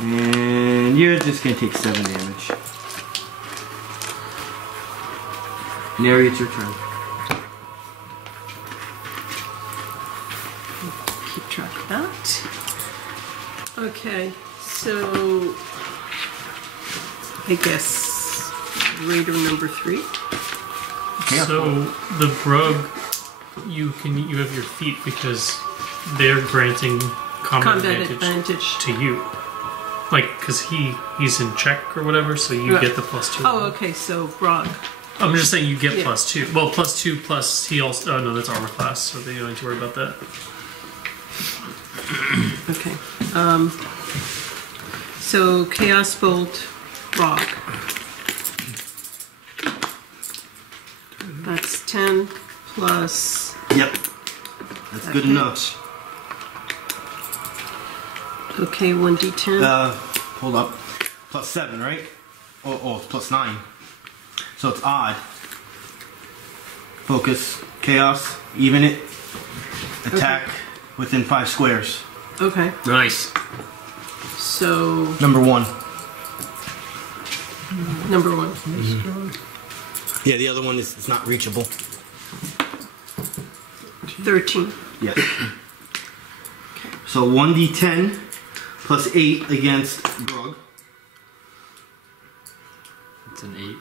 And you're just going to take 7 damage. Neri, it's your turn. Keep track of that. Okay, so I guess Raider number 3. So the Brugg, you have your feat because they're granting combat advantage to you. Like, because he's in check or whatever, so you get the +2. Oh, okay, so Brugg. I'm just saying you get Yeah. +2. Well, +2 plus he also. Oh no, that's armor class, so they don't need to worry about that. Okay. So Chaos Bolt, Brugg. That's 10 plus. Yep. That's good Okay. enough. Okay, 1d10. Hold up. +7, right? Oh, it's +9. So it's odd. Focus. Chaos. Even it. Attack within 5 squares. Okay, Nice. so Number 1. number 1. Yeah, the other one is it's not reachable. 13. Yes. So 1d10 plus 8 against Brugg. It's an 8.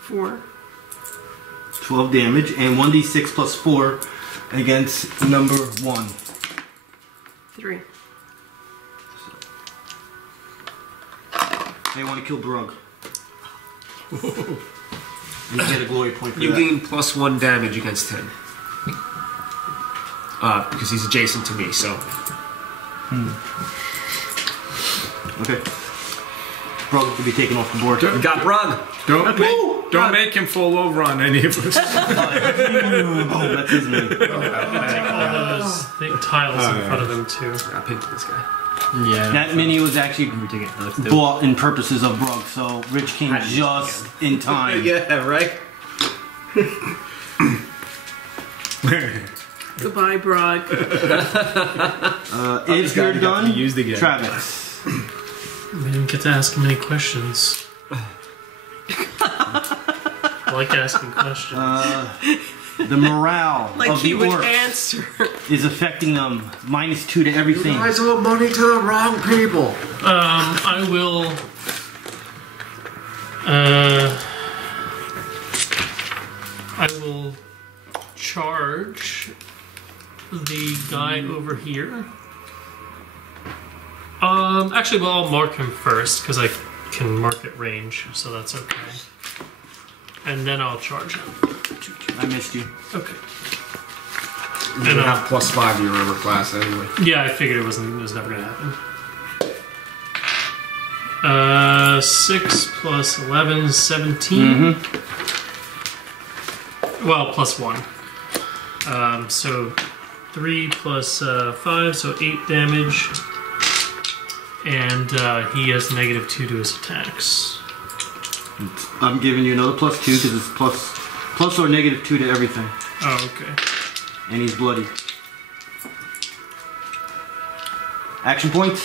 4. 12 damage. And 1d6 plus 4 against number 1. 3. They want to kill Brugg. You get a glory point for You that. gain +1 damage against him. Because he's adjacent to me, so. Okay. Brugg to be taken off the board. We got Brugg. Don't make him fall over on any of us. Oh, that's his name. Take all those tiles in front of him too. I picked this guy. Yeah. That mini was actually bought in purposes of Brugg, so Rich came just in time. Yeah, right? Goodbye, Brugg. If you're done, used again. Travex. We didn't get to ask him any questions. I like asking questions. The morale Like of he the would orcs answer. is affecting them. -2 to everything. owe money to the wrong people. I will. I will charge the guy over here. Actually, well, I'll mark him first because I can mark at range, so that's okay. And then I'll charge him. I missed you. Okay. You And, have +5 to your armor class anyway. Yeah, I figured it was never gonna happen. 6 plus 11 is 17. Well, +1. So 3 plus 5, so 8 damage. And he has -2 to his attacks. I'm giving you another +2 because it's plus or -2 to everything. Oh, okay. And he's bloody. Action points?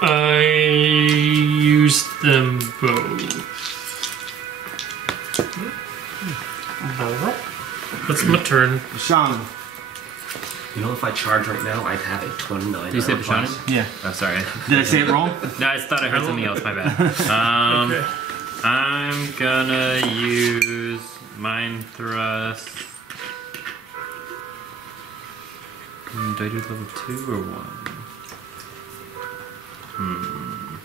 I used them both. That's my turn. Bashanu. You know, if I charge right now, I'd have a 29. Did you say Bashanu? Yeah. Oh, sorry. Did I say it wrong? No, I just thought I heard something else. My bad. Okay. I'm gonna use Mind Thrust. Do I do level 2 or 1?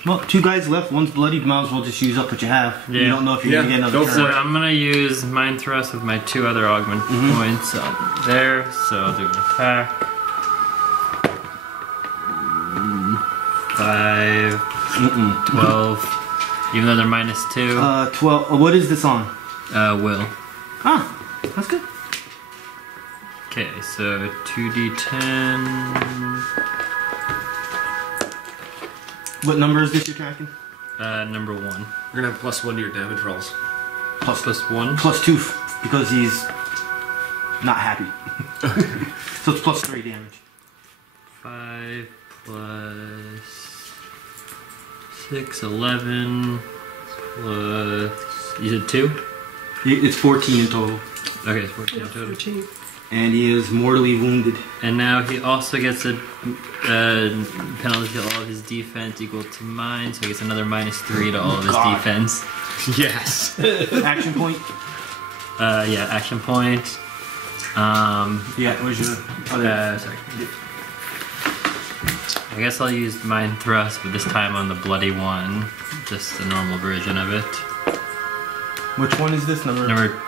Well, 2 guys left. One's bloody. Might as well just use up what you have. You Yeah. don't know if you're going to get another Go turn. So I'm gonna use Mind Thrust with my 2 other augment points there. So I'll do an attack. 5, 12. Even though they're -2. 12. What is this on? Will. Ah, that's good. Okay, so 2d10. What number is this you're tracking? Number 1. You're gonna have +1 to your damage rolls. Plus 1. Plus 2 because he's not happy. So it's plus 3 damage. 5 plus 6, 11 plus. You said 2? It's 14 in total. Okay, it's 14 total. 14. And he is mortally wounded. And now he also gets a penalty to all of his defense equal to mine, so he gets another -3 to all of his God. defense. Yes. Action point? Yeah, action point. Yeah, where's your other... Sorry. I guess I'll use Mind Thrust, but this time on the bloody one. Just the normal version of it. Which one is this number? Number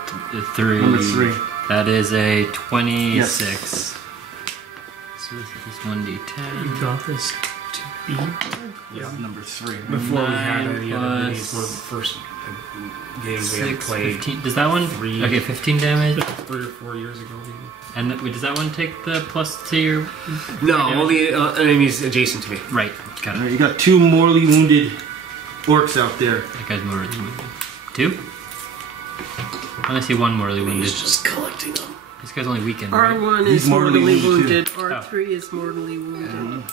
3. Number 3. That is a 26. So this is 1d10. You got this to be. Yeah. Number 3. Before we had 9 any other plus minis, one of the first games we had 6, played 15. Does that one? 3. Okay, 15 damage. 3 or 4 years ago, maybe. And wait, does that one take the plus to your? No, damage? only enemies adjacent to me. Right. Got it. You got 2 mortally wounded orcs out there. That guy's mortally wounded. 2? I only see 1 mortally wounded. He's just collecting them. This guy's only weakened, right? R1 He's is mortally mortally wounded, wounded. R3 is mortally wounded.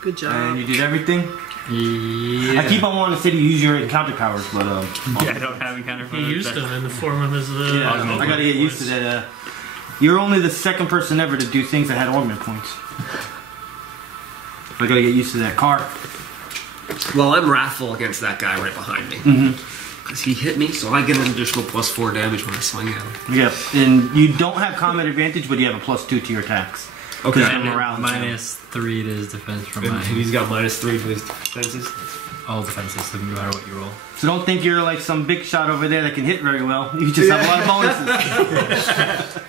Good job. And you did everything? Yeah. I keep on wanting to say to use your encounter powers, but Yeah, I don't have encounter He powers. used them in the form of his. yeah, augment I gotta get used to points. that. You're only the second person ever to do things that had augment points. I gotta get used to that. Karr. Well, I'm wrathful against that guy right behind me. Because he hit me, so I get an additional +4 damage when I swing at him. Yep, and you don't have combat advantage, but you have a +2 to your attacks. Okay. And And morale and -3 to his defense from And mine. he's got -3 to his defenses. All defenses, so no matter what you roll. So don't think you're like some big shot over there that can hit very well. You just have a lot of bonuses.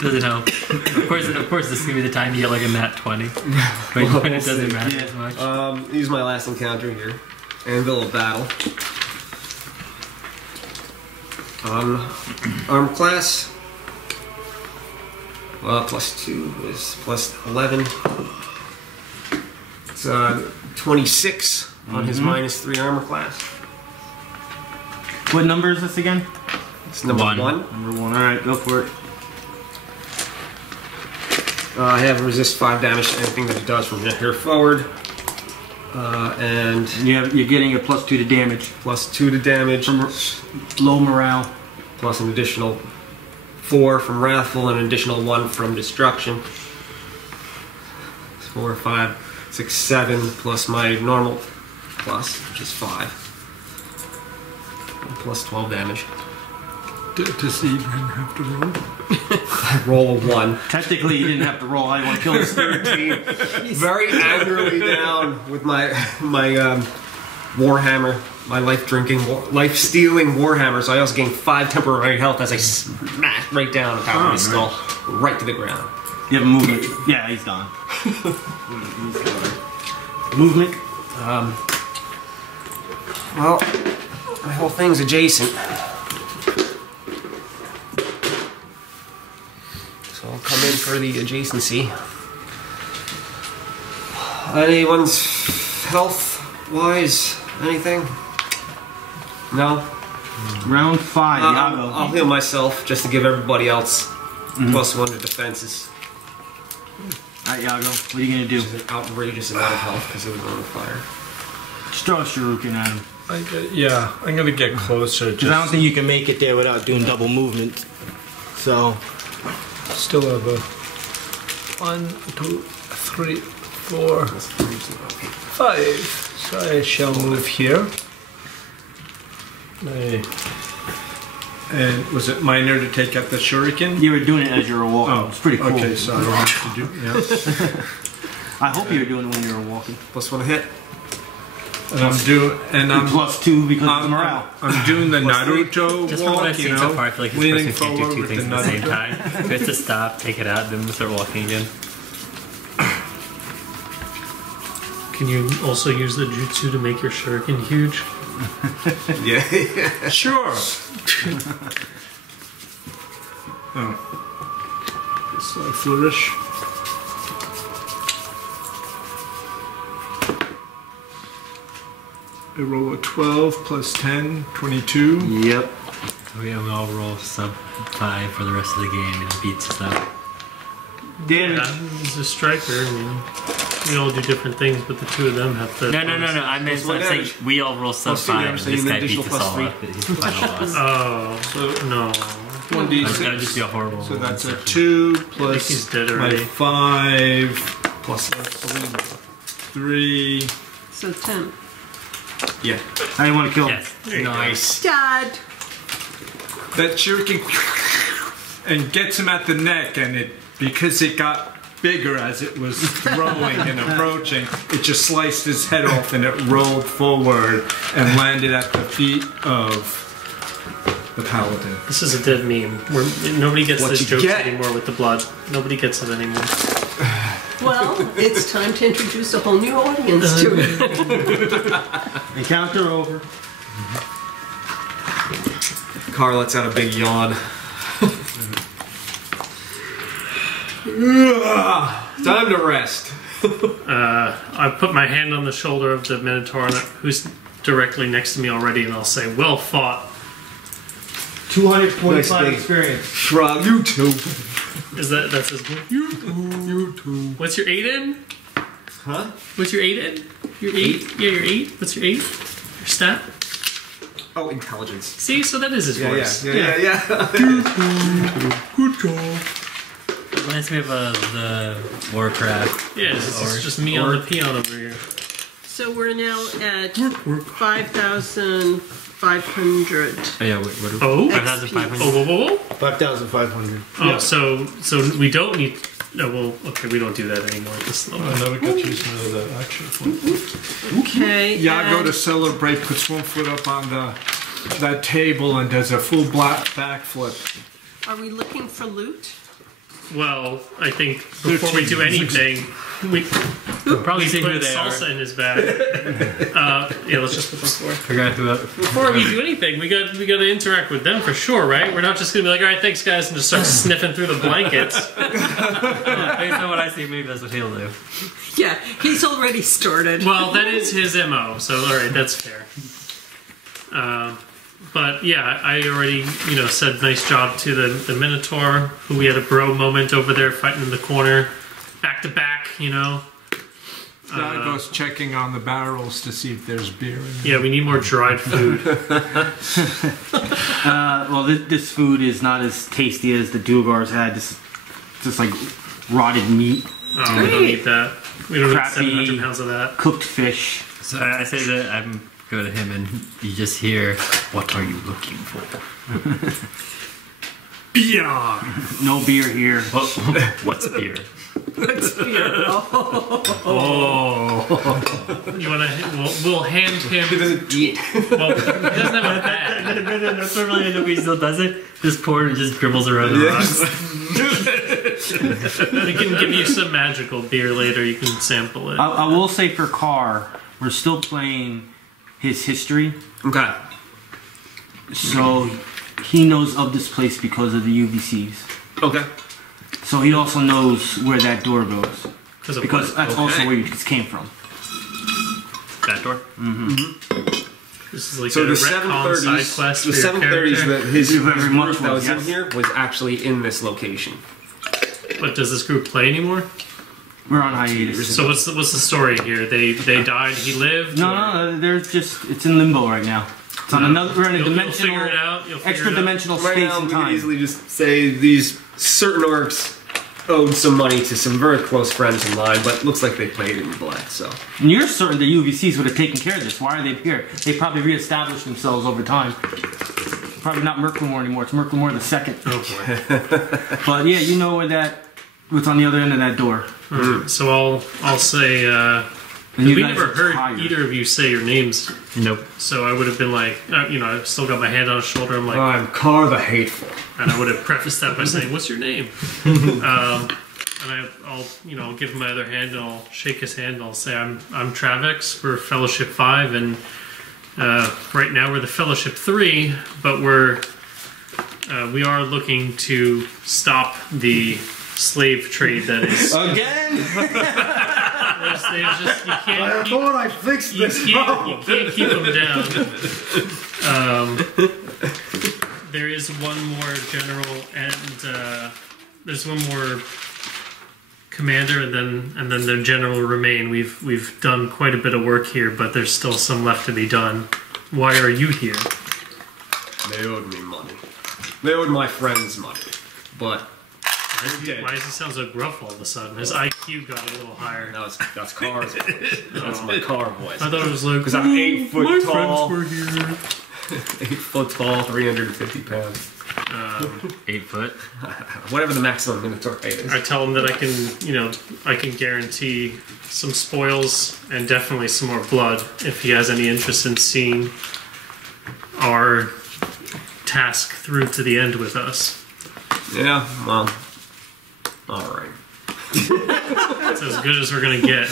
Doesn't help. Of course, this is gonna be the time you get like a nat 20, but when it doesn't matter Yeah. as much. Use my last encounter here. Anvil of Battle. Arm class. +2 is +11. It's 26 on his -3 armor class. What number is this again? It's number 1. Number 1. Alright, go for it. I have resist 5 damage to anything that it does from here forward. And You're getting a +2 to damage. +2 to damage. From low morale. Plus an additional 4 from Wrathful and an additional 1 from Destruction. 4, 5, 6, 7 plus my normal plus, which is 5. Plus 12 damage. Does he even have to roll? I roll a 1. Technically, you didn't have to roll. I want to kill this thing. 13. Very angrily down with my Warhammer. My life-stealing Warhammer. So I also gain 5 temporary health as I smash right down on top of his skull. Right to the ground. You have a movement. Yeah, he's gone. Movement. Well, my whole thing's adjacent. So I'll come in for the adjacency. Anyone's health-wise, anything? No? Round 5, Yago. I'll heal myself just to give everybody else +1 to defenses. Alright, Yago, what are you gonna do? Which is an outrageous amount of health because it was on fire. Just throw a shuriken at him. I'm gonna get closer. Because I don't think you can make it there without doing double movement. So, Still have a 1, 2, 3, 4, 5. So I shall move here. And was it minor to take out the shuriken? you were doing it as you were walking. Oh, It's pretty cool. Okay, so I don't have to do. Yeah. I hope you were doing it when you were walking. +1 to hit. And I'm doing. And I'm. +2 because of morale. I'm doing the Naruto Just from what I've walk, seen so far, I feel like this leaning person can't do forward two with things the at the same Naruto. time. So we have to stop, take it out, then start walking again. Can you also use the jutsu to make your shuriken huge? Yeah. Sure. Oh. So I flourish. I roll a 12 plus 10, 22. Yep. We all roll sub 5 for the rest of the game and it beats us up. Damage. Yeah, he's a striker. I mean, we all do different things, but the two of them have to. No. I meant one I'm saying damage. we all roll sub Plus two 5 and damage, so this you guy need beats additional us all +3. up. He's the final boss. Oh, no. That would just 1d6. be a horrible. So that's a session. 2 I think plus he's dead my already. 5 plus 3. So 10. Yeah. I didn't want to kill him. Yes. Nice. Dad! That shuriken and gets him at the neck, and it because it got bigger as it was throwing and approaching, it just sliced his head off and it rolled forward and landed at the feet of the paladin. This is a dead meme. Nobody gets What this you jokes get. anymore with the blood. Nobody gets it anymore. Well, it's time to introduce a whole new audience to it. Encounter over. Karr lets out a big yawn. Time to rest. I put my hand on the shoulder of the Minotaur who's directly next to me already, and I'll say, "Well fought." 225 Nice big- experience. Shrug. You too. That's his move? You too. What's your 8 in? Huh? What's your 8 in? Your 8? Yeah, your 8. What's your 8? Your stat? Oh, intelligence. See, so that is his Yeah, voice. yeah. Good job. Reminds me of the Warcraft. Yeah, this is just me on the Psion over here. So we're now at 5,500. Oh yeah, what Oh? 5,500. Oh, whoa, whoa, whoa. 5,500. Oh, so we don't need. No, well, okay, we don't do that anymore at this level. Oh, now we got to use another action point. Okay. Yago and to celebrate puts one foot up on that table and does a full black backflip. are we looking for loot? Well, I think before we do anything, we Probably see put who they are. salsa in his bag. Yeah, let's just put this forward. Forgot who that. Before we do anything, we got to interact with them for sure, right? We're not just gonna be like, all right, thanks guys, and just start sniffing through the blankets. Based on what I see, maybe that's what he'll do. Yeah, he's already started. Well, that is his MO, so all right, that's fair. But yeah, I already said nice job to the Minotaur, who we had a bro moment over there fighting in the corner, back to back. Yago's checking on the barrels to see if there's beer in them. Yeah, we need more dried food. Well, this food is not as tasty as the Duergar's had. This is just like rotted meat, Oh, we don't need that. We don't Crappy. need 700 pounds of that. cooked fish. So I say that I'm go to him and you just hear, "What are you looking for?" Beer! No beer here. What's beer? Oh. You wanna? We'll hand him. He doesn't eat. Well, he doesn't have a bag. That's normally nobody still does it. Just pour and just dribbles around the rocks. We can give you some magical beer later. You can sample it. I will say for Karr, we're still playing his history, Okay. so he knows of this place because of the UVCs. Okay. So he also knows where that door goes, Of because what? that's also where you just came from. That door. This is like So a the retcon side 730s, quest the for your 730s character. that his You very much group that was will, in yes. here was actually in this location. But does this group play anymore? We're on hiatus. So what's the story here? They died. He lived. No, there's just it's in limbo right now. It's on another. We're in a You'll dimensional, figure it out. You'll figure extra it out. dimensional Right space now, and we could time. easily just say these certain orcs owed some money to some very close friends of mine, but it looks like they played it in blood, so. And you're certain the UVCs would have taken care of this. Why are they here? They probably reestablished themselves over time. Probably not Merklemore anymore. It's Merklemore the second. Oh boy. But yeah, you know what's on the other end of that door. So I'll say. And you We guys never are heard tired. either of you say your names. Nope. So I would have been like, I've still got my hand on his shoulder. I'm like, I'm Karr the Hateful. and I would have prefaced that by saying, "What's your name?" And I'll give him my other hand and I'll shake his hand and I'll say, "I'm Travex. We're Fellowship 5, and right now we're the Fellowship 3, but we are looking to stop the slave trade that is." Again? There's just you can't keep, thought I fixed you can't keep them down. There is one more general and there's one more commander, and then the general remain. We've done quite a bit of work here, but there's still some left to be done. Why are you here? They owed me money. They owed my friends money. But Why does he sound so gruff all of a sudden? His IQ got a little higher. that's Carr's voice. That's my Karr voice. I thought it was like, Because I'm 8 foot my tall. friends were here. 8 foot tall, 350 pounds. 8 foot. Whatever the maximum Minotaur height is. I tell him that I can guarantee some spoils and definitely some more blood if he has any interest in seeing our task through to the end with us. Yeah, well, alright. It's as good as we're gonna get.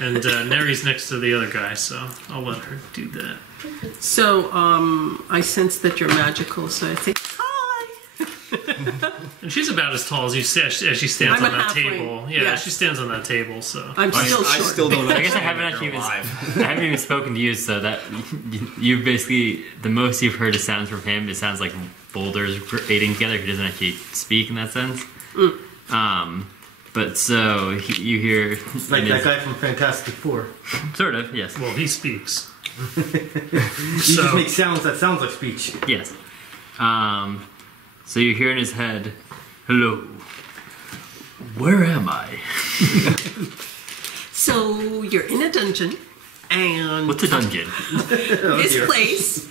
And Neri's next to the other guy, so I'll let her do that. So, I sense that you're magical, so I say, hi! And she's about as tall as you say as she stands I'm on a that halfling, table. Yeah, yes. she stands on that table, so. I'm still I short. still don't I guess I haven't actually even, I haven't even spoken to you, so that you basically, the most you've heard of sounds from him, it sounds like boulders aiding together. He doesn't actually speak in that sense. But so you hear Like that guy from Fantastic Four. sort of, yes, Well, he speaks. You just make sounds that sounds like speech. yes. So you hear in his head, "Hello, where am I? So, you're in a dungeon, and What's a dungeon?"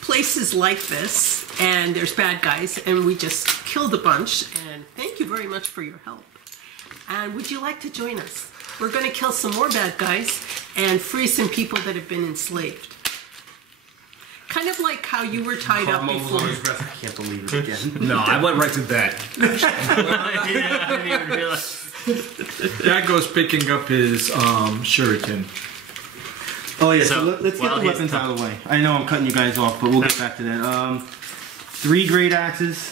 place is like this, and there's bad guys, and we just killed a bunch, and thank you very much for your help. And would you like to join us? We're going to kill some more bad guys and free some people that have been enslaved. Kind of like how you were tied up before. I can't believe it again. No, I went right to bed. I didn't even realize. Yago's picking up his shuriken. Oh yeah, so So, let's get while the he's weapons out of the way. I know I'm cutting you guys off, but we'll get back to that. 3 great axes.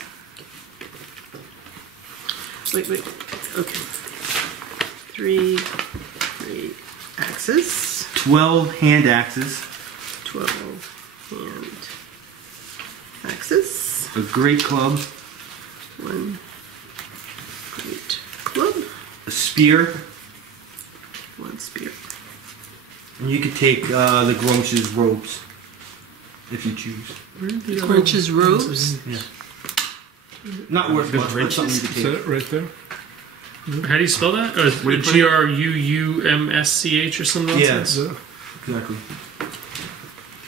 Wait. Okay. 3 axes. 12 hand axes. 12 hand axes. A great club. 1 great club. A spear. 1 spear. And you could take the Grumsh's robes. If you choose. Crunch's robes. Yeah. Not worth much, but something you could Is take. that right there? How do you spell that? GRUUMSCH or something? Yeah. Nonsense? Exactly.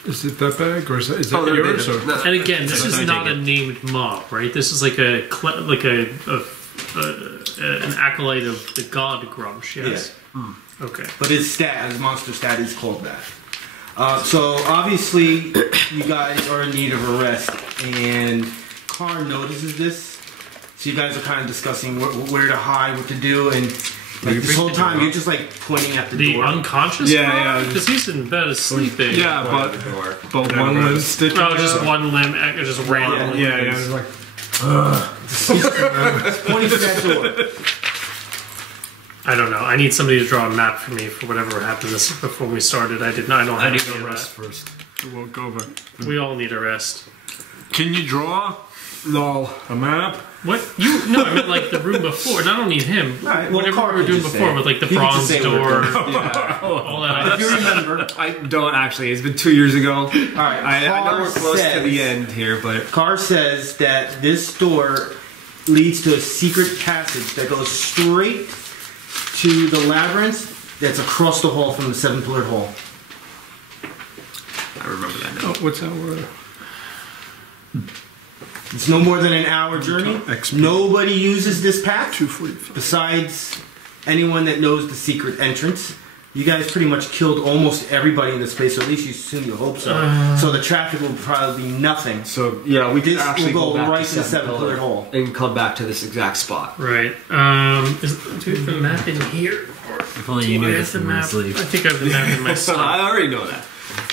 Is it that bag, or is that Oh, they're yours? big. Or? No. And again, this is Let me not take a it. named mob, right? This is like an acolyte of the god Grumsh, yes? Okay. But his stat, his monster stat is called that. So obviously, you guys are in need of a rest, and Karr notices this. So you guys are kind of discussing where to hide, what to do, and like, this whole time you're just like pointing at the The door. unconscious Yeah, Grumsh? yeah. Because he's in bed sleeping. Yeah, but one was sticking Oh, just out. one limb, just randomly. Yeah, yeah. It's like, Pointing to that door. I don't know. I need somebody to draw a map for me for whatever happened before we started. I don't have I need any to of rest that. first. It won't go over. We all need a rest. Can you draw? No. A map? What? No, I meant like the room before. And I don't need him. Alright, well, Whatever Karr we were can doing just before say with like the it. He can just bronze say what it door, does. all that. If you remember, I don't actually. It's been 2 years ago. all right. I know we're close to says- the end here, but Karr says that this door leads to a secret passage that goes straight to the labyrinth that's across the hall from the seven-pillared hall. I remember that now. Oh, what's that word? It's no more than an hour journey. XP. Nobody uses this path 245. besides anyone that knows the secret entrance. You guys pretty much killed almost everybody in this place, so at least you assume you hope so. So the traffic will probably be nothing. So yeah, we did This actually will go go back right to to the Seven seven-pillared Pillar hall. and come back to this exact spot. Right. Do we have the map in here? Or If only do you I knew have this the in map? sleep. I think I have the map in my So stuff. I already know that.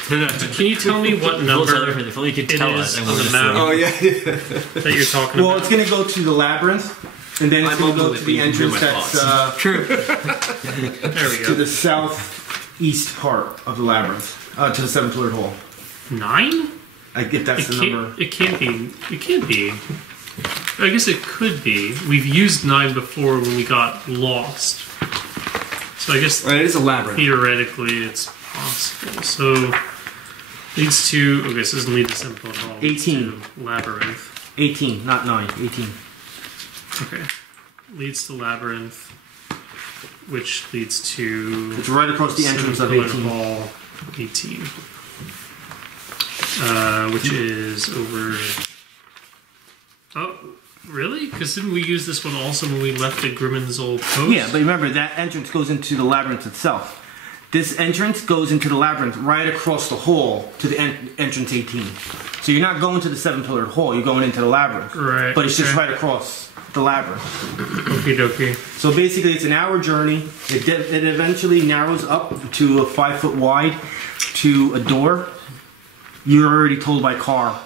Can you tell me what number If only you could it tell is us. on the map Oh yeah. that you're talking Well, about? it's going to go to the labyrinth, and then it's I'm going to go ugly, to but the you can hear entrance my that's thoughts. True. There we to go. the southeast part of the labyrinth, to the seven-pillared hall. 9? If that's It the number. can't. It can't be. It can't be. I guess it could be. We've used 9 before when we got lost. So I guess Right, it is a labyrinth. theoretically it's possible. So leads to. Okay, so it doesn't lead to Simple Hall. 18. To Labyrinth. 18, not 9, 18. Okay. Leads to Labyrinth, which leads to. It's right across the entrance of Simple 18. Hall 18. Which is over. Oh, really? Because didn't we use this one also when we left the Grimmin's old post? Yeah, but remember, that entrance goes into the labyrinth itself. This entrance goes into the labyrinth right across the hall to the entrance 18. So you're not going to the seven-pillared hall, you're going into the labyrinth. Right, But it's just okay. right across the labyrinth. Okie dokie. So basically, it's an hour journey. It eventually narrows up to a 5 foot wide to a door. You're already told by Karr.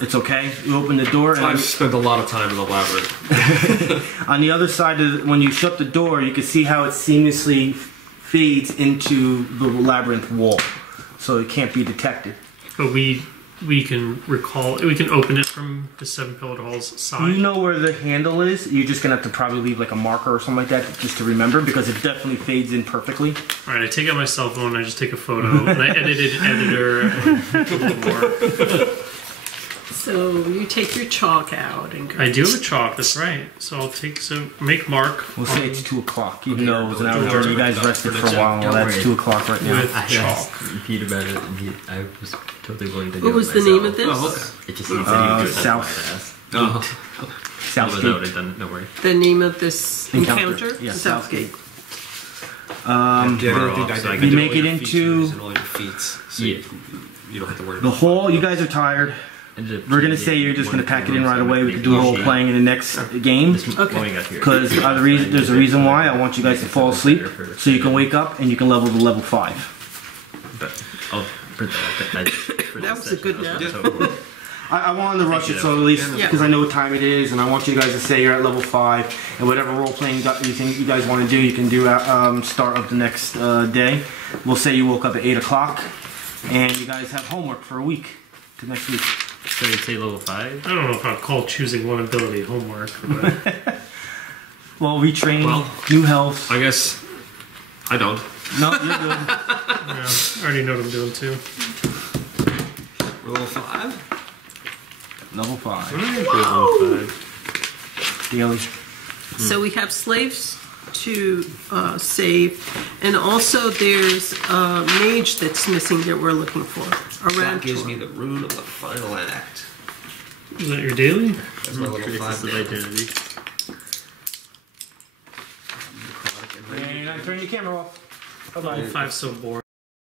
It's okay. You open the door, and I've spent a lot of time in the labyrinth. on the other side of when you shut the door, you can see how it seamlessly fades into the labyrinth wall, so it can't be detected. But we can recall. We can open it from the seven-pillared hall's side. You know where the handle is. You're just gonna have to probably leave like a marker or something like that just to remember, because it definitely fades in perfectly. All right, I take out my cell phone. I just take a photo, and I edited editor and a little more. So you take your chalk out and go. I do have a chalk. That's right. So I'll make mark. We'll say it's 2 o'clock, even though it was an don't hour worry journey. You guys about rested that. for a while. Don't Well, that's worry. 2 o'clock right now. With I chalk. asked Pete about it, and I was totally willing to do What it was the myself. name of this? Oh, okay. It just needs to do it. That's South. why I asked. Oh. Otherwise, I would Southgate. have done it. Don't worry. The name of this encounter? Yeah, Southgate. Yeah, I We're didn't think off, so I I can did You all make your it into features and all your feats, so Yeah. you don't have to worry the about hall. You guys are tired. We're gonna say you're just gonna pack it in right away. We can do a role playing in the next game. Okay. Because there's a reason why I want you guys to fall asleep, so you can wake up and you can level to level 5. But I'll print that. That was a good nap. I wanted to rush it, so at least Yeah. because I know what time it is, and I want you guys to say you're at level 5, and whatever role playing you think you guys want to do, you can do at start of the next day. We'll say you woke up at 8 o'clock, and you guys have homework for a week to next week. So you'd say level 5? I don't know if I'd call choosing one ability homework. But Well, retrain, Well- new health. I guess I don't. No, you're good. yeah, I already know what I'm doing too. We're level 5? Level 5 Level 5. daily. So we have slaves to save, and also there's a mage that's missing that we're looking for. That gives me the rune of the final act. Is that your daily? That's my level 5 of now. identity. And I turn your camera off. Bye-bye. Level 5 so boring.